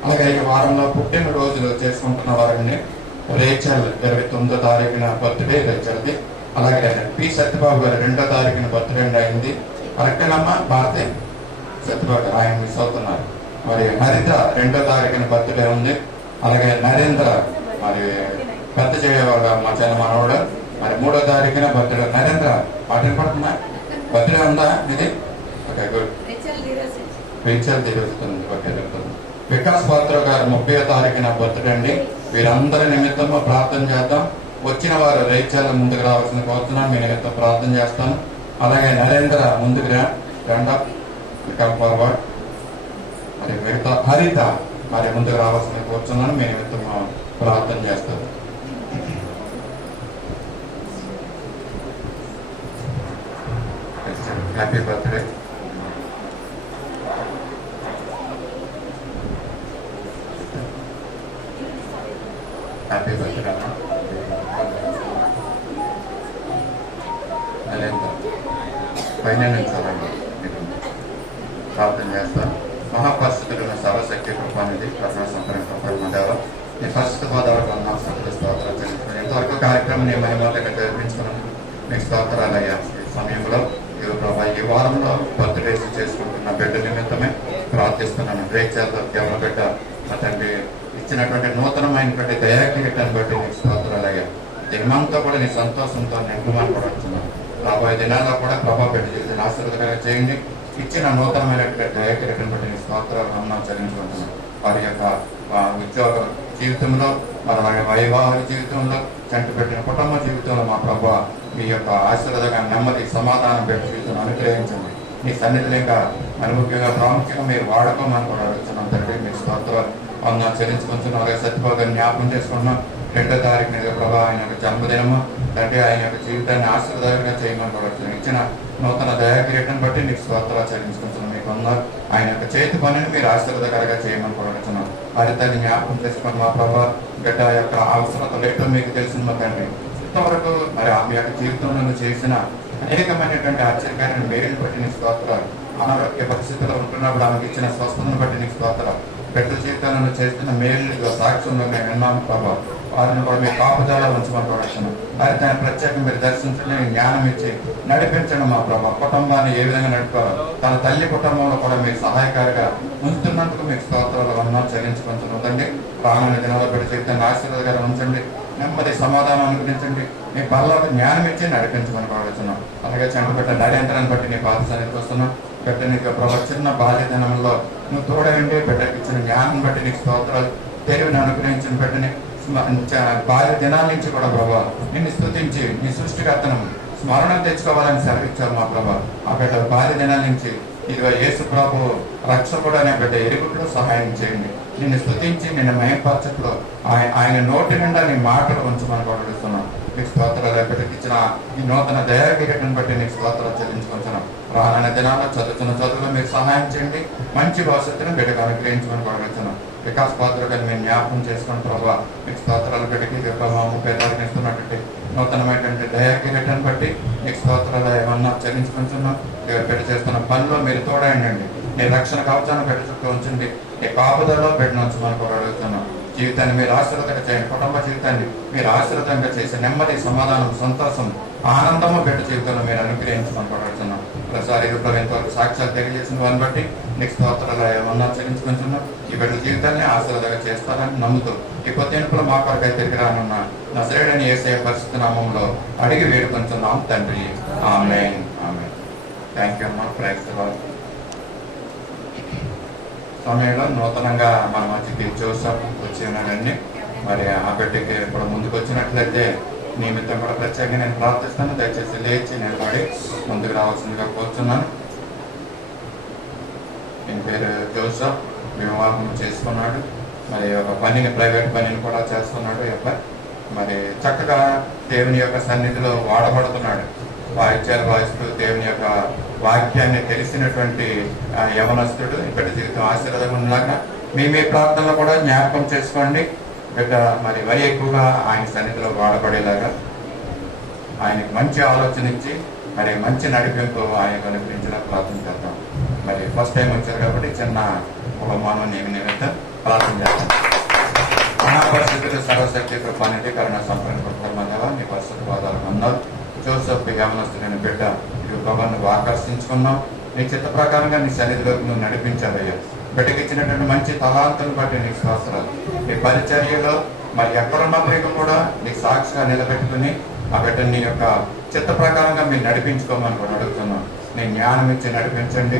అలాగే ఈ వారంలో పుట్టినరోజులు చేసుకుంటున్న వారిని రేచల్ 29వ తారీఖున బర్త్డే రేచల్ది. అలాగే పి సత్యబాబు గారు 2వ తారీఖున బర్త్డే అయింది. కరెక్టేనమ్మా భారతి సత్యబాబు ఆయన మిస్ అవుతున్నారు. మరి హరిత 2వ తారీఖున బర్త్డే ఉంది. అలాగే నరేంద్ర మరి పెద్ద చేయవాళ్ళ మా చిన్న మనవాడు మరి 3వ తారీఖున బర్త్డే. నరేంద్ర పాటలు పడుతున్నా బర్త్డే ఉందా ఇది? Okay good. రేచల్ తీరుస్తుంది. ఓకే చెప్తుంది. వికాస్ పాత్ర గారు 30వ తారీఖున బర్త్డే అండి. వీరందరి నిమిత్తము ప్రార్థన చేద్దాం. వచ్చిన వారు రేచల్ ముందుకు రావాల్సిన కోరుతున్నాను. మీ నిమిత్తం ప్రార్థన చేస్తాను. అలాగే నరేంద్ర ముందుకు రండి ఫార్వర్డ్. మరి మిగతా హరిత మరి ముందుకు రావాల్సిన కోరుతున్నాను. మీ నిమిత్తం ప్రార్థన చేస్తాను. Happy birthday. హ్యాపీ బర్త్డే అమ్మా. నరేంద్ర పైన నుంచోండి. ప్రార్థన చేస్తాను. మహాపరిస్థితులున్న సర్వశక్తి కృపానిధి కరుణ సంపన్న కృపదేవ ఈ పరిస్థితి గోదావరి వందనాలు స్తోత్రాలు చెల్లించుకుని ఇంతవరకు కార్యక్రమం నీ మహిమలుగా జరిపించుకున్నాను. మీకు స్తోత్రాలయ్యా. ఈ సమయంలో ఈ వారంలో బర్త్డేస్ చేసుకుంటున్న బిడ్డ నిమిత్తమే ప్రార్థిస్తున్నాను. రేచల్ ఎవరి బిడ్డ మా తండ్రి ఇచ్చినటువంటి నూతనమైనటువంటి దయాకిరీటాన్ని బట్టి నీకు స్తోత్రాలయ్యా. దినమంతా కూడా నీ సంతోషంతో నింపుమని కూడా వచ్చున్నాను. రాబోయే దినాల్లో కూడా ప్రభావ పెట్టి చేసి ఆశీర్వాదకరంగా చేయండి. ఇచ్చిన నూతనమైనటువంటి దయాకిరీటాన్ని బట్టి నీ స్తోత్రాలు అన్నాను చెల్లించుకుంటున్నాను. వారి యొక్క ఉద్యోగ జీవితంలో మన వైవాహిక జీవితంలో చంటి పెట్టిన కుటుంబ జీవితంలో మా ప్రభావ మీ యొక్క ఆశీర్వాదంగా నెమ్మది సమాధానం పెట్టి జీవితం అనుగ్రహించండి. మీ సన్నిధిని ఇంకా అనుముఖ్యంగా ప్రాముఖ్యంగా మీరు వాడుకోమని కూడా అడుగుతున్నాం తండ్రి. మీ స్తోత్రాలు వందనాలు చెల్లించుకుంటున్నాం. అలాగే సత్యబాబు గారిని జ్ఞాపకం చేసుకుంటున్నాం. 2వ తారీఖున ప్రభావ ఆయన యొక్క జన్మదినము తండ్రి ఆయన యొక్క జీవితాన్ని ఆశీర్వాదంగా చేయమని కూడా ఇచ్చిన నూతన దయాకిరీటం బట్టి నీకు స్తోత్రాలు చెల్లించుకుంటున్నాం. మీకు వందనాలు. ఆయన యొక్క చేతి పనిని మీరు ఆశీర్వాదకరంగా చేయమని కూడా అడుగుతున్నాం. హరితని జ్ఞాపకం చేసుకుని మా ప్రభావ బిడ్డ యొక్క అవసరతలు ఏంటో మీకు తెలిసిన మా తండ్రి ఇంతవరకు మరి ఆమె యొక్క జీవితంలో చేసిన అనేకమైనటువంటి ఆశ్చర్యకరమైన మేలుని బట్టి నీకు స్తోత్రాలు. అనారోగ్య పరిస్థితుల్లో ఉంటున్నప్పుడు ఆమెకు ఇచ్చిన స్వస్థతను బట్టి నీకు స్తోత్రాలు. బిడ్డ జీవితాలను చేస్తున్న మేలు సాక్ష్యంలో మేము విన్నాము ప్రభావ. వారిని కూడా మీ కాపుదలా ఉంచమని కూడా మరి దాన్ని ప్రత్యేకంగా మీరు దర్శించండి. జ్ఞానం ఇచ్చి నడిపించండి మా ప్రభావ. కుటుంబాన్ని ఏ విధంగా నడిపారో తన తల్లి కుటుంబంలో కూడా మీరు సహాయకారిగా ఉంచుతున్నందుకు మీకు స్తోత్రాలు వందనాలు చెల్లించుకుంటున్నదండి. రానున్న దినాల్లో బిడ్డ జీవితాన్ని ఆశీర్వాదకరంగా ఉంచండి. నెమ్మది సమాధానం అనుగ్రహించండి. మీ పనులకు జ్ఞానం ఇచ్చి నడిపించమని కోరుతున్నాం. అలాగే చంపబెట్ట నరేంద్రాన్ని బట్టి నీ పాదశానికి వస్తున్నాం. బిడ్డ నీకు ప్రభావ చిన్న బాల్యదినంలో నువ్వు తోడండి. బిడ్డకి ఇచ్చిన జ్ఞానం బట్టి నీకు స్తోత్రాలు. తెలివిని అనుగ్రహించిన బిడ్డని బాల్య దినాల నుంచి కూడా ప్రభావ నిన్ను స్తుతించి నీ సృష్టికర్తను స్మరణ తెచ్చుకోవాలని సెలవిచ్చారు మా ప్రభావ. ఆ బిడ్డ బాల్య దినాల నుంచి ఇదిగో యేసు ప్రభు రక్షకుడు అనే బిడ్డ ఎరుగుట్లో సహాయం చేయండి. నిన్ను స్తుతించి నిన్ను మయంపరచట్లో ఆయన నోటి నిండా నీ మాటలు ఉంచమని కూడా అడుగుతున్నాం. మీకు స్తోత్రాలు. బిడ్డకి ఇచ్చిన ఈ నూతన దయాకిరీటం బట్టి నీకు స్తోత్రాలు చెల్లించుకుంటున్నాం. రానున్న దినాల్లో చదువుతున్న చదువులో మీరు సహాయం చేయండి. మంచి భవిష్యత్తును బిడ్డకు అనుగ్రహించమని కూడా అడుగుతున్నాం. వికాస్ పాత్ర గారు మేము జ్ఞాపకం చేసుకుని ప్రభావ మీకు స్తోత్రాలు. బిడ్డకి 30 తారీఖున ఇస్తున్నటువంటి నూతనమైనటువంటి దయాకిరీటాన్ని బట్టి మీకు స్తోత్రాలు ఏమన్నా చెల్లించుకుంటున్నాం. బిడ్డ చేస్తున్న పనిలో మీరు తోడండి. మీ రక్షణ కవచాన్ని బిడ్డ చుట్టూ ఉంచండి. ఈ కాపుదల్లో బిడ్డను ఉంచమని కూడా అడుగుతున్నాం. జీవితాన్ని మీరు ఆశీర్వాదంగా చేయండి. కుటుంబ జీవితాన్ని మీరు ఆశీర్వాదంగా చేసి నెమ్మది సమాధానం సంతోషం ఆనందము బిడ్డ జీవితంలో మీరు అనుగ్రహించమని కూడా అడుగుతున్నాం. ప్రసారి ఎంతవరకు సాక్ష్యాలు తెలియజేసిన వారిని బట్టి నీకు స్తోత్రాలు ఏమన్నా చెల్లించుకుంటున్నాం. ఈ బిడ్డ జీవితాన్ని ఆశీర్వాదంగా చేస్తారని నమ్ముతూ ఈ పొద్దునప్పుడు మా కొరకై తిరిగి రానున్న నజరేయుడైన యేసయ్య పరిశుద్ధ నామములో అడిగి వేడుకొంటున్నాం తండ్రి. ఆమేన్. ఆమేన్. థ్యాంక్ యూ అమ్మా. Praise the lord. సమయంలో నూతనంగా మన మధ్యకి జోసఫ్ వచ్చి ఉన్నాడండి. మరి ఆ బిడ్డకి ఇప్పుడు ముందుకు వచ్చినట్లయితే నిమిత్తం కూడా ప్రత్యేకంగా నేను ప్రార్థిస్తాను. దయచేసి లేచి నిలబడి ముందుకు రావాల్సిందిగా కోరుతున్నాను. ఈయన పేరు జోసఫ్. వివాహం చేసుకున్నాడు. మరి ఒక పనిని, ప్రైవేట్ పనిని కూడా చేస్తున్నాడు ఈ అబ్బాయి. మరి చక్కగా దేవుని యొక్క సన్నిధిలో వాడబడుతున్నాడు. వాయిద్యాలు వాయిస్తూ దేవుని యొక్క వాక్యాన్ని తెలిసినటువంటి యవనస్తుడు. ఇక్కడ జీవితం ఆశీర్వాదం ఉన్నాక మీ ప్రార్థనలో కూడా జ్ఞాపకం చేసుకోండి. బిడ్డ మరి వరి ఎక్కువగా ఆయన సన్నిధిలో వాడబడేలాగా ఆయనకు మంచి ఆలోచన ఇచ్చి మరి మంచి నడిపింపు ఆయనకు అనిపించిన ప్రార్థన చేద్దాం. మరి ఫస్ట్ టైం వచ్చారు కాబట్టి చిన్న ఒక మానవ నిమిత్తం ప్రార్థన చేద్దాం. మహాపరిస్థితులు సర్వశక్తి కృపానిధి కరుణ సంపన్నుల నీ పరిస్థితి వాదాలు అన్నారు. జోసఫ్ యవనస్తుడైన బిడ్డ ఇది ప్రభావం నువ్వు ఆకర్షించుకున్నావు. నీ చిత్త ప్రకారంగా నీ సన్నిధిలోకి నువ్వు నడిపించావయ్యా. బిడ్డకి ఇచ్చినటువంటి మంచి తలాంతులను బట్టి నీకు శ్వాసరాలు. నీ పరిచర్యలో మరి ఎక్కడున్నప్పటికీ కూడా నీకు సాక్షిగా నిలబెట్టుకుని ఆ బిడ్డని నీ యొక్క చిత్త ప్రకారంగా మీరు నడిపించుకోమని కూడా అడుగుతున్నాం. నీ జ్ఞానం ఇచ్చి నడిపించండి.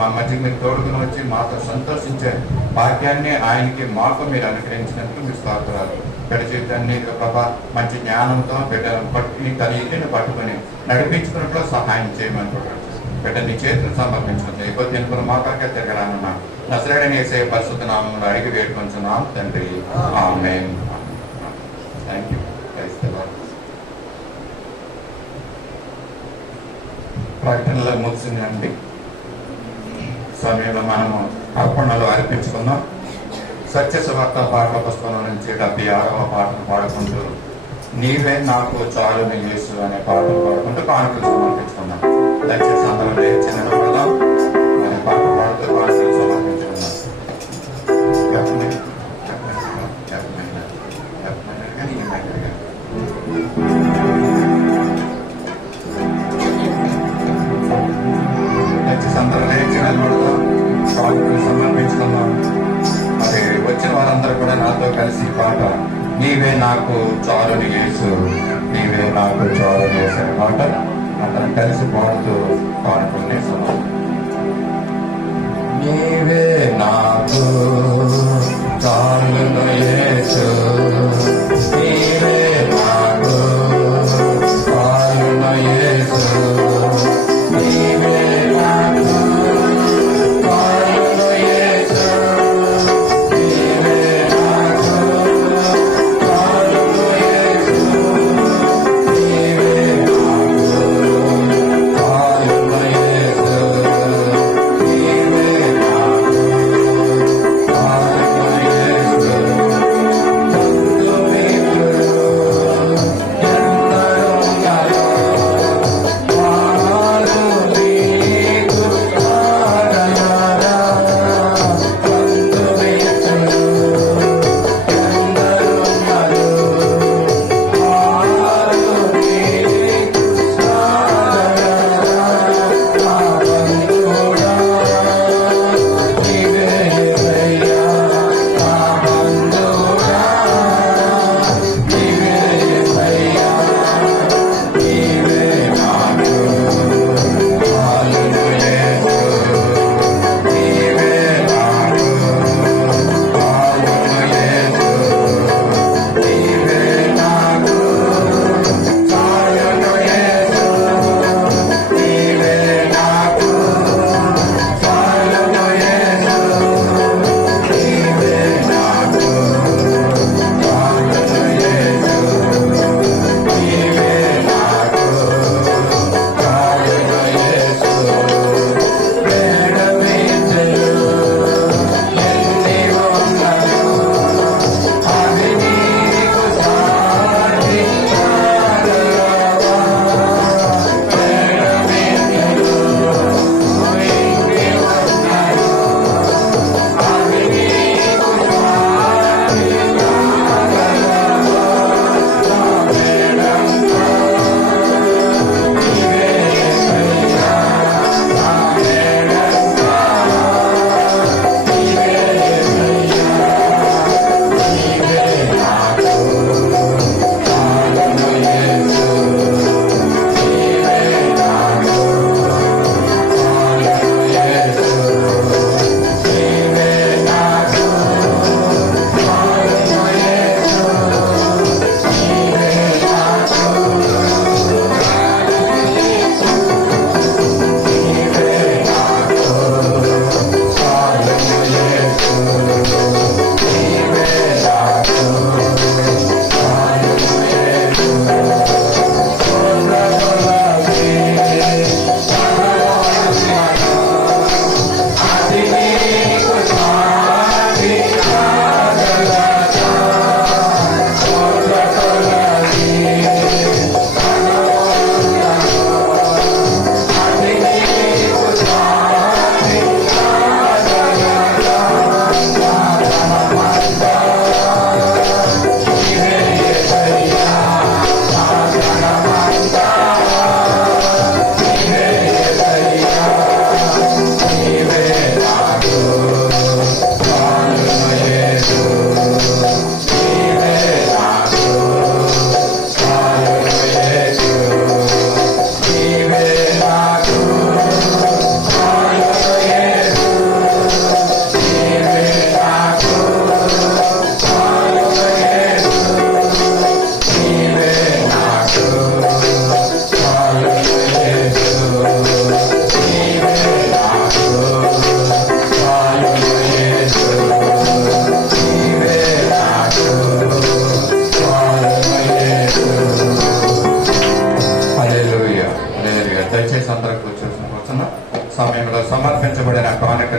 మా మధ్యకి మీరు తోడుకుని వచ్చి మాతో సంతోషించే భాగ్యాన్ని ఆయనకి మాకు మీరు అనుగ్రహించినందుకు మీరు స్తోత్రాలు. బిడ్డ జీవితాన్ని ప్రభా మంచి జ్ఞానంతో బిడ్డ పట్టుకుని తన ఇంటిని పట్టుకుని నడిపించుకున్నట్లు సహాయం చేయమని కూడా బిడ్డ నీ చేతులు సమర్పించుకుంది. ఎక్కువ తెలుపులు మాకాకే తిరగరానున్నా నసరేడని వేసే పరిశుద్ధ నామంలో అడిగి వేడుకొంచున్నాం తండ్రి. ఆమేన్. Thank you. ప్రకటనలో ముగిసిందండి. సమయంలో మనము అర్పణలు అర్పించుకుందాం. సత్య సువార్త పాఠ పుస్తకం నుంచి 76వ పాటను పాడుకుంటూ నీవే నాకు చాలుని యేసు అనే పాటను పాడుకుంటూ కానుకలు సమర్పించుకున్నాం. దయచేసి అందరూ లేచిన వల్ల మన పాట పాడుతూ కానుకలు సమర్పించుకున్నాం. అందరూ లేచిన కానుకలు సమర్పించుకున్నాం. మరి వచ్చిన వారందరూ కూడా నాతో కలిసి పాట నీవే నాకు చాలుని యేసు, నీవే నాకు చాలుని యేసు అనే పాట అందరం కలిసి పాడుతూ కానుకల్ని సమర్పించుకున్నాం. నీవే నాకు చాలుని యేసు, నీవే నాకు చాలుని యేసు, నీవే నాకు చాలుని యేసు, నీవే నాకు చాలుని యేసు, నీవే నాకు చాలుని యేసు, నీవే నాకు చాలుని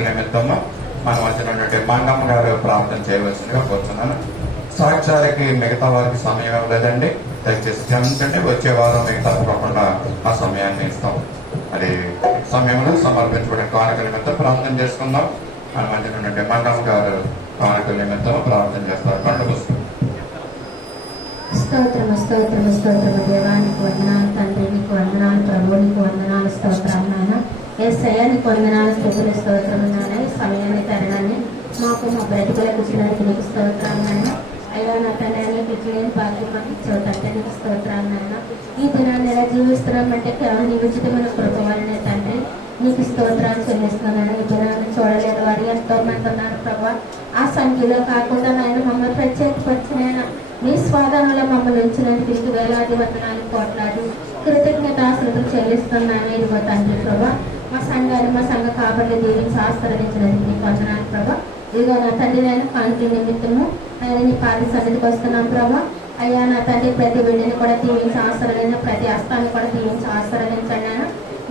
నిమిత్తము మనం వచ్చినటువంటి మంగమ్మ గారు ప్రార్థన చేయవలసిందిగా కోరుతున్నాను. సాక్షానికి మిగతా వారికి సమయం ఇవ్వలేదండి, దయచేసి క్షమించండి. వచ్చే వారం మీకు తప్పకుండా ఆ సమయాన్ని ఇస్తాం. అది సమయంలో సమర్పించబడిన కానుకల నిమిత్తం ప్రార్థన చేసుకుందాం. మన మధ్య ఉన్నటువంటి మంగమ్మ గారు కానుకల నిమిత్తం ప్రార్థన చేస్తారు. కళ్ళు స్తోత్రము స్తోత్రము స్తోత్రము దేవానికి వందనాలు తండ్రి, నీకు వందనాలు ప్రభు, నీకు వందనాలు స్తోత్రం నాయన. యేసయ్య నీకు వందనాలు స్తుతులు స్తోత్రము నాయన. ఈ సమయాన్ని తరుణాన్ని మాకు మా బ్రతుకులకు ఇచ్చినందుకు నీకు స్తోత్రాలు నాయన. అయ్యా నా తండ్రి నీకు ఇట్లేని భాగ్యం మాకు ఇచ్చావు తండ్రి, నీకు స్తోత్రాలు నాయన. ఈ దినాన్ని ఎలా జీవిస్తున్నామంటే కేవలం నీ ఉచితమైన కృప వలనే తండ్రి, నీకు స్తోత్రాలు చెల్లిస్తున్నాను. ఈ దినాన్ని చూడలేని వారు ఎంతో మంది ఉన్నారు ప్రభా. ఆ సంఖ్యలో కాకుండా నాయన మమ్మల్ని ప్రత్యేకపరిచిన నీ స్వాదంలో మమ్మల్ని ఉంచినందుకు నీకు వేలాది వందనాలు కోట్లాది కృతజ్ఞతాస్తుతులు చెల్లిస్తున్నాను. ఇదిగో తండ్రి ప్రభా, మా సంఘాన్ని మా సంఘ కాపర్లు దీవించి ఆశీర్వదించినందుకు నీకు వందనాలు ప్రభా. ఇదిగో నా తండ్రి నేను కానుక నిమిత్తము ఆయన నీ పాద సన్నిధికి వస్తున్నాం ప్రభా. అయ్యా నా తండ్రి ప్రతి బిడ్డని కూడా దీవించి ఆశీర్వదించిన, ప్రతి హస్తాన్ని కూడా దీవించి ఆశీర్వదించండి ఆయన.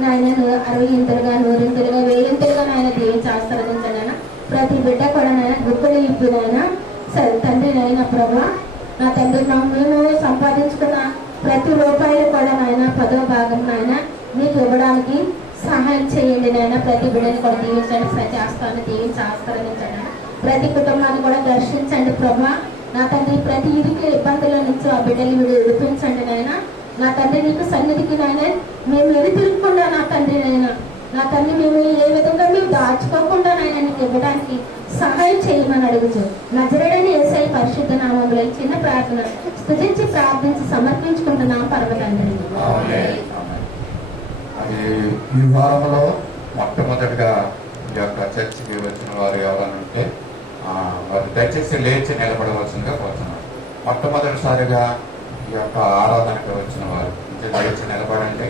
నాయన 60 ఇంతలుగా 100 ఇంతలుగా 1000 ఇంతలుగా నాయన దీవించి ఆశీర్వదించండి ఆయన. ప్రతి బిడ్డ కూడా నాయన గుర్తులు ఇప్పినైనా సరే తండ్రి నాయన ప్రభా. నా తండ్రి మేము సంపాదించుకున్న ప్రతి రూపాయలు కూడా నాయన 10వ భాగం నాయన నీకు ఇవ్వడానికి సహాయం చేయండి నాయన. ప్రతి బిడ్డని కూడా దీవించండి, ప్రతి ఆస్థాన్ని దీవించి ఆస్వాదించండి. ప్రతి కుటుంబాన్ని కూడా దర్శించండి ప్రభా. నా తండ్రి ప్రతి ఇరికి ఇబ్బందుల నుంచి ఆ బిడ్డలు విడిపించండి నాయన. నా తండ్రి నీకు సన్నిధికి నాయన మేము ఎది తిరగకుండా నా తండ్రి నాయన, నా తండ్రి మేము ఏ విధంగా మేము దాచుకోకుండా నాయన నీకు ఇవ్వడానికి సహాయం చేయమని అడుగుతూ నజరేయుడైన యేసయ్య పరిశుద్ధ నామములో ఈ చిన్న ప్రార్థన స్తుతించి ప్రార్థించి సమర్పించుకుంటున్నాం పరమ తండ్రి. ఈ వారంలో మొట్టమొదటిగా ఈ యొక్క చర్చికి వచ్చిన వారు ఎవరైనా ఉంటే వారు దయచేసి లేచి నిలబడవలసిందిగా కోరుతున్నాను. మొట్టమొదటిసారిగా ఈ యొక్క ఆరాధనకు వచ్చిన వారు లేచి నిలబడండి.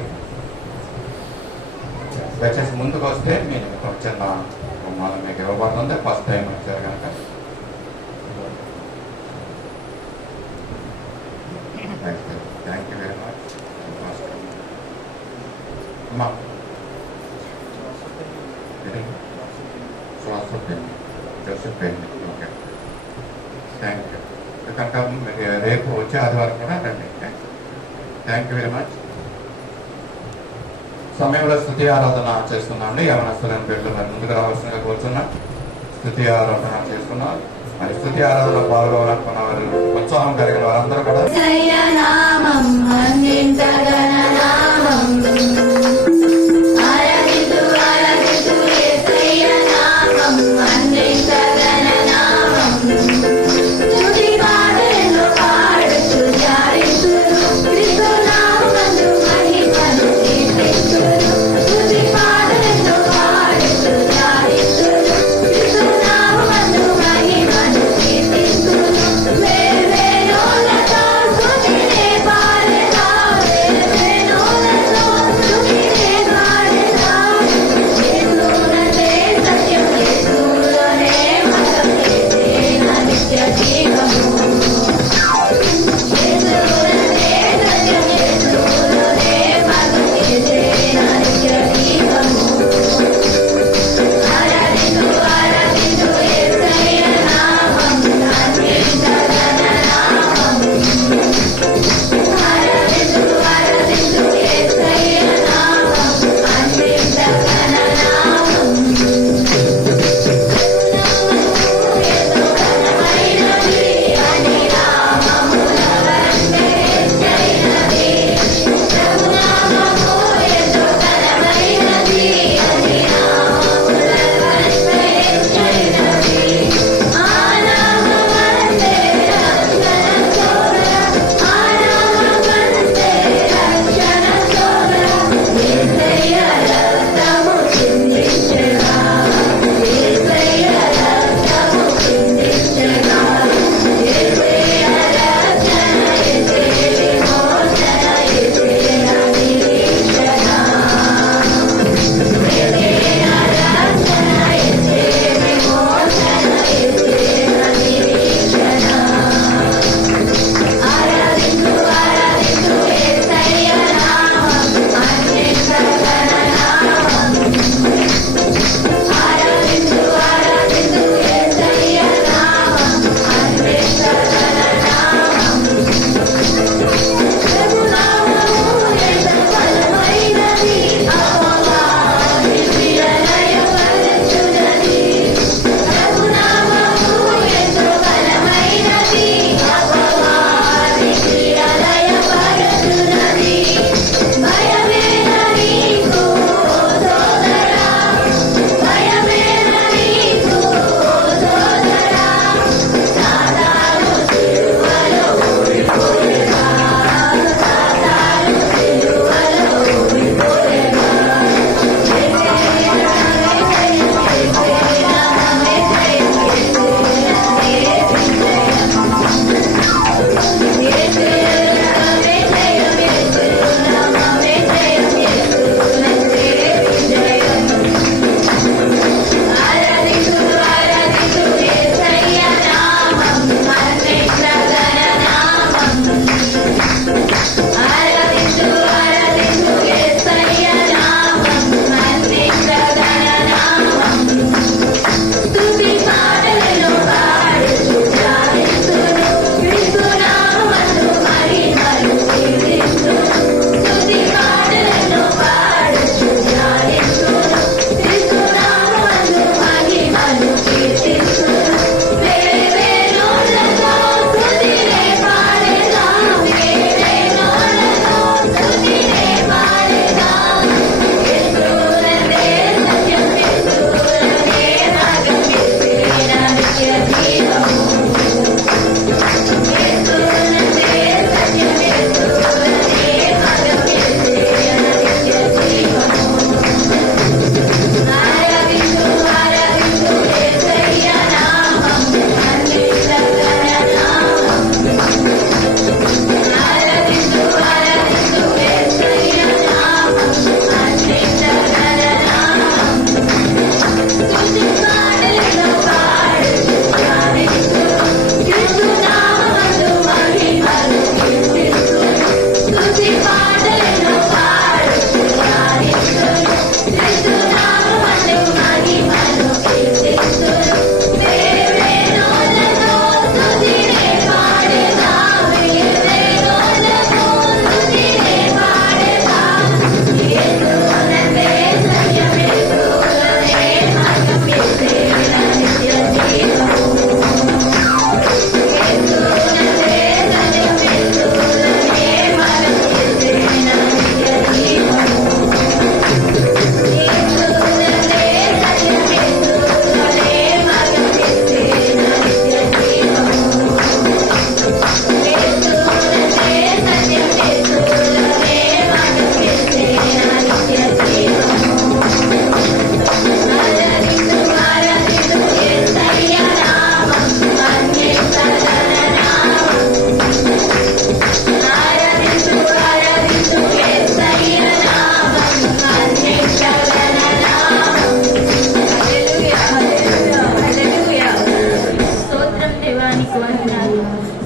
దయచేసి ముందుకు వస్తే మీరు చిన్న బొమ్మలు మీకు ఇవ్వబడుతుంది. ఫస్ట్ టైం వచ్చారు కనుక థ్యాంక్ యూ వెరీ మచ్. అమ్మా ఓకే, థ్యాంక్ యూ. కనుక రేపు వచ్చే ఆదివారం కూడా రండి. Thank you very much. సమయంలో స్తుతి ఆరాధన చేస్తున్నాండి. యవనస్తులైన బిడ్డలు మరి ముందుకు రావాల్సిందిగా కోరుతున్నాం. స్తుతి ఆరాధన చేస్తున్నాం. మరి స్తుతి ఆరాధన పాల్గొనాలనుకున్న వారు, ఉత్సాహం కలిగిన వారందరూ కూడా Lord.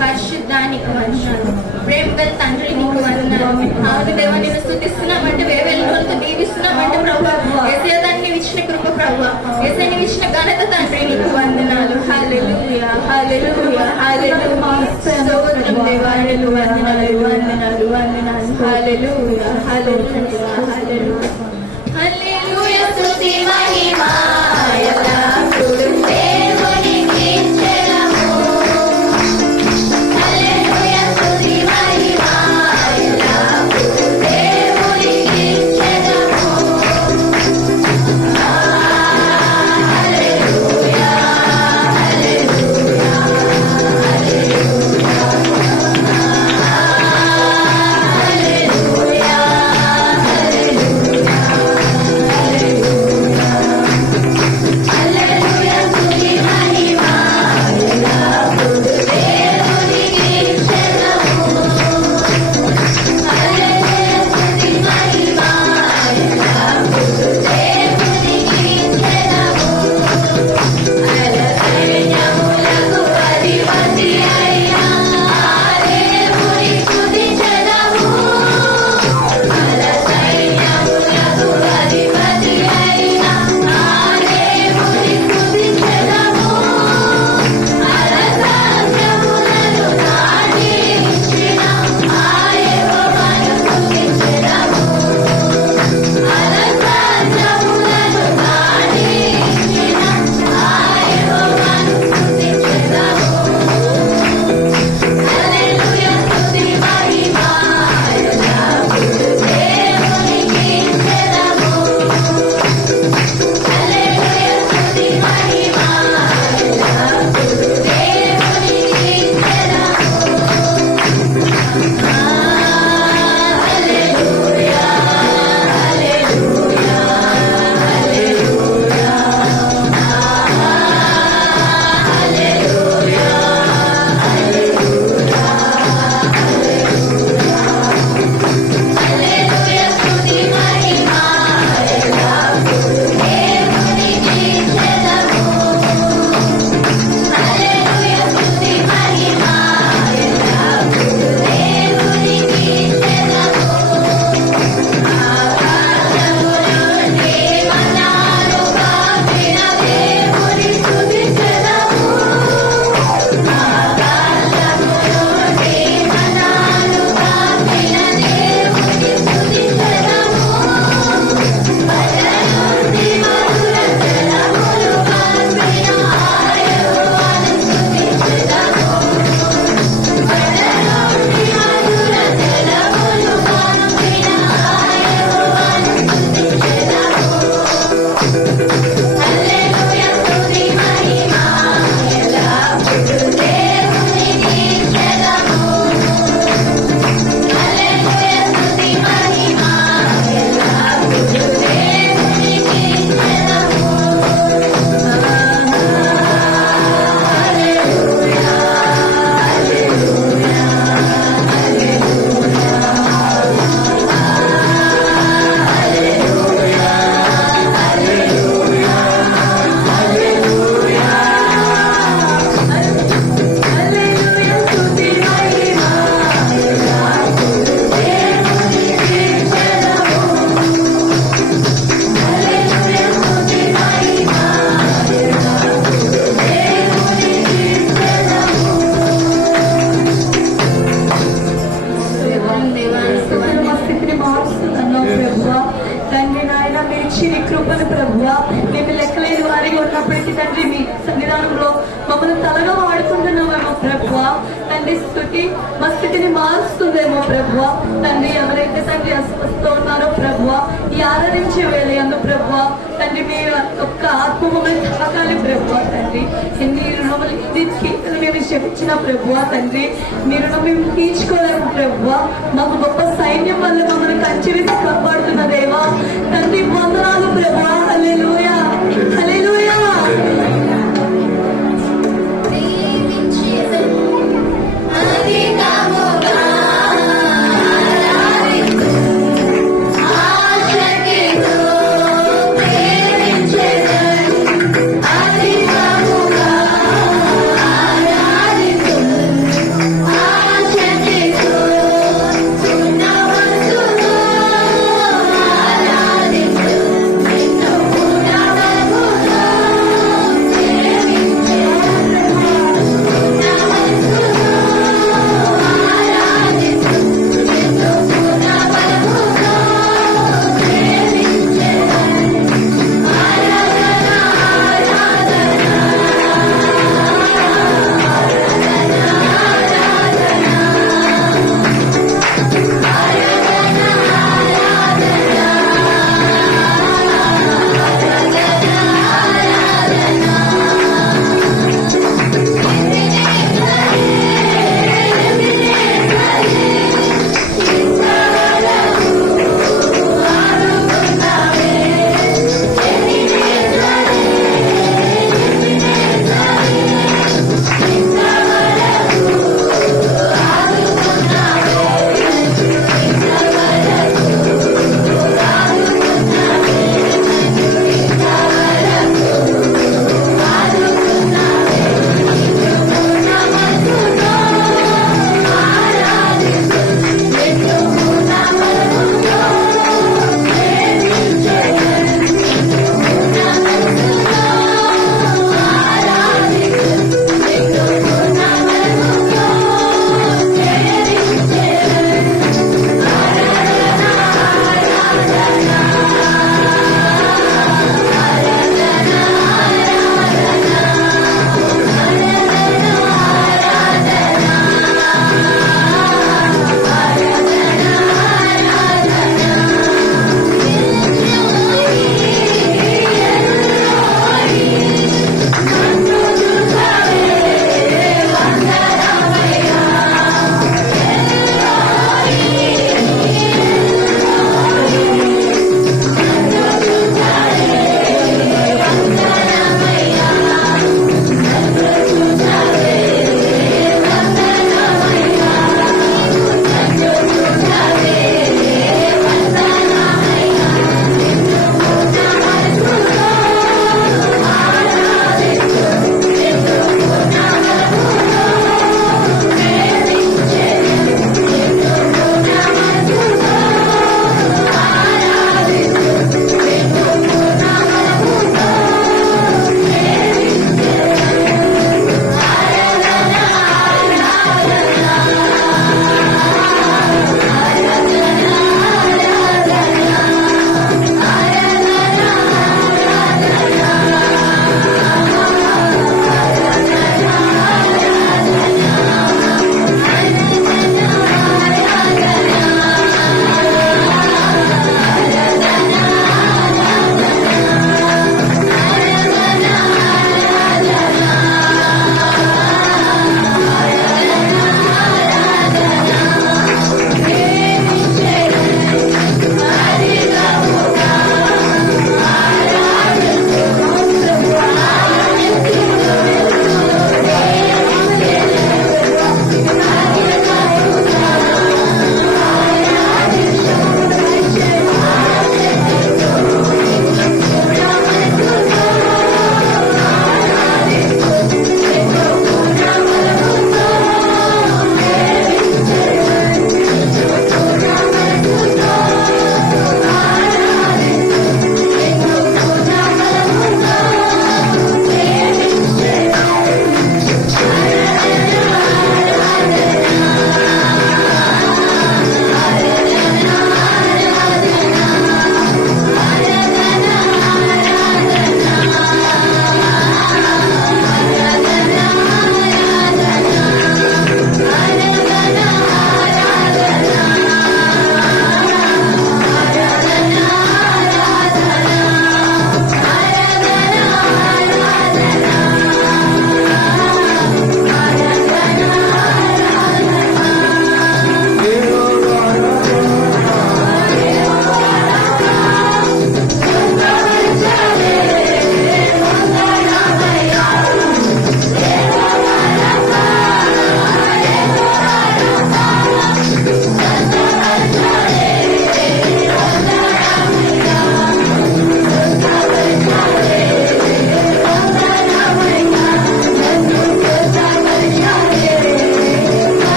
పరిశుద్ధానికి వందనాలు. ప్రేమ గల తండ్రి నీకు వందనాలు. అవును దేవా, నిన్ను స్తుతిస్తున్నామంటే వేవేల రోజులతో దీవిస్తున్నామంటే ప్రభు యేసయ్య దాన్ని ఇచ్చిన కృప ప్రభు యేసయ్య నీవు ఇచ్చిన ఘనత తండ్రి నీకు వందనాలు. హల్లెలూయా హల్లెలూయా హల్లెలూయా. స్తోత్రం దేవా, వందనాలు వందనాలు వందనాలు. హల్లెలూయా హల్లెలూయా హల్లెలూయా హల్లెలూయా. స్తుతి మహిమ ఎల్లప్పుడూ దేవునికి చెల్లము. హల్లెలూయా స్తుతి మహిమ ఎల్లప్పుడూ దేవునికి చెల్లము. హల్లెలూయా హల్లెలూయా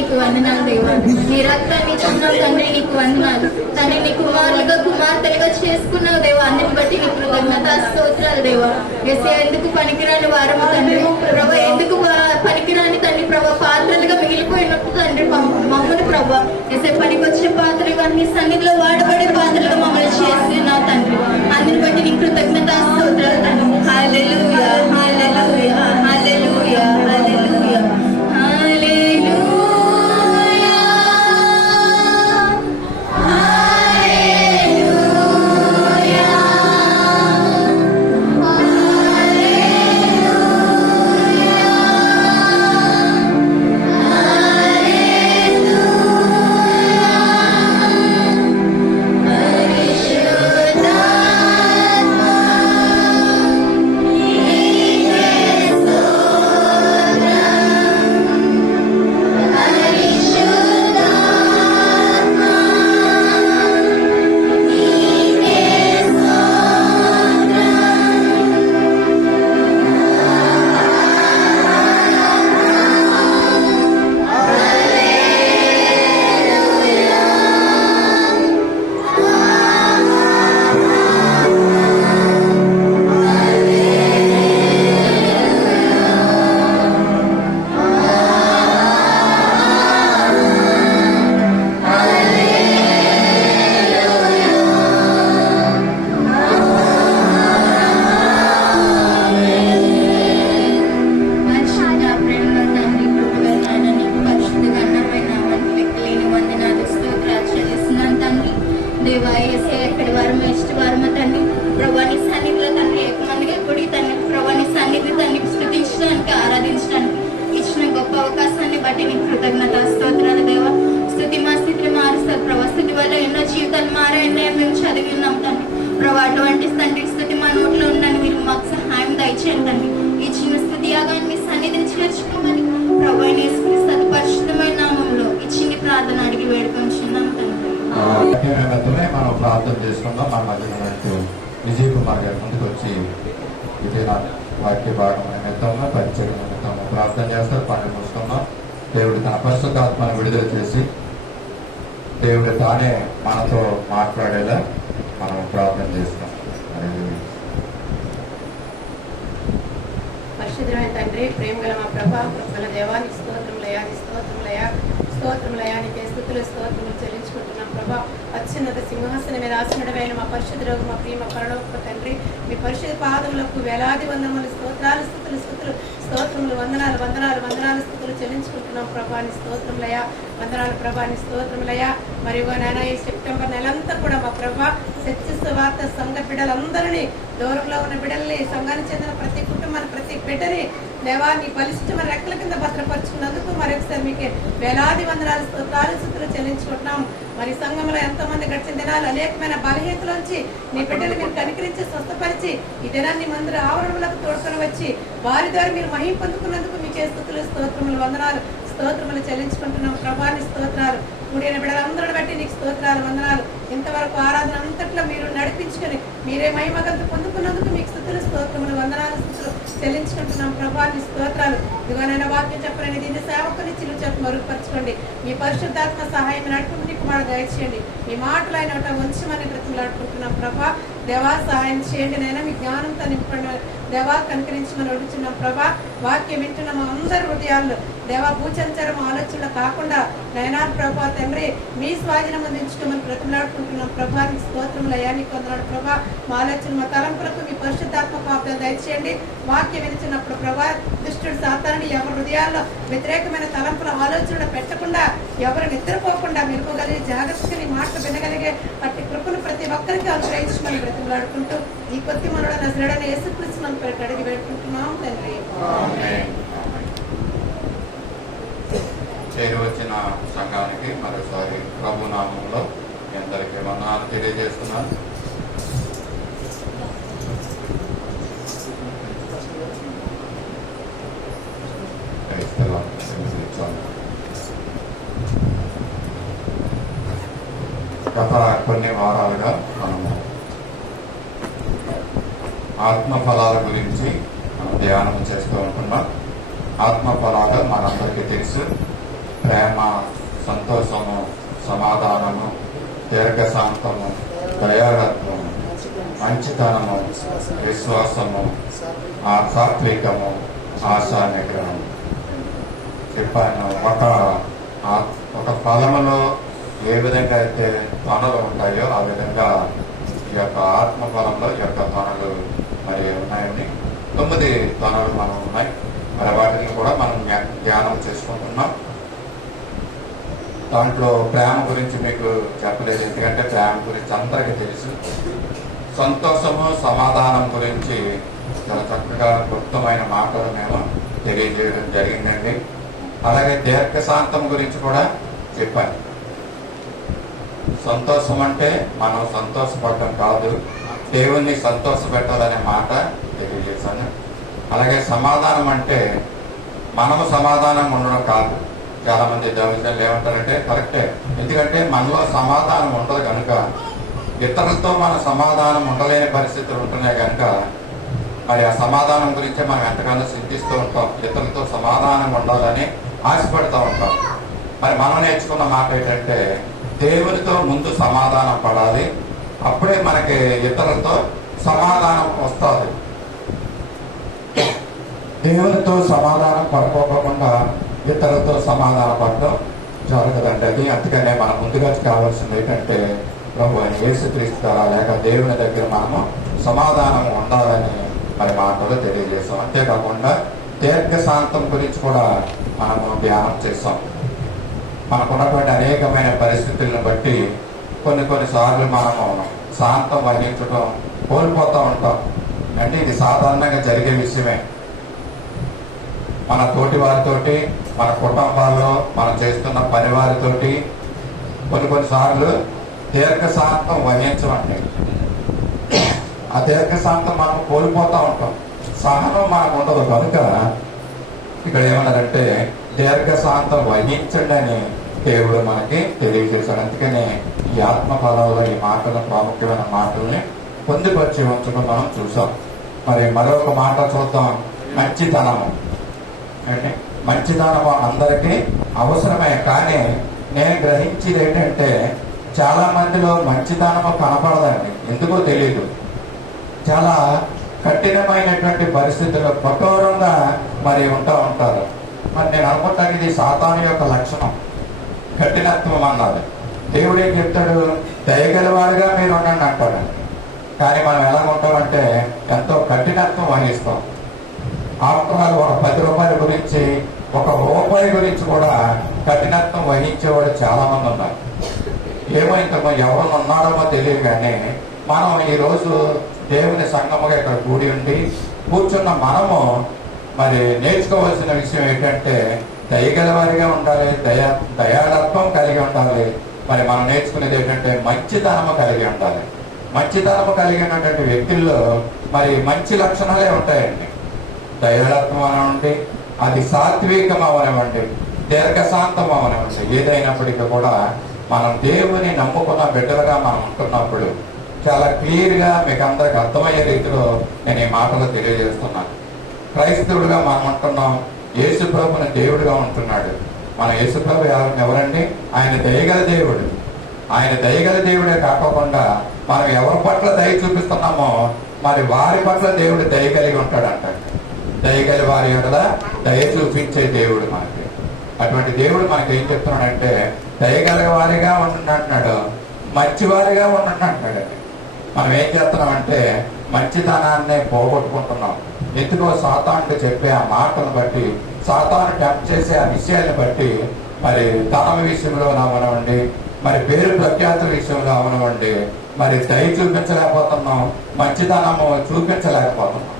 నీకు వందనాలు దేవా. నీ రక్తాన్ని ఇచ్చున్నావు తండ్రి, నీకు వందనాలు తండ్రి. నీ కుమారులుగా కుమార్తెలుగా చేసుకున్నావు దేవా, అందుని బట్టి నీ కృతజ్ఞత స్తోత్రాలు దేవా. ఎస్ఏ ఎందుకు పనికిరాని వారము తండ్రి ప్రభా, ఎందుకు పనికిరాని తండ్రి ప్రభా, పాత్రలుగా మిగిలిపోయినట్టు తండ్రి మమ్మల్ని ప్రభా ఎస్ఏ పనికి వచ్చిన పాత్రలుగా నీ సన్నిధిలో వాడబడే పాత్రలుగా మమ్మల్ని చేస్తున్నావు తండ్రి, అందుని బట్టి నీ కృతజ్ఞత స్తోత్రాలు తండ్రి. హల్లెలూయా హల్లెలూయా హల్లెలూయా హల్లెలూయా హల్లెలూయా మనం ప్రార్థన చేసుకుందాం. మన మధ్య విజయ్ కుమార్ గారి ముందుకు వచ్చి ఇదే వాక్య భాగం నిమిత్తము పరిచయం నిమిత్తము ప్రార్థన చేస్తారు. పనులు మూసుకుందాం. దేవుడు తన పరిశుద్ధాత్మను విడుదల చేసి దేవుడు తానే మనతో మాట్లాడేలా మనం ప్రార్థన చేస్తాం. పరిశుద్ధమైన తండ్రి, ప్రేమ గల మా ప్రభా, కృపగల దేవానికి స్తోత్రములయా, స్తోత్రములయా, స్తోత్రములయా, నీకే స్తుతులు స్తోత్రములు చెల్లించుకుంటున్నాం ప్రభా. అత్యున్నత సింహాసనం మీద ఆసనుడైన మా పరిశుద్ధుడు, మా ప్రియ పరలోక తండ్రి, మీ పరిశుద్ధ పాదములకు వేలాది వందనములు స్తోత్రాలు స్తుతులు స్తుతులు స్తోత్రములు వందనాలు వందనాలు వందనాలు స్తుతులు చెల్లించుకుంటున్నాం ప్రభాని స్తోత్రములయా, వందనాలు ప్రభాని స్తోత్రములయా. మరియు నాయన ఈ సెప్టెంబర్ నెలంతా కూడా మా ప్రభా సత్య వార్త సంఘ బిడ్డలందరినీ, దూరంలో ఉన్న బిడ్డల్ని, సంఘానికి చెందిన ప్రతి కుటుంబాన్ని, ప్రతి బిడ్డని దేవా నీ బలిష్టమైన రెక్కల కింద భద్రపరుచుకున్నందుకు మరొకసారి మీకు వేలాది వందనాలు స్తోత్రాలు స్తుతులు చెల్లించుకుంటున్నాం. మరి సంఘంలో ఎంతో మంది గడిచిన దినాలు అనేకమైన బలహీనతలోంచి నీ బిడ్డలు మీరు కనికరించి స్వస్థపరిచి ఈ దినాన్ని మందిర ఆవరణలకు తోడుకొని వచ్చి వారి ద్వారా మీరు మహిమ పొందుకున్నందుకు మీకే స్తుతులు స్తోత్రములు వందనాలు స్తోత్రములు చెల్లించుకుంటున్నాం ప్రభాని స్తోత్రాలు. కూడిన బిడ్డలందరూ బట్టి నీకు స్తోత్రాలు వందనాలు. ఇంతవరకు ఆరాధన అంతట్లో మీరు నడిపించుకొని మీరే మహిమగంత పొందుకున్నందుకు మీకు స్తుతులు స్తోత్రములు వందనాలు స్తుతులు చెల్లించుకుంటున్నాం ప్రభాని స్తోత్రాలు. ఇదిగోనైనా వాక్యం చెప్పలేని దీన్ని సేవకుని చిలు చెప్పి మరుగుపరచుకోండి. మీ పరిశుద్ధాత్మ సహాయం నడుపుకుని కుమారు దయచేయండి. మీ మాటలు అయిన వంశమని బ్రతులాడుకుంటున్నాం ప్రభా. దేవా సహాయం చేయండి నైనా, మీ జ్ఞానంతో నింపండి దేవా, కనికరించమని అడుగుతున్నాం ప్రభా. వాక్యం వింటున్నాము అందరి హృదయాల్లో దేవా భూచంచరం ఆలోచనలు కాకుండా నయనా ప్రభా తండ్రి మీ స్వాధీనం అందించుకోమని బ్రతులాడుకుంటున్నాం ప్రభా. నీకు స్తోత్రములయ్యా, నీకు వందనాలు ప్రభా. మా ఆలోచన మా తలంపులకు మీ పరిశుద్ధాత్మ పాపం దయచేయండి. వాక్యం వినిచినప్పుడు ప్రభా దుష్టుడు సాతానుని ఎవరి హృదయాల్లో వ్యతిరేకమైన తలంపుల ఆలోచనలు పెట్టకుండా, ఎవరు నిద్రపోకుండా మెలుకోగలిగే జాగ్రత్తగా మాటలు వినగలిగే అట్టి కృపను ప్రతి ఒక్కరికి అనుగ్రహించమని బ్రతులాడుకుంటూ ఈ కొద్ది మనలో నజరేయుడైన యేసుక్రీస్తు నామమున పేరిట అడిగి వేడుకుంటున్నాం తండ్రి. చేరి వచ్చిన సంఘానికి మరోసారి ప్రభు నామంలో మీ అందరికీ వందనాలు తెలియజేస్తున్నాను. గత కొన్ని వారాలుగా మనము ఆత్మఫలాల గురించి మనం ధ్యానం చేస్తూ ఉంటున్నాం. ఆత్మఫలాలు మనందరికీ తెలుసు. ప్రేమ, సంతోషము, సమాధానము, దీర్ఘశాంతము, దయాళత్వము, మంచితనము, విశ్వాసము, సాత్వికము, ఆశా నిగ్రహము చెప్పాను. ఒక ఫలములో ఏ విధంగా అయితే తొనలు ఉంటాయో ఆ విధంగా ఈ యొక్క ఆత్మ ఫలంలో ఈ యొక్క తొనలు మరి ఉన్నాయని 9 తొనలు మనం ఉన్నాయి. మరి వాటిని కూడా మనం ధ్యానం చేసుకుంటున్నాం. దాంట్లో ప్రేమ గురించి మీకు చెప్పలేదు, ఎందుకంటే ప్రేమ గురించి అందరికీ తెలుసు. సంతోషము, సమాధానం గురించి చాలా చక్కగా క్లుప్తమైన మాటలు మేము తెలియజేయడం జరిగిందండి. అలాగే దీర్ఘశాంతం గురించి కూడా చెప్పాను. సంతోషం అంటే మనం సంతోషపడడం కాదు, దేవుణ్ణి సంతోషపెట్టాలనే మాట తెలియజేశాను. అలాగే సమాధానం అంటే మనము సమాధానం ఉండడం కాదు. చాలా మంది దైవజనులు ఏమంటారంటే కరెక్టే, ఎందుకంటే మనలో సమాధానం ఉండదు కనుక, ఇతరులతో మన సమాధానం ఉండలేని పరిస్థితులు ఉంటున్నాయి కనుక మరి ఆ సమాధానం గురించే మనం ఎంతగానో చింతిస్తూ ఉంటాం. ఇతరులతో సమాధానం ఉండాలని ఆశపడుతూ ఉంటాం. మరి మనం నేర్చుకున్న మాట ఏంటంటే దేవునితో ముందు సమాధానం పడాలి, అప్పుడే మనకి ఇతరులతో సమాధానం వస్తుంది. దేవునితో సమాధానం పడుకోకుండా ఇతరులతో సమాధానం పడడం జరగదండి. అది అందుకనే మనం ముందుగా కావాల్సింది ఏంటంటే ప్రభు యేసుక్రీస్తు ద్వారా లేక దేవుని దగ్గర మనము సమాధానం ఉండాలని మరి మాటలు తెలియజేస్తాం. అంతేకాకుండా దీర్ఘశాంతం గురించి కూడా మనము ధ్యానం చేస్తాం. మనకున్నటువంటి అనేకమైన పరిస్థితులను బట్టి కొన్నిసార్లు మనము శాంతం వహించడం కోల్పోతూ ఉంటాం. అంటే ఇది సాధారణంగా జరిగే విషయమే. మన తోటి వారితోటి, మన కుటుంబాల్లో మనం చేస్తున్న పని వారితోటి కొన్నిసార్లు దీర్ఘశాంతం వహించమండి. ఆ దీర్ఘశాంతం మనం కోల్పోతూ ఉంటాం. సహనం మనకు ఉండదు కనుక ఇక్కడ ఏమన్నారంటే దీర్ఘశాంతం వహించండి అని దేవుడు మనకి తెలియజేశాడు. అందుకని ఈ ఆత్మ పదాల్లో ఈ మాటలు ప్రాముఖ్యమైన మాటల్ని పొందుపరిచి ఉంచుకున్నాం చూసాం. మరి మరొక మాట చూద్దాం, మంచితనము. అంటే మంచితనము అందరికీ అవసరమే, కానీ నేను గ్రహించేది ఏంటంటే చాలా మందిలో మంచితనము కనపడదండి. ఎందుకో తెలియదు. చాలా కఠినమైనటువంటి పరిస్థితుల్లో కఠోరంగా మరి ఉంటూ ఉంటారు. మరి నేను అనుకుంటాను ఇది సాతాను యొక్క లక్షణం, కఠినత్వం అన్నది. దేవుడు ఏం చెప్తాడు, దయగలవాడిగా మీరు ఉండండి అంటాడు. కానీ మనం ఎలా ఉంటామంటే ఎంతో కఠినత్వం వహిస్తాం. ఆఫ్టర్ ఆల్ ఒక 10 రూపాయల గురించి, ఒక రూపాయి గురించి కూడా కఠినత్వం వహించేవాడు చాలా మంది ఉన్నారు. ఏమో ఇంత ఎవరు ఉన్నాడో తెలియదు, కానీ మనం ఈరోజు దేవుని సంఘముగా ఇక్కడ కూడి ఉండి కూర్చున్న మనము మరి నేర్చుకోవాల్సిన విషయం ఏంటంటే దయగలవారిగా ఉండాలి, దయాళత్వం కలిగి ఉండాలి. మరి మనం నేర్చుకునేది ఏంటంటే మంచితనము కలిగి ఉండాలి. మంచితనము కలిగినటువంటి వ్యక్తుల్లో మరి మంచి లక్షణాలే ఉంటాయండి. దయాళత్వం అవనివ్వండి, అది సాత్వికం అవనివ్వండి, దీర్ఘశాంతం అవనివ్వండి, ఏదైనప్పటికీ కూడా మనం దేవుని నమ్ముకున్న బిడ్డలుగా మనం ఉంటున్నప్పుడు చాలా క్లియర్గా మీకు అందరికి అర్థమయ్యే రీతిలో నేను ఈ మాటలు తెలియజేస్తున్నాను. క్రైస్తవుడిగా మనం ఉంటున్నాం, యేసుప్రభుని దేవుడిగా ఉంటున్నాడు. మన యేసుప్రభు ఎవరండి? ఆయన దయగల దేవుడు. ఆయన దయగల దేవుడే కాకుండా మనం ఎవరి పట్ల దయ చూపిస్తున్నామో మరి వారి పట్ల దేవుడు దయ కలిగి ఉంటాడంట. దయగల వారి యొక్క దయ చూపించే దేవుడు మనకి. అటువంటి దేవుడు మనకి ఏం చెప్తున్నాడంటే దయగల వారిగా ఉండండి అంటున్నాడు, మంచివారిగా ఉండండి అంటున్నాడు. మనం ఏం చేస్తున్నామంటే మంచితనాన్ని పోగొట్టుకుంటున్నాం. ఎందుకో సాతానుడు చెప్పే ఆ మాటను బట్టి, సాతాను టెంప్ట్ చేసే ఆ విషయాన్ని బట్టి మరి ధనం విషయంలో అవనివ్వండి, మరి పేరు ప్రఖ్యాతుల విషయంలో అవనివ్వండి, మరి దయ చూపించలేకపోతున్నాం, మంచితనము చూపించలేకపోతున్నాం.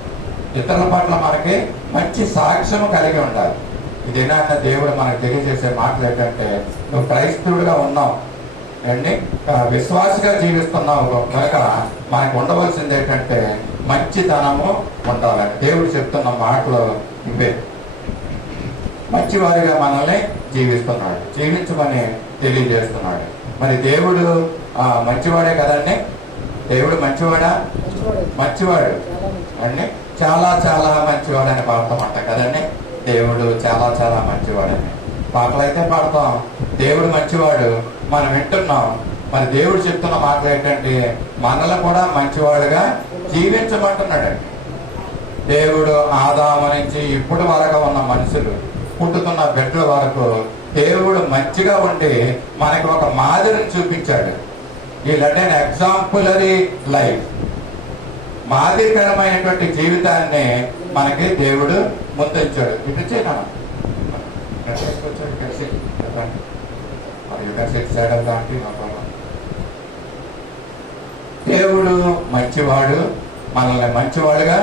ఇతరుల పట్ల మనకి మంచి సాక్ష్యం కలిగి ఉండాలి. ఇదేనా దేవుడు మనకు తెలియజేసే మాటలు ఏంటంటే నువ్వు క్రైస్తవుడిగా ఉన్నావు అండి, విశ్వాసగా జీవిస్తున్నావు కనుక మనకు ఉండవలసింది ఏంటంటే మంచితనము ఉండాలని దేవుడు చెప్తున్న మాటలు ఇవే. మంచివారిగా మనల్ని జీవించమని తెలియజేస్తున్నాడు. మరి దేవుడు మంచివాడే కదండి. దేవుడు మంచివాడా? మంచివాడు అండి, చాలా చాలా మంచివాడని పాడతామంట కదండి. దేవుడు చాలా చాలా మంచివాడని. పాటలు అయితే పాడతాం, దేవుడు మంచివాడు మనం వింటున్నాం. మరి దేవుడు చెప్తున్న మాటలు ఏంటంటే మనల్ని కూడా మంచివాడుగా జీవించమంటున్నాడండి. దేవుడు ఆదాము నుంచి ఇప్పటి వరకు ఉన్న మనుషులు, పుట్టుతున్న బిడ్డల వరకు దేవుడు మంచిగా ఉండి మనకి ఒక మాదిరిని చూపించాడు. ఈ లెట్ అన్ ఎగ్జాంపులరీ లైఫ్, మాదిరికరమైనటువంటి జీవితాన్ని మనకి దేవుడు ముందుంచాడు. ఇటు చేయను దేవుడు మంచివాడు, మనల్ని మంచివాడుగా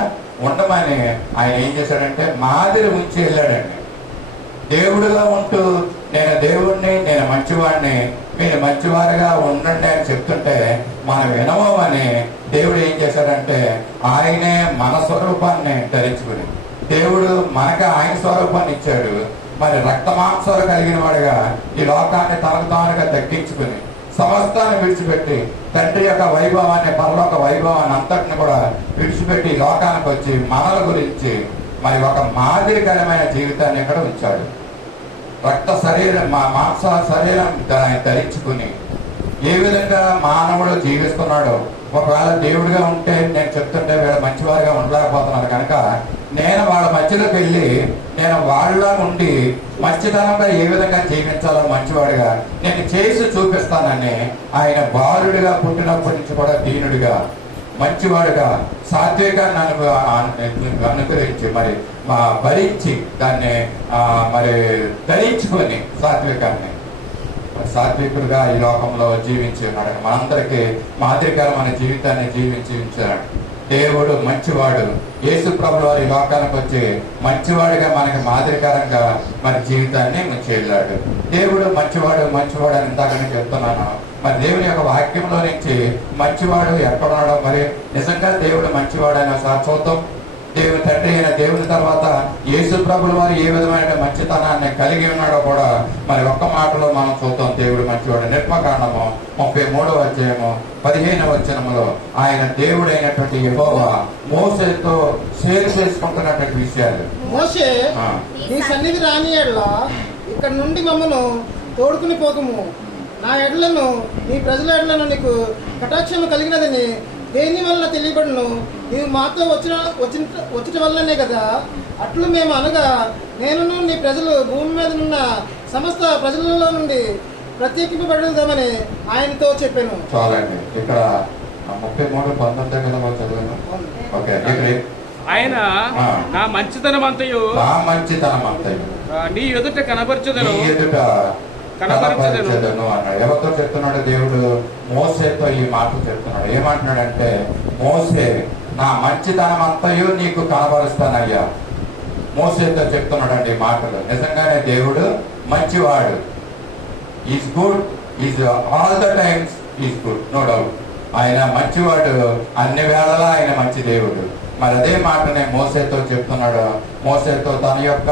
ఉండమని ఆయన ఏం చేశాడంటే మాదిరి ఉంచి వెళ్ళాడండి. దేవుడుగా ఉంటూ నేను దేవుణ్ణి, నేను మంచివాడిని, మీరు మంచివారుగా ఉండండి అని చెప్తుంటే మనం వినమని దేవుడు ఏం చేశాడంటే ఆయనే మన స్వరూపాన్ని ధరించుకుని, దేవుడు మనకు ఆయన స్వరూపాన్ని ఇచ్చాడు. మరి రక్త మాంసాలు కలిగిన వాడుగా ఈ లోకాన్ని తనకు తానుగా తగ్గించుకుని సమస్తాన్ని విడిచిపెట్టి తండ్రి యొక్క వైభవాన్ని, పరలోక వైభవాన్ని అంతటిని కూడా విడిచిపెట్టి లోకానికి వచ్చి మనల గురించి మరి ఒక మాదిరికరమైన జీవితాన్ని ఇక్కడ ఉంచాడు. రక్త శరీరం, మాంస శరీరం ధరించుకుని ఏ విధంగా మానవుడు జీవిస్తున్నాడో, ఒకవేళ దేవుడిగా ఉంటే నేను చెప్తుంటే వీళ్ళ మంచివారిగా ఉండలేకపోతున్నాను కనుక నేను వాళ్ళ మధ్యలోకి వెళ్ళి నేను వాళ్ళ నుండి మంచితనంగా ఏ విధంగా జీవించాలో మంచివాడిగా నేను చేసి చూపిస్తానని ఆయన బాలుడిగా పుట్టినప్పటి నుంచి కూడా దీనుడిగా మంచివాడుగా సాత్వికాన్ని అనుగ్రహించి మరి భరించి దాన్ని మరి ధరించుకొని సాత్వికుడుగా ఈ లోకంలో జీవించి ఉన్నాడు. మనందరికీ మాదిరికరమైన జీవితాన్ని జీవించి ఉంచాడు. దేవుడు మంచివాడు. యేసు ప్రభువు వారి లోకానికి వచ్చి మంచివాడిగా మనకి మాదిరికరంగా మరి జీవితాన్ని ముంచి వెళ్ళాడు. దేవుడు మంచివాడు మంచివాడు అని ఇందాకనే చెప్తున్నాను. మరి దేవుని యొక్క వాక్యంలో నుంచి మంచివాడు ఎక్కడున్నాడో, మరి నిజంగా దేవుడు మంచివాడు అని ఒకసారి చూద్దాం. దేవుని తండ్రి అయిన దేవుని తర్వాత యేసు ప్రభుల వారు ఏ విధమైన మంచితనాన్ని కలిగి ఉన్నాడో కూడా మరి ఒక్క మాటలో మనం చూద్దాం. దేవుడు మంచివాడు. నిర్మకాండము 33వ అధ్యాయము 15వ వచనములో ఆయన దేవుడు అయినటువంటి యెహోవా మోషేతో షేర్ చేసుకుంటున్నటువంటి విషయాలు. మోషే, నీ సన్నిధి రాని ఎడల ఇక్కడ నుండి మమ్మను తోడుకుని పోకము. నా ఎడ్లను, నీ ప్రజల ఎడ్లను నీకు కటాక్షము కలిగినదని దేని వల్ల తెలియబడును? నీవు మాతో వచ్చుట వల్లనే కదా. అట్లు మేము అనగా నేనును నీ ప్రజలు భూమి మీద ఉన్న సమస్త ప్రజలలో నుండి ప్రత్యేకింపబడదామని ఆయనతో చెప్పాను. చాలండి. ఇక్కడ 33:19 కదా చదివాను. ఓకే. ఆయన నా మంచితనం అంతయు నీ ఎదుట కనపరచదను అన్నాడు. ఎవరితో చెప్తున్నాడు? దేవుడు మోసేతో ఈ మాటలు చెప్తున్నాడు. ఏమంటున్నాడంటే, మోసే నా మంచితనం అంతయు నీకు కనబరుస్తానయ్యా. మోసేతో చెప్తున్నాడండి ఈ మాటలు. నిజంగానే దేవుడు మంచివాడు. Is good, is all the times is good, no doubt. ఆయన మంచివాడు, అన్ని వేళలా ఆయన మంచి దేవుడు. మరి అదే మాటనే మోసేతో చెప్తున్నాడు. మోసేతో తన యొక్క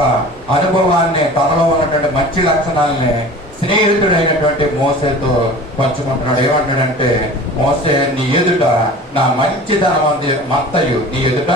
అనుభవాన్ని, తనలో ఉన్నటువంటి మంచి లక్షణాలని స్నేహితుడైనటువంటి మోసేతో పంచుకుంటున్నాడు. ఏమంటాడంటే, మోసే నీ ఎదుట నా మంచితనం మంతయు నీ ఎదుట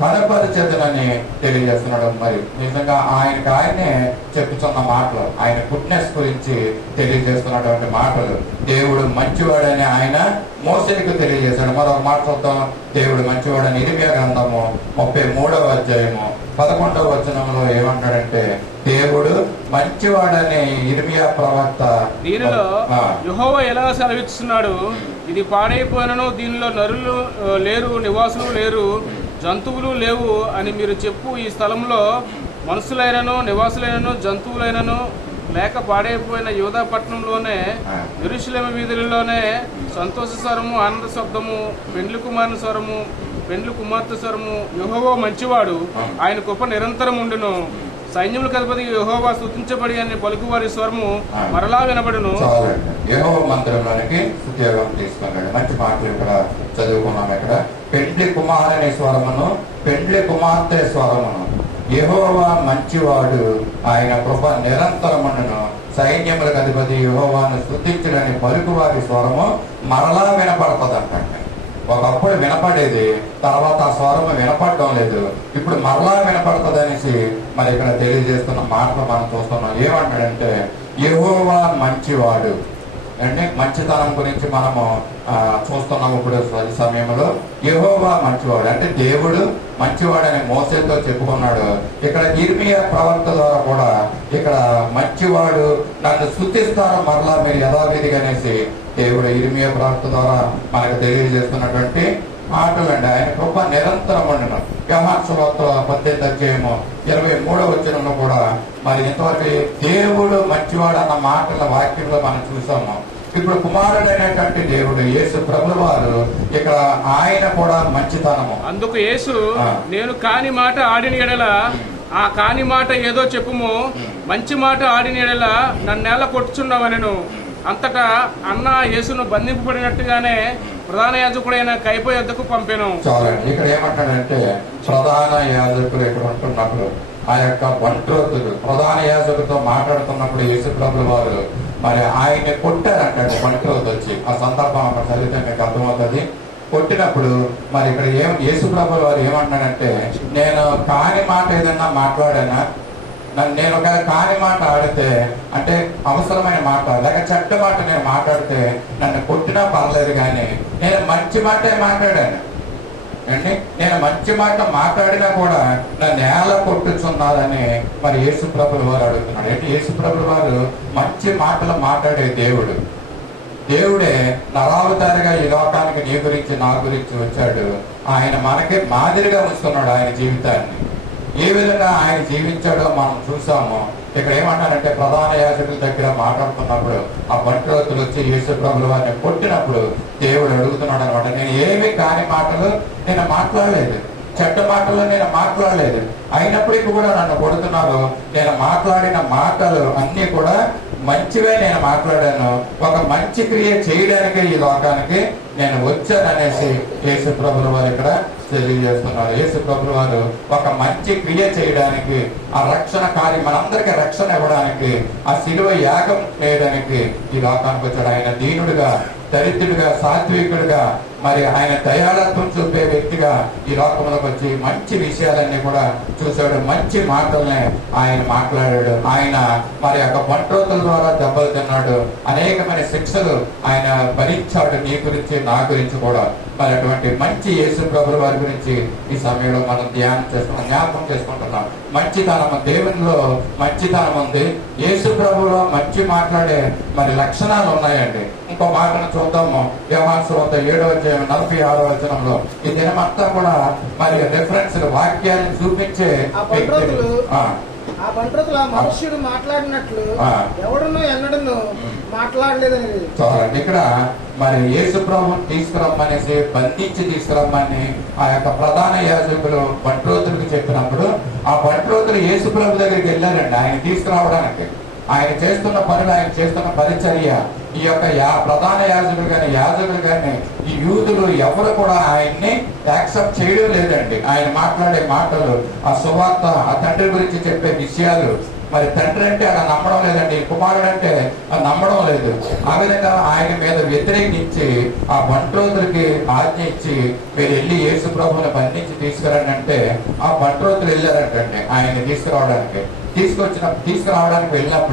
కనపరిచేదనని తెలియజేస్తున్నాడు. మరి నిజంగా ఆయనే చెప్పుతున్న మాటలు, ఆయన గుడ్నెస్ గురించి తెలియజేస్తున్నటువంటి మాటలు. దేవుడు మంచివాడని ఆయన మోసేకు తెలియజేశాడు. మరొక మాట చూద్దాం. దేవుడు మంచివాడని ఇర్మియా గ్రంథము 33వ అధ్యాయము 11వ వచనంలో ఏమంటాడంటే, దేవుడు మంచివాడని ఇర్మియా ప్రవక్త దీనిలో యెహోవా ఎలా సెలవిస్తున్నాడు, ఇది పాడైపోయినను దీనిలో నరులు లేరు, నివాసులు లేరు, జంతువులు లేవు అని మీరు చెప్పు. ఈ స్థలంలో మనుషులైనను, నివాసులైనను, జంతువులైనను లేక పాడైపోయిన యూదా పట్టణంలోనే, యెరూషలేము వీధులలోనే సంతోష స్వరము, ఆనంద శబ్దము, పెండ్లి కుమారుని స్వరము, పెండ్లి కుమార్తె స్వరము. యెహోవా మంచివాడు, ఆయన కృప నిరంతరం ఉండును. సైన్యములకు అధిపతి యెహోవా స్తుతించబడి అని పలుకువారి స్వరము మరలా వినబడును. యెహోవా మందిరంలోనికి ఉద్యోగం తీసుకున్నాడు. మంచి మాటలు ఇక్కడ చదువుకున్నాం. ఇక్కడ పెండ్లి కుమారుని స్వరమును, పెండ్లి కుమార్తె స్వరమును. యెహోవా మంచివాడు, ఆయన కృప నిరంతరమును. సైన్యములకు అధిపతి యెహోవాను స్తుతించడని పలుకువారి స్వరము మరలా వినపడుతుంది అంట. ఒకప్పుడు వినపడేది, తర్వాత ఆ స్వరం వినపడడం లేదు, ఇప్పుడు మరలా వినపడుతుంది అనేసి మరి ఇక్కడ తెలియజేస్తున్న మాటలు మనం చూస్తున్నాం. ఏమంటాడంటే యెహోవా మంచివాడు అంటే మంచితనం గురించి మనము చూస్తున్నాము. ఇప్పుడు సమయంలో యెహోవా మంచివాడు అంటే దేవుడు మంచివాడని మోసేతో చెప్పుకున్నాడు. ఇక్కడ ఇర్మియా ప్రవక్త ద్వారా కూడా ఇక్కడ మంచివాడు నన్ను స్తుతిస్తారు మరలా మీరు యథావిధిగా అనేసి దేవుడు ఇర్మియా ప్రవక్త ద్వారా మనకు తెలియజేస్తున్నటువంటి మాటలండి. ఆయన కృప నిరంతరం ఉండడం. యోహాను సువార్త 18:23 కూడా మరి ఇంతవరకు దేవుడు మంచివాడు అన్న మాటల వాక్యంలో మనం చూసాము. ఇప్పుడు కుమారుడైనటువంటి దేవుడు యేసు ప్రభువు వారు ఇక్కడ ఆయన కూడా మంచితనము. అందుకు యేసు నేను కాని మాట ఆడిన ఎడల ఆ కాని మాట ఏదో చెప్పుము, మంచి మాట ఆడిన ఎడల నన్నేళ్ళ కొట్టుచున్నావనెను. అంతటా అన్న యేసును బంధింపబడినట్టుగానే ప్రధాన యాజకుడైన కైప యొద్దకు పంపెను. చాలండి. ఇక్కడ ఏమంటాడంటే ప్రధాన యాజకుడు ఇక్కడ ఉంటున్నప్పుడు ఆ యొక్క బంట్రోతుడు ప్రధాన యాజకుడితో మాట్లాడుతున్నప్పుడు యేసు ప్రభువు వారు మరి ఆయన్ని కొట్టారంటే బంట్రోతు వచ్చి. ఆ సందర్భం అక్కడ చదివితే మీకు అర్థమవుతుంది. కొట్టినప్పుడు మరి ఇక్కడ యేసు ప్రభువు వారు ఏమంటున్నాడంటే నేను కాని మాట ఏదన్నా మాట్లాడానా, నేను ఒక కాని మాట ఆడితే అంటే అవసరమైన మాట లేక చెడ్డ మాట నేను మాట్లాడితే నన్ను కొట్టినా పర్లేదు, కానీ నేను మంచి మాటే మాట్లాడాను అండి. నేను మంచి మాట మాట్లాడినా కూడా నన్ను నేల కొట్టుచున్నారని మరి యేసు ప్రభువు వారు అడుగుతున్నాడు. అంటే యేసు ప్రభువు వారు మంచి మాటలు మాట్లాడే దేవుడు. దేవుడే నరావతారిగా ఈ లోకానికి నీ గురించి నా గురించి వచ్చాడు. ఆయన మనకి మాదిరిగా ఉంచుతున్నాడు ఆయన జీవితాన్ని. ఏ విధంగా ఆయన జీవించాడో మనం చూసాము. ఇక్కడ ఏమంటారంటే ప్రధాన యాజకుల దగ్గర మాట్లాడుతున్నప్పుడు ఆ బంట్రోతులు వచ్చి యేసు ప్రభువు వారిని కొట్టినప్పుడు దేవుడు అడుగుతున్నాడు అనమాట, నేను ఏమి కాని మాటలు నేను మాట్లాడలేదు, చెడ్డ మాటలు నేను మాట్లాడలేదు, అయినప్పటికీ కూడా నన్ను కొడుతున్నారు. నేను మాట్లాడిన మాటలు అన్నీ కూడా మంచివే నేను మాట్లాడాను. ఒక మంచి క్రియ చేయడానికే ఈ లోకానికి నేను వచ్చాననేసి యేసు ప్రభువు వారు ఇక్కడ తెలియజేస్తున్నారు. యేసు ప్రభువు వారు ఒక మంచి క్రియ చేయడానికి, ఆ రక్షణ కార్యం మనందరికీ రక్షణ ఇవ్వడానికి, ఆ శిలువ యాగం చేయడానికి ఈ లోకానికి వచ్చాడు. ఆయన దీనుడిగా, దరిద్రుడిగా, సాత్వికుడిగా, మరి ఆయన దయాళత్వం చూపే వ్యక్తిగా ఈ లోకంలోకి వచ్చి మంచి విషయాలన్నీ కూడా చూశాడు. మంచి మాటల్ని ఆయన మాట్లాడాడు. ఆయన మరి యొక్క బంట్రోతుల ద్వారా దెబ్బలు తిన్నాడు. అనేకమైన శిక్షలు ఆయన భరించాడు నీ గురించి నా గురించి కూడా. మరి అటువంటి మంచి యేసు ప్రభువు వారి గురించి ఈ సమయంలో మనం జ్ఞాపకం చేసుకుంటున్నాం. మంచితనం, దేవునిలో మంచితనం ఉంది. యేసు ప్రభువులో మంచి మాట్లాడే మరి లక్షణాలు ఉన్నాయండి. ఇంకో మాటను చూద్దాము. యోహాను సువార్త 7:46 ఈ దినమంతా కూడా మరి రిఫరెన్స్ వాక్యాన్ని చూపించే ఆ బంట్రోతులు ఆ మనుష్యుడు మాట్లాడినట్లు ఎవడునో ఎన్నడను మాట్లాడలేదని చూడండి. ఇక్కడ మరి యేసు ప్రభువుని తీసుకురమ్మనేసి బంధించి తీసుకురమ్మని ఆ యొక్క ప్రధాన యాజకులు బంట్రోతులకు చెప్పినప్పుడు ఆ బంట్రోతులు యేసు ప్రభు దగ్గరికి వెళ్ళారండి ఆయన తీసుకురావడానికి. ఆయన చేస్తున్న పనులు, ఆయన చేస్తున్న పరిచర్య, ఈ యొక్క ప్రధాన యాజకులు కానీ ఈ యూదులు ఎవరు కూడా ఆయన్ని యాక్సెప్ట్ చేయడం లేదండి. ఆయన మాట్లాడే మాటలు, ఆ సువార్త, ఆ తండ్రి గురించి చెప్పే విషయాలు, మరి తండ్రి అంటే అలా నమ్మడం లేదండి, కుమారుడు అంటే నమ్మడం లేదు. ఆ విధంగా ఆయన మీద వ్యతిరేకించి ఆ బంట్రోతులకి ఆజ్ఞ ఇచ్చి మీరు వెళ్ళి యేసు ప్రభువుని బంధించి తీసుకురండి అంటే ఆ బంట్రోతులు వెళ్ళారంటండి ఆయన్ని తీసుకురావడానికి వెళ్ళినప్పుడు